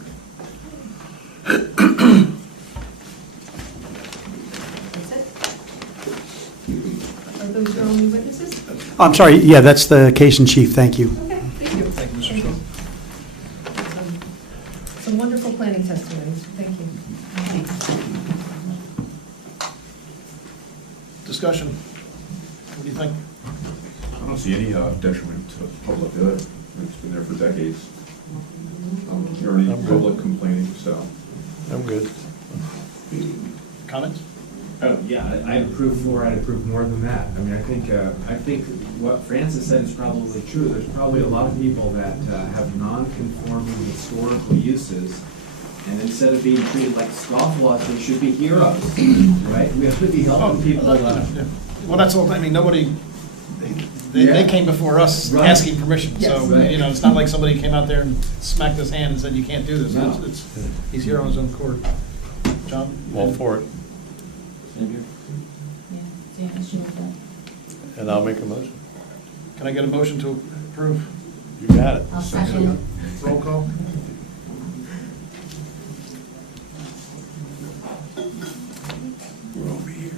Are those your only witnesses? I'm sorry, yeah, that's the case in chief, thank you. Okay, thank you. Thank you, Mr. Schultz. Some wonderful planning testimonies, thank you. Discussion. What do you think? I don't see any detriment to public good. It's been there for decades. I don't hear any public complaining, so. I'm good. Comments? Oh, yeah, I'd approve 4, I'd approve more than that. I mean, I think what Francis said is probably true. There's probably a lot of people that have non-conforming historical uses, and instead of being treated like scofflaws, they should be heroes, right? We have to be helping people. Well, that's all, I mean, nobody, they came before us Right. asking permission. So, Yes, right. you know, it's not like somebody came out there and smacked his hand and said, you can't do this. No. He's here on his own accord. John? All for it. Same here. And I'll make a motion. Can I get a motion to approve? You got it. I'll second. Roll call? We're over here.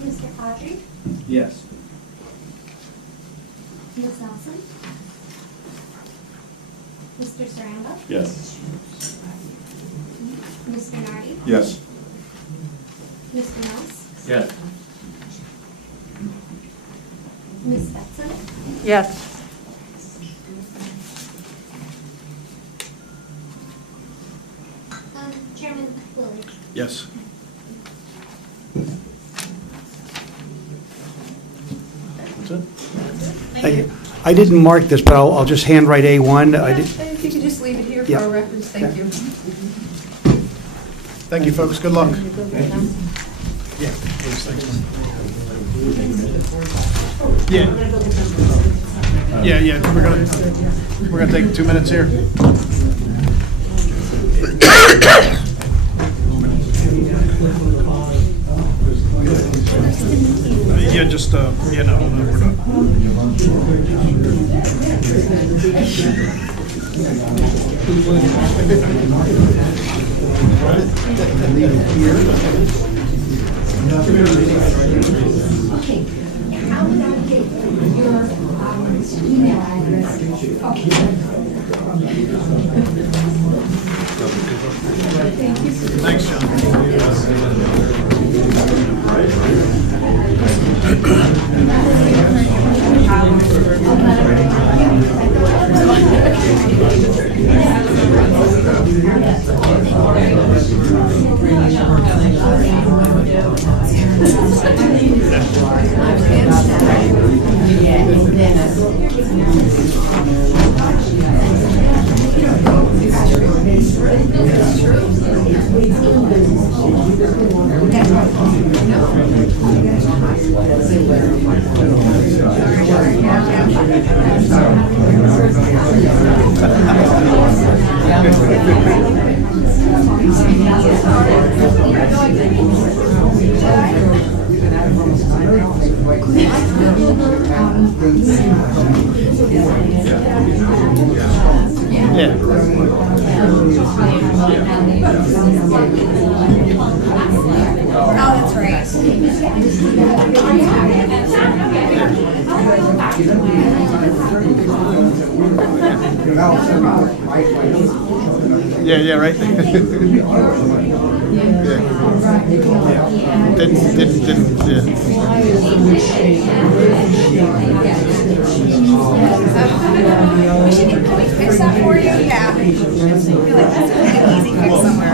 Mr. Audrey? Yes. Ms. Nelson? Mr. Saranda? Yes. Mr. Nardi? Yes. Yes. Mr. Mouse? Yes. Ms. Betson? Yes. Chairman Willie? Yes. That's it? Thank you. I didn't mark this, but I'll just handwrite A1. I did. If you could just leave it here for Yeah. our records, thank you. Thank you, folks. Good luck. Yeah. Yeah. Yeah, we're gonna take 2 minutes here. Yeah, just, yeah, no, we're done. Okay, how would I get your email address? Okay. Thanks, John. Yeah, right. Didn't, yeah. Can we fix that for you? Yeah. I feel like that's a really easy fix somewhere.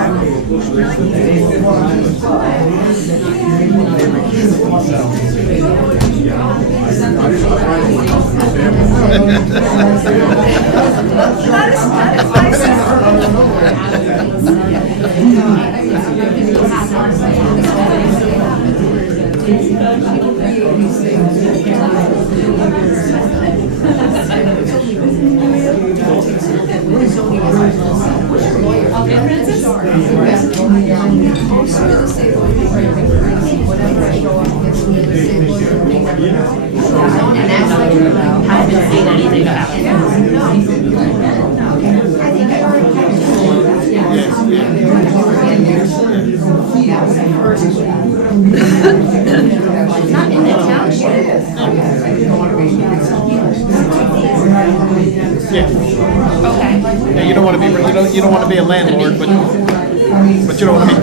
I haven't seen anything about it. Not in the township. Okay. Yeah, you don't want to be, you don't want to be a landlord, but you don't want to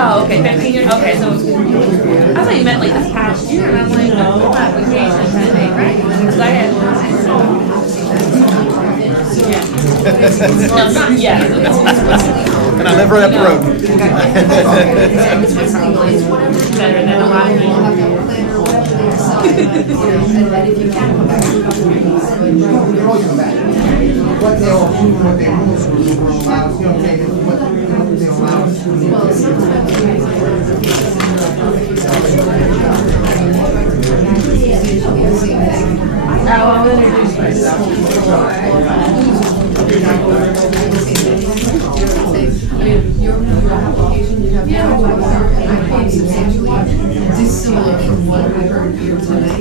Oh, okay, 15 years, okay, so, I thought you meant like this past year, and I'm like, no, application kind of thing, right? Because I had, Well, not yet. And I live right up the road. Better than a lot of people. And if you can come back, you can always come back. What they all, what they rules were allowed, you know, what they Your application, you have no substantially dissimilar from what I heard here tonight.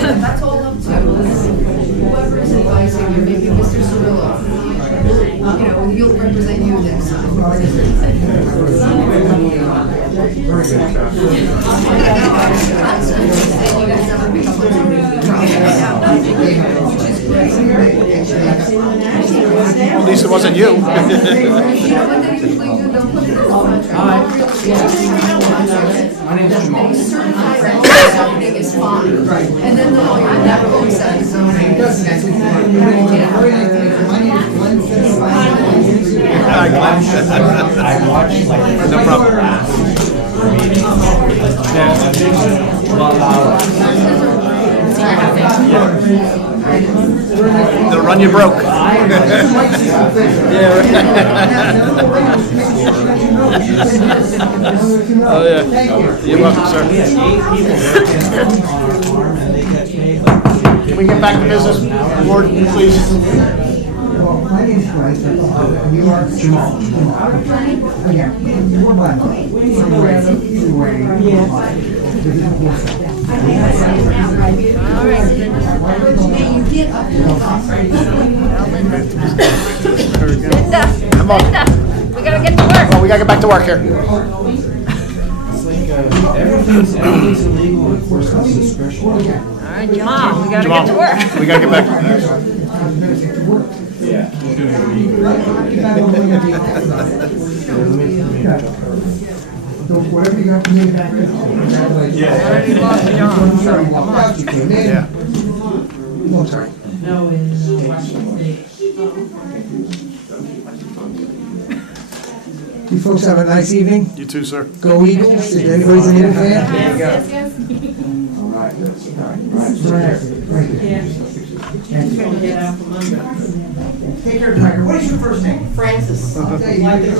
And that's all up to whoever is advising you, maybe Mr. Cirillo. You know, he'll represent you next time. At least it wasn't you. My name's Jamal. Zoning is fine. And then the lawyer never looks at zoning. No problem. They'll run you broke. Oh, yeah. You're welcome, sir. Can we get back to business, board, please? Well, my name's Bryce, you are Jamal. Again, you're my Come on. We gotta get to work. Oh, we gotta get back to work here. Everything's illegal and forced on discretion. All right, Jamal, we gotta Jamal, get to work. we gotta get back. Yeah. So whatever you got to do back Yeah. Oh, sorry. You folks have a nice evening. You too, sir. Go Eagles. If anybody's an Eagle fan? Yes. All right. Take care, Tiger. What is your first name? Francis. I'll tell you, I can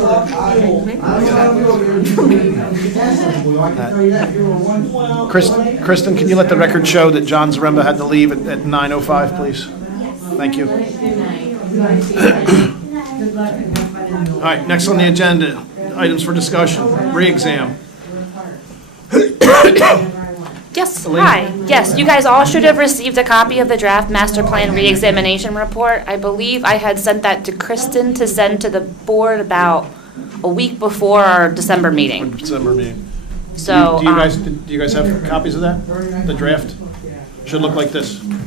tell you that. You were one. Kristen, can you let the record show that John Zaremba had to leave at 9:05, please? Thank you. All right, next on the agenda, items for discussion, re-exam. Yes, hi. Yes, you guys all should have received a copy of the draft master plan re-examination report. I believe I had sent that to Kristen to send to the board about a week before our December meeting. December meeting. So, Do you guys have copies of that? The draft? Should look like this. No.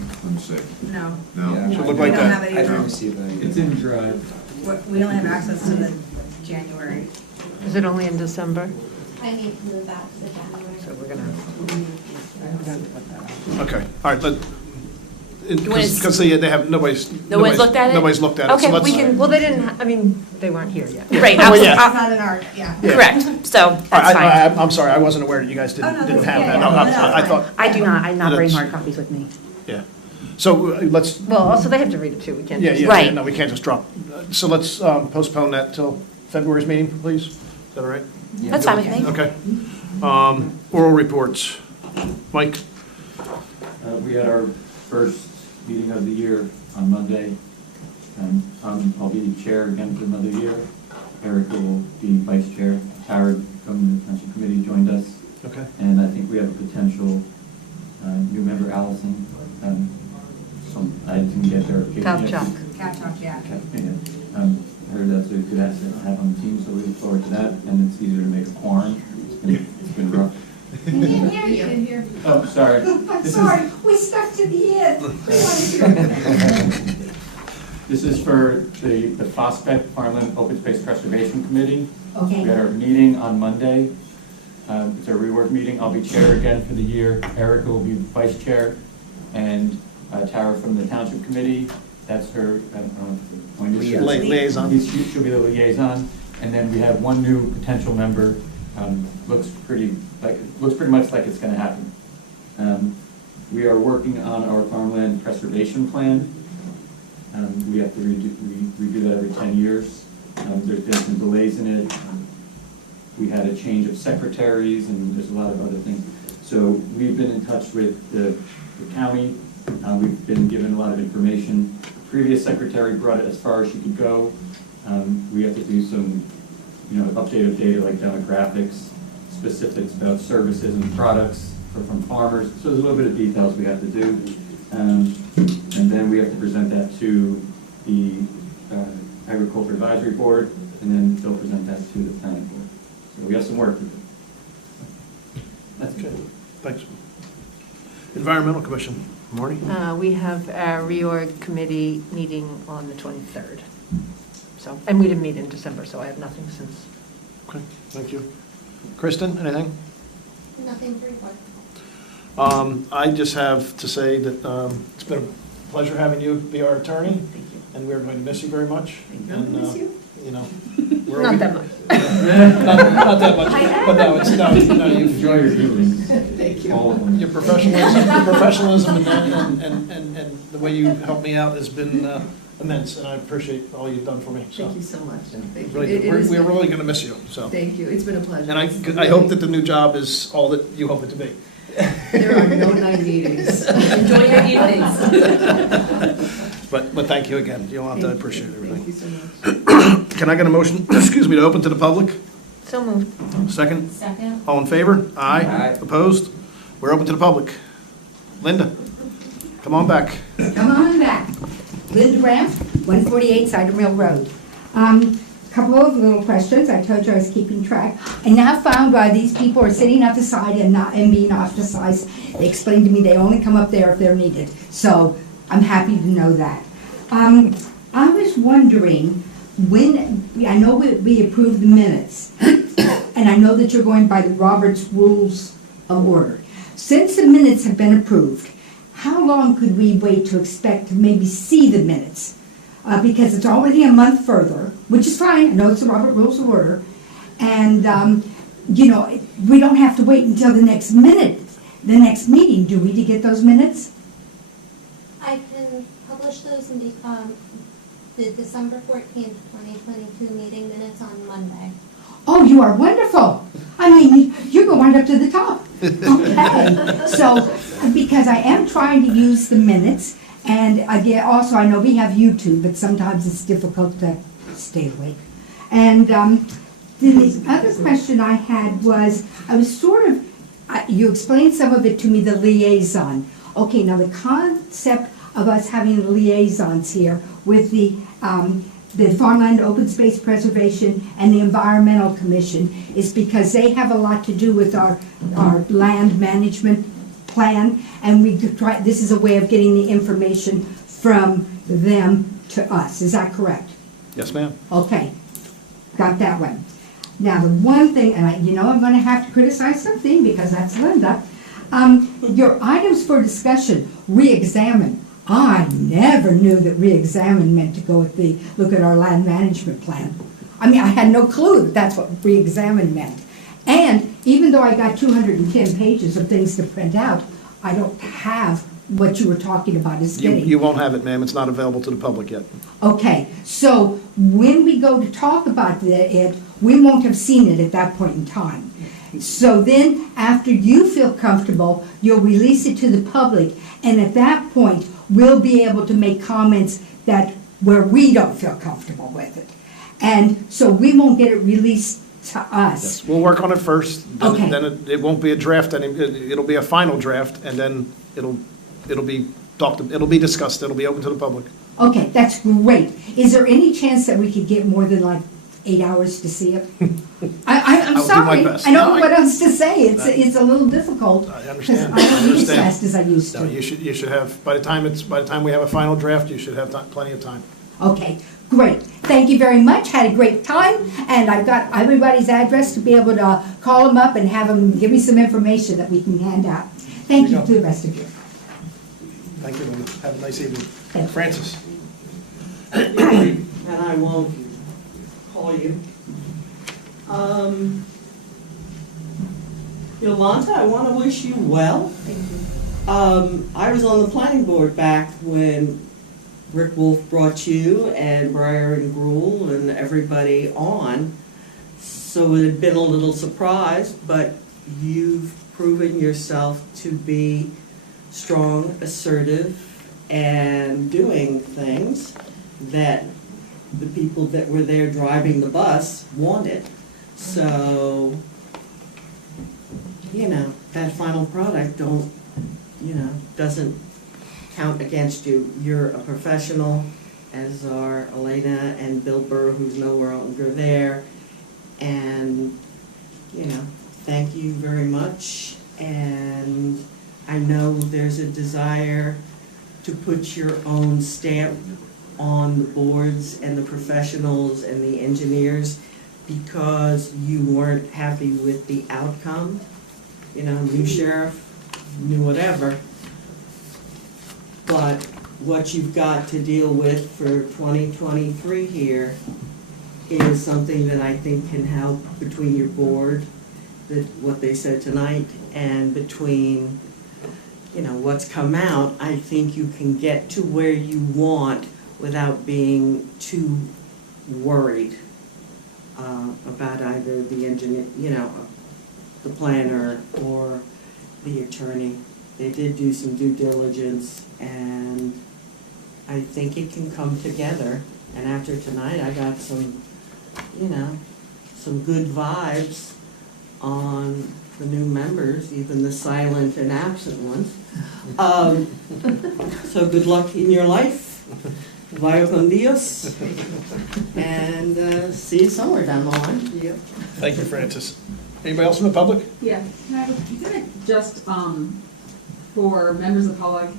Should look like We don't have that. it either. It's in Drive. We only have access to the January. Is it only in December? I need to move out to the January. So we're gonna. Okay, all right, You want to- because they have, nobody's looked at it? Nobody's looked at it. Okay, so let's- we can- Well, they didn't, I mean, they weren't here yet. Right, Oh, yeah. It's not in our, yeah. Correct, so that's fine. I'm sorry, I wasn't aware that you guys Oh, no, didn't that's- have yeah, that. yeah, No, no, that's I fine. thought, I do not, I not bring That's- hard copies with me. yeah. So let's, Well, also they have to read it too, we can't. yeah, just- yeah, Right. no, we can't just drop. So let's postpone that till February's meeting, please. Is that all right? That's fine with me. Okay. Oral reports. Mike? We had our first meeting of the year on Monday, and I'll be chair again for another year. Eric will be vice chair. Howard from the township committee joined us. Okay. And I think we have a potential new member, Allison. I didn't get verification. Catch-up, yeah. I heard that's a good asset to have on the team, so we look forward to that, and it's easier to make a quorum. It's been rough. We didn't hear you. Oh, sorry. I'm sorry, we stuck to the end. We wanted to. This is for the Prospect Farmland Open Space Preservation Committee. Okay. We had our meeting on Monday. It's a rework meeting. I'll be chair again for the year. Erica will be vice chair, and Tara from the Township Committee That's her appointed. Liaison. She'll be the liaison. And then we have one new potential member. Looks pretty much like it's going to happen. We are working on our farmland preservation plan. We have to redo that every 10 years. There's been some delays in it. We had a change of secretaries, and there's a lot of other things. So we've been in touch with the county. We've been given a lot of information. The previous secretary brought it as far as she could go. We have to do some, updated data like demographics, specifics about services and products from farmers. So there's a little bit of details we have to do. And then we have to present that to the Agriculture Advisory Board, and then they'll present that to the Planning Board. So we have some work to do. That's Okay, thanks. Environmental Commission, Marty? We have our reorg committee meeting on the 23rd. So, and we didn't meet in December, so I have nothing since. Okay, thank you. Kristen, anything? Nothing to report. I just have to say that it's been a pleasure having you be our attorney. Thank you. And we're going to miss you very much. And, miss you? Not that much. not that much. But no, you enjoy your evenings. Thank you. All of them. Your professionalism and the way you helped me out has been immense, and I appreciate all you've done for me. So. Thank you so much. Thank you. Really, we're really going to miss you. So. Thank you. It's been a pleasure. And I hope that the new job is all that you hope it to be. There are no night meetings. Enjoy your evenings. But thank you again, Yolanda. I appreciate everything. Thank you so much. Can I get a motion, excuse me, to open to the public? So moved. Second? Second. All in favor? Aye. Aye. Opposed? We're open to the public. Linda, come on back. Come on back. Linda Graham, 148 Cider Mill Road. Couple of little questions. I told you I was keeping track. I now found why these people are sitting up the side and being ostracized. They explained to me they only come up there if they're needed. So I'm happy to know that. I was wondering, I know we approved the minutes, and I know that you're going by the Roberts Rules of Order. Since the minutes have been approved, how long could we wait to expect to maybe see the minutes? Because it's already a month further, which is fine. I know it's the Robert Rules of Order. And, we don't have to wait until the next meeting, do we, to get those minutes? I can publish those in the December 14th, 2022 meeting minutes on Monday. Oh, you are wonderful. I mean, you're going right up to the top. Okay. So, because I am trying to use the minutes, and again, also I know we have YouTube, but sometimes it's difficult to stay awake. And the other question I had was, I was you explained some of it to me, the liaison. Okay, now the concept of us having liaisons here with the Farmland Open Space Preservation and the Environmental Commission is because they have a lot to do with our land management plan, and this is a way of getting the information from them to us. Is that correct? Yes, ma'am. Okay, got that one. Now, the one thing, and I'm going to have to criticize something because that's Linda. Your items for discussion, re-examine. I never knew that re-examine meant to go look at our land management plan. I mean, I had no clue that that's what re-examine meant. And even though I got 210 pages of things to print out, I don't have what you were talking about is getting. You won't have it, ma'am. It's not available to the public yet. Okay, so when we go to talk about it, we won't have seen it at that point in time. So then, after you feel comfortable, you'll release it to the public, and at that point, we'll be able to make comments where we don't feel comfortable with it. And so we won't get it released to us. Yes, we'll work on it first. Okay. Then it won't be a draft, it'll be a final draft, and then it'll be discussed, it'll be open to the public. Okay, that's great. Is there any chance that we could get more than like 8 hours to see it? I'm I'll do sorry. my best. I don't know No, what else to say. It's a little difficult. I understand. Because I don't read as fast as I used No, to. you should have, by the time we have a final draft, you should have plenty of time. Okay, great. Thank you very much. Had a great time, and I've got everybody's address to be able to call them up and have them give me some information that we can hand out. Thank you to the rest of you. Thank you, Linda. Have a nice evening. Thank you. Francis? and I won't call you. Yolanta, I want to wish you well. Thank you. I was on the planning board back when Rick Wolf brought you and Breyer and Gruhl and everybody on. So it had been a little surprise, but you've proven yourself to be strong, assertive, and doing things that the people that were there driving the bus wanted. So, you know, that final product doesn't count against you. You're a professional, as are Elena and Bill Burr, who's no longer there. And, thank you very much. And I know there's a desire to put your own stamp on the boards and the professionals and the engineers because you weren't happy with the outcome. New sheriff, new whatever. But what you've got to deal with for 2023 here is something that I think can help between your board, what they said tonight, and between, what's come out. I think you can get to where you want without being too worried about either the engineer, the planner or the attorney. They did do some due diligence, and I think it can come together. And after tonight, I got some good vibes on the new members, even the silent and absent ones. So good luck in your life. Vaya con Dios. And see you somewhere down the line. Yep. Thank you, Francis. Anybody else in the public? Yeah, just for members of the public,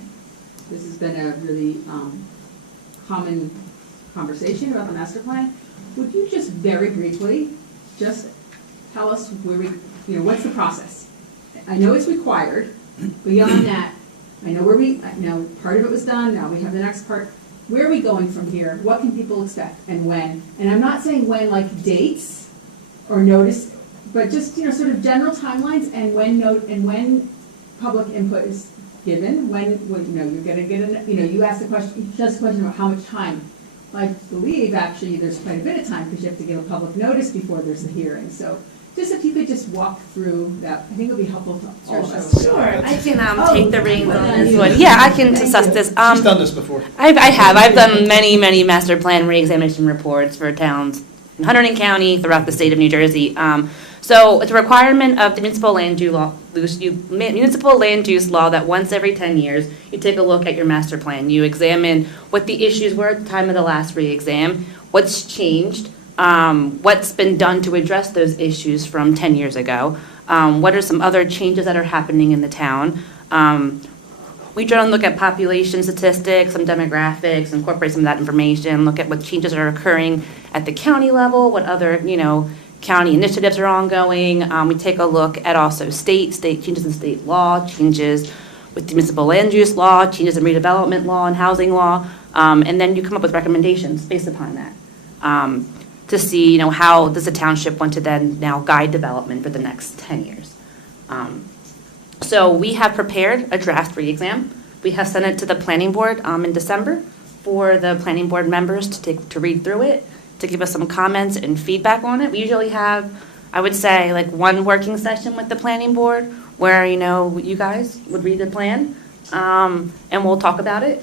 this has been a really common conversation about the master plan. Would you just very briefly just tell us where what's the process? I know it's required. Beyond that, I know part of it was done. Now we have the next part. Where are we going from here? What can people expect and when? And I'm not saying when like dates or notice, but just sort of general timelines and when public input is given. When you're going to get you asked the question, just a question about how much time. I believe actually there's quite a bit of time because you have to give a public notice before there's a hearing. So just if you could just walk through that, I think it would be helpful to all of us. Sure, I can take the reins on this one. Yeah, I can discuss this. She's done this before. I have. I've done many master plan reexamination reports for towns in Hunterdon County throughout the state of New Jersey. So it's a requirement of the municipal land use law that once every 10 years, you take a look at your master plan. You examine what the issues were at the time of the last re-exam, what's changed, what's been done to address those issues from 10 years ago, what are some other changes that are happening in the town. We try to look at population statistics, some demographics, incorporate some of that information, look at what changes are occurring at the county level, what other, county initiatives are ongoing. We take a look at also state changes in state law, changes with the municipal land use law, changes in redevelopment law and housing law, and then you come up with recommendations based upon that to see, how does the township want to then now guide development for the next 10 years. So we have prepared a draft re-exam. We have sent it to the planning board in December for the planning board members to read through it, to give us some comments and feedback on it. We usually have, I would say, like one working session with the planning board where, you guys would read the plan and we'll talk about it.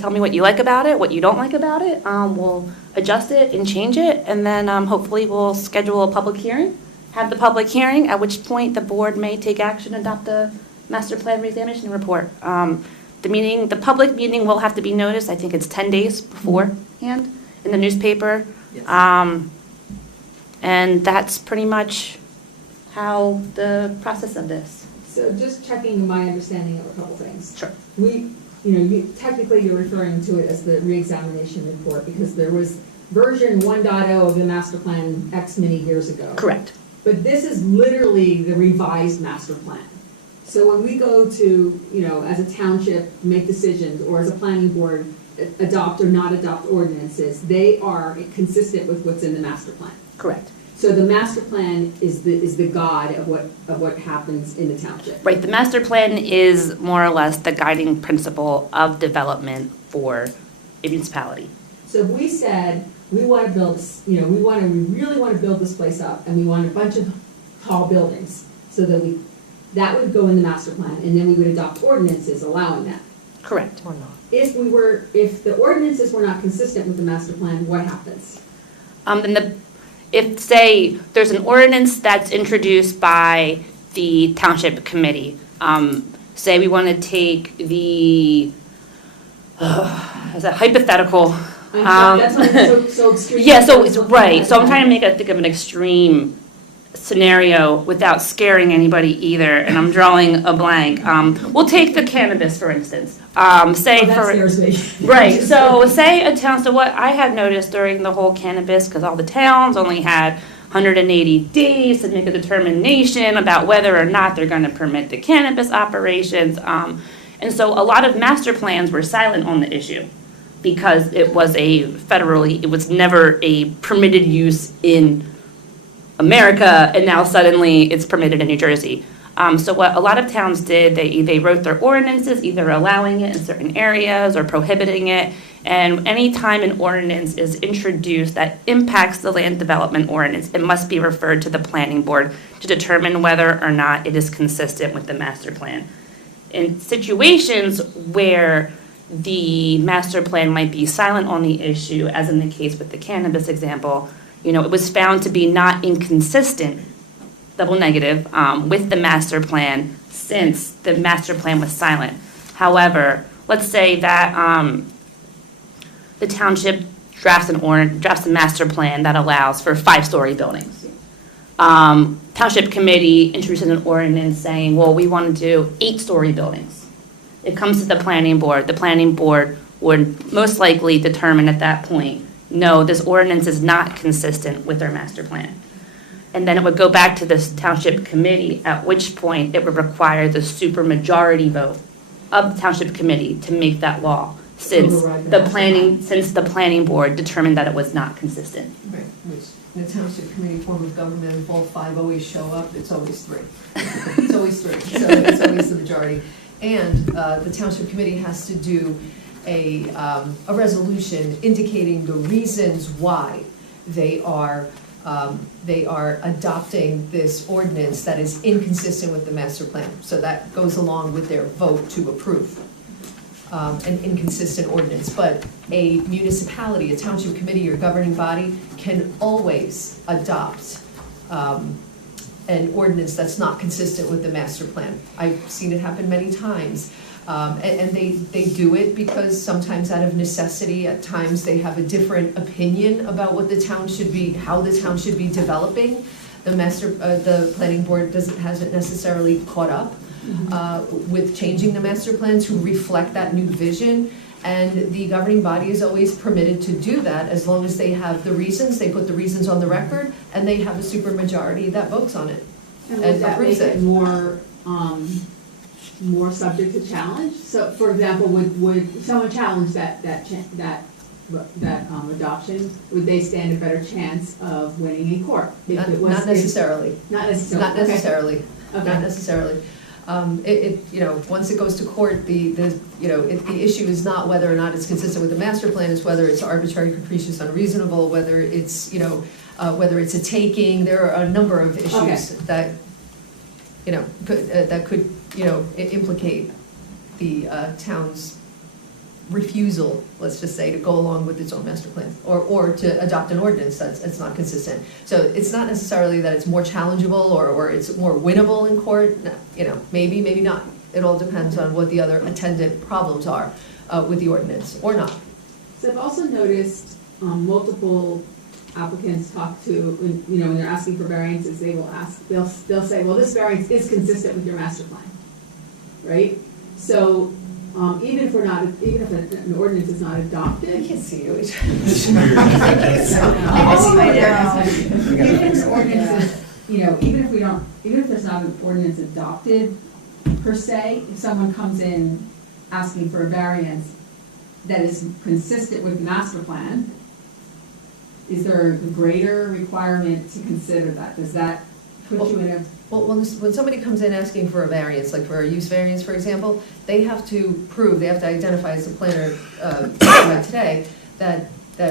Tell me what you like about it, what you don't like about it. We'll adjust it and change it, and then hopefully we'll schedule a public hearing, have the public hearing, at which point the board may take action and adopt the master plan reexamination report. The public meeting will have to be noticed, I think it's 10 days beforehand in the newspaper. Yes. And that's pretty much how the process of this. So just checking my understanding of a couple things. Sure. Technically you're referring to it as the reexamination report because there was version 1.0 of the master plan X many years ago. Correct. But this is literally the revised master plan. So when we go to, as a township, make decisions, or as a planning board, adopt or not adopt ordinances, they are consistent with what's in the master plan. Correct. So the master plan is the guide of what happens in the township. Right, the master plan is more or less the guiding principle of development for a municipality. So if we said, we want to build, we really want to build this place up, and we want a bunch of tall buildings, so that would go in the master plan, and then we would adopt ordinances allowing that. Correct. Or not. If the ordinances were not consistent with the master plan, what happens? If, say, there's an ordinance that's introduced by the township committee, say we want to take the, as a hypothetical. That's not so extreme. Yeah, so it's right. So I'm trying to think of an extreme scenario without scaring anybody either, and I'm drawing a blank. We'll take the cannabis, for instance. That scares me. Right, so say a town, so what I had noticed during the whole cannabis, because all the towns only had 180 days to make a determination about whether or not they're going to permit the cannabis operations. And so a lot of master plans were silent on the issue because it was it was never a permitted use in America, and now suddenly it's permitted in New Jersey. So what a lot of towns did, they wrote their ordinances, either allowing it in certain areas or prohibiting it. And any time an ordinance is introduced that impacts the land development ordinance, it must be referred to the planning board to determine whether or not it is consistent with the master plan. In situations where the master plan might be silent on the issue, as in the case with the cannabis example, it was found to be not inconsistent, double negative, with the master plan since the master plan was silent. However, let's say that the township drafts a master plan that allows for 5-story buildings. Township committee introduces an ordinance saying, well, we want to do 8-story buildings. It comes to the planning board. The planning board would most likely determine at that point, no, this ordinance is not consistent with our master plan. And then it would go back to this township committee, at which point it would require the supermajority vote of the township committee to make that law, since the planning board determined that it was not consistent. Right, which in the township committee form of government, if all 5 always show up, it's always 3. It's always 3, so it's always the majority. And the township committee has to do a resolution indicating the reasons why they are adopting this ordinance that is inconsistent with the master plan. So that goes along with their vote to approve an inconsistent ordinance. But a municipality, a township committee or governing body can always adopt an ordinance that's not consistent with the master plan. I've seen it happen many times. And they do it because sometimes out of necessity, at times they have a different opinion about what the town should be, how the town should be developing. The planning board hasn't necessarily caught up with changing the master plan to reflect that new vision. And the governing body is always permitted to do that as long as they have the reasons, they put the reasons on the record, and they have a supermajority that votes on it. And would that make it more subject to challenge? So, for example, would someone challenge that adoption? Would they stand a better chance of winning in court? Not necessarily. Not necessarily. Not necessarily. Okay. Not necessarily. Once it goes to court, the issue is not whether or not it's consistent with the master plan, it's whether it's arbitrary, capricious, unreasonable, whether it's a taking. There are a number of issues that could implicate the town's refusal, let's just say, to go along with its own master plan, or to adopt an ordinance that's not consistent. So it's not necessarily that it's more challengeable or it's more winnable in court. Maybe, maybe not. It all depends on what the other attendant problems are with the ordinance or not. So I've also noticed multiple applicants talk to, when they're asking for variances, they'll say, well, this variance is consistent with your master plan, right? So even if an ordinance is not adopted. I can't see you. Even if there's not an ordinance adopted per se, if someone comes in asking for a variance, that is consistent with the master plan, is there a greater requirement to consider that? Does that put you in a? Well, when somebody comes in asking for a variance, like for a use variance, for example, they have to prove, they have to identify, as the planner testified today, that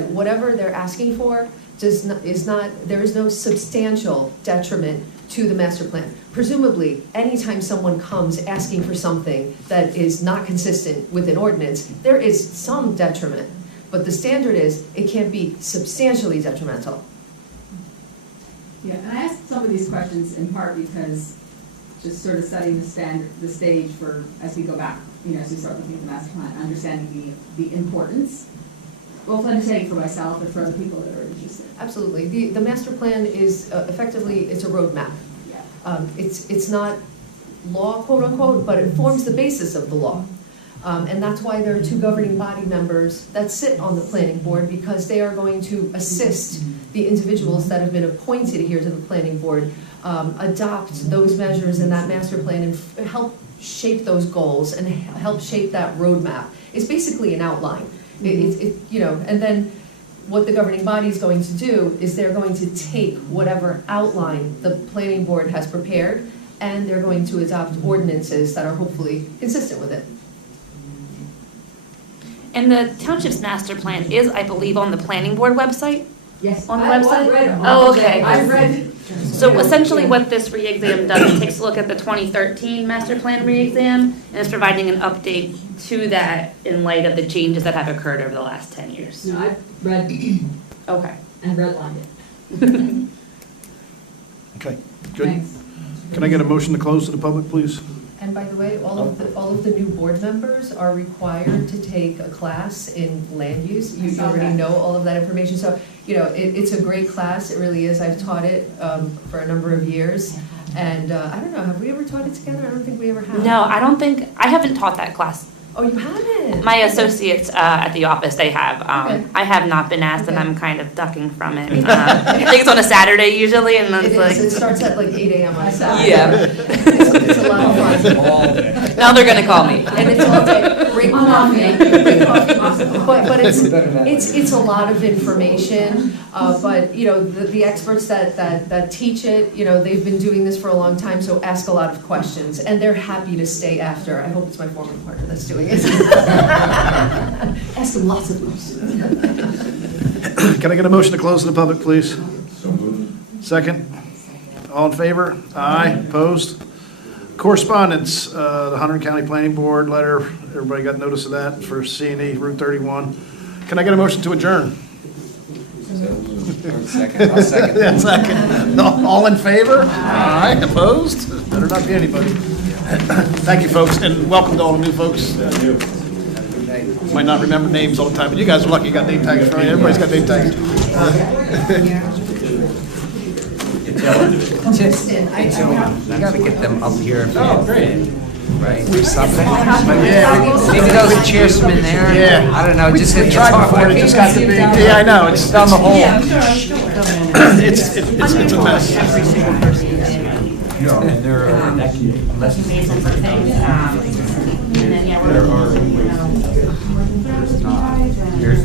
whatever they're asking for there is no substantial detriment to the master plan. Presumably, anytime someone comes asking for something that is not consistent with an ordinance, there is some detriment. But the standard is, it can't be substantially detrimental. Yeah, and I asked some of these questions in part because just sort of setting the stage for, as we go back, as we start looking at the master plan, understanding the importance, both understanding for myself and for other people that are interested. Absolutely. The master plan is effectively, it's a roadmap. Yeah. It's not law, quote unquote, but it forms the basis of the law. And that's why there are 2 governing body members that sit on the planning board, because they are going to assist the individuals that have been appointed here to the planning board, adopt those measures in that master plan and help shape those goals and help shape that roadmap. It's basically an outline. And then what the governing body is going to do is they're going to take whatever outline the planning board has prepared, and they're going to adopt ordinances that are hopefully consistent with it. And the township's master plan is, I believe, on the planning board website? Yes. On the website? I've read it. Oh, okay. I've read it. So essentially what this re-exam does, it takes a look at the 2013 master plan re-exam, and it's providing an update to that in light of the changes that have occurred over the last 10 years. No, I've read Okay. and redlined it. Okay, good. Thanks. Can I get a motion to close to the public, please? And by the way, all of the new board members are required to take a class in land use. You already know all of that information. So, it's a great class. It really is. I've taught it for a number of years. And I don't know, have we ever taught it together? I don't think we ever have. No, I haven't taught that class. Oh, you haven't? My associates at the office, they have. Okay. I have not been asked, and I'm kind of ducking from it. I think it's on a Saturday usually, and then it's like... It starts at like 8 a.m. on a Saturday. Yeah. It's a lot of fun. Now they're gonna call me. And it's all day. Great coffee. Great coffee. But it's a lot of information. But the experts that teach it, they've been doing this for a long time, so ask a lot of questions, and they're happy to stay after. I hope it's my former partner that's doing it. Ask them lots of questions. Can I get a motion to close to the public, please? So moved. Second? All in favor? Aye. Opposed? Correspondence, the Hunterdon County Planning Board letter, everybody got notice of that for C&E Route 31. Can I get a motion to adjourn? Second, I'll second. Yeah, second. All in favor? Aye. Opposed? Better not be anybody. Thank you, folks, and welcome to all the new folks. Might not remember names all the time, but you guys are lucky you got name tags in front of you. Everybody's got name tags. You gotta get them up here. Oh, great. Right, something. Maybe those chairsmen there. Yeah. I don't know, just hit the tried top. before, it just got to be, yeah, I know, it's down the hole. It's a mess. And there are less. And then, yeah, we're... There's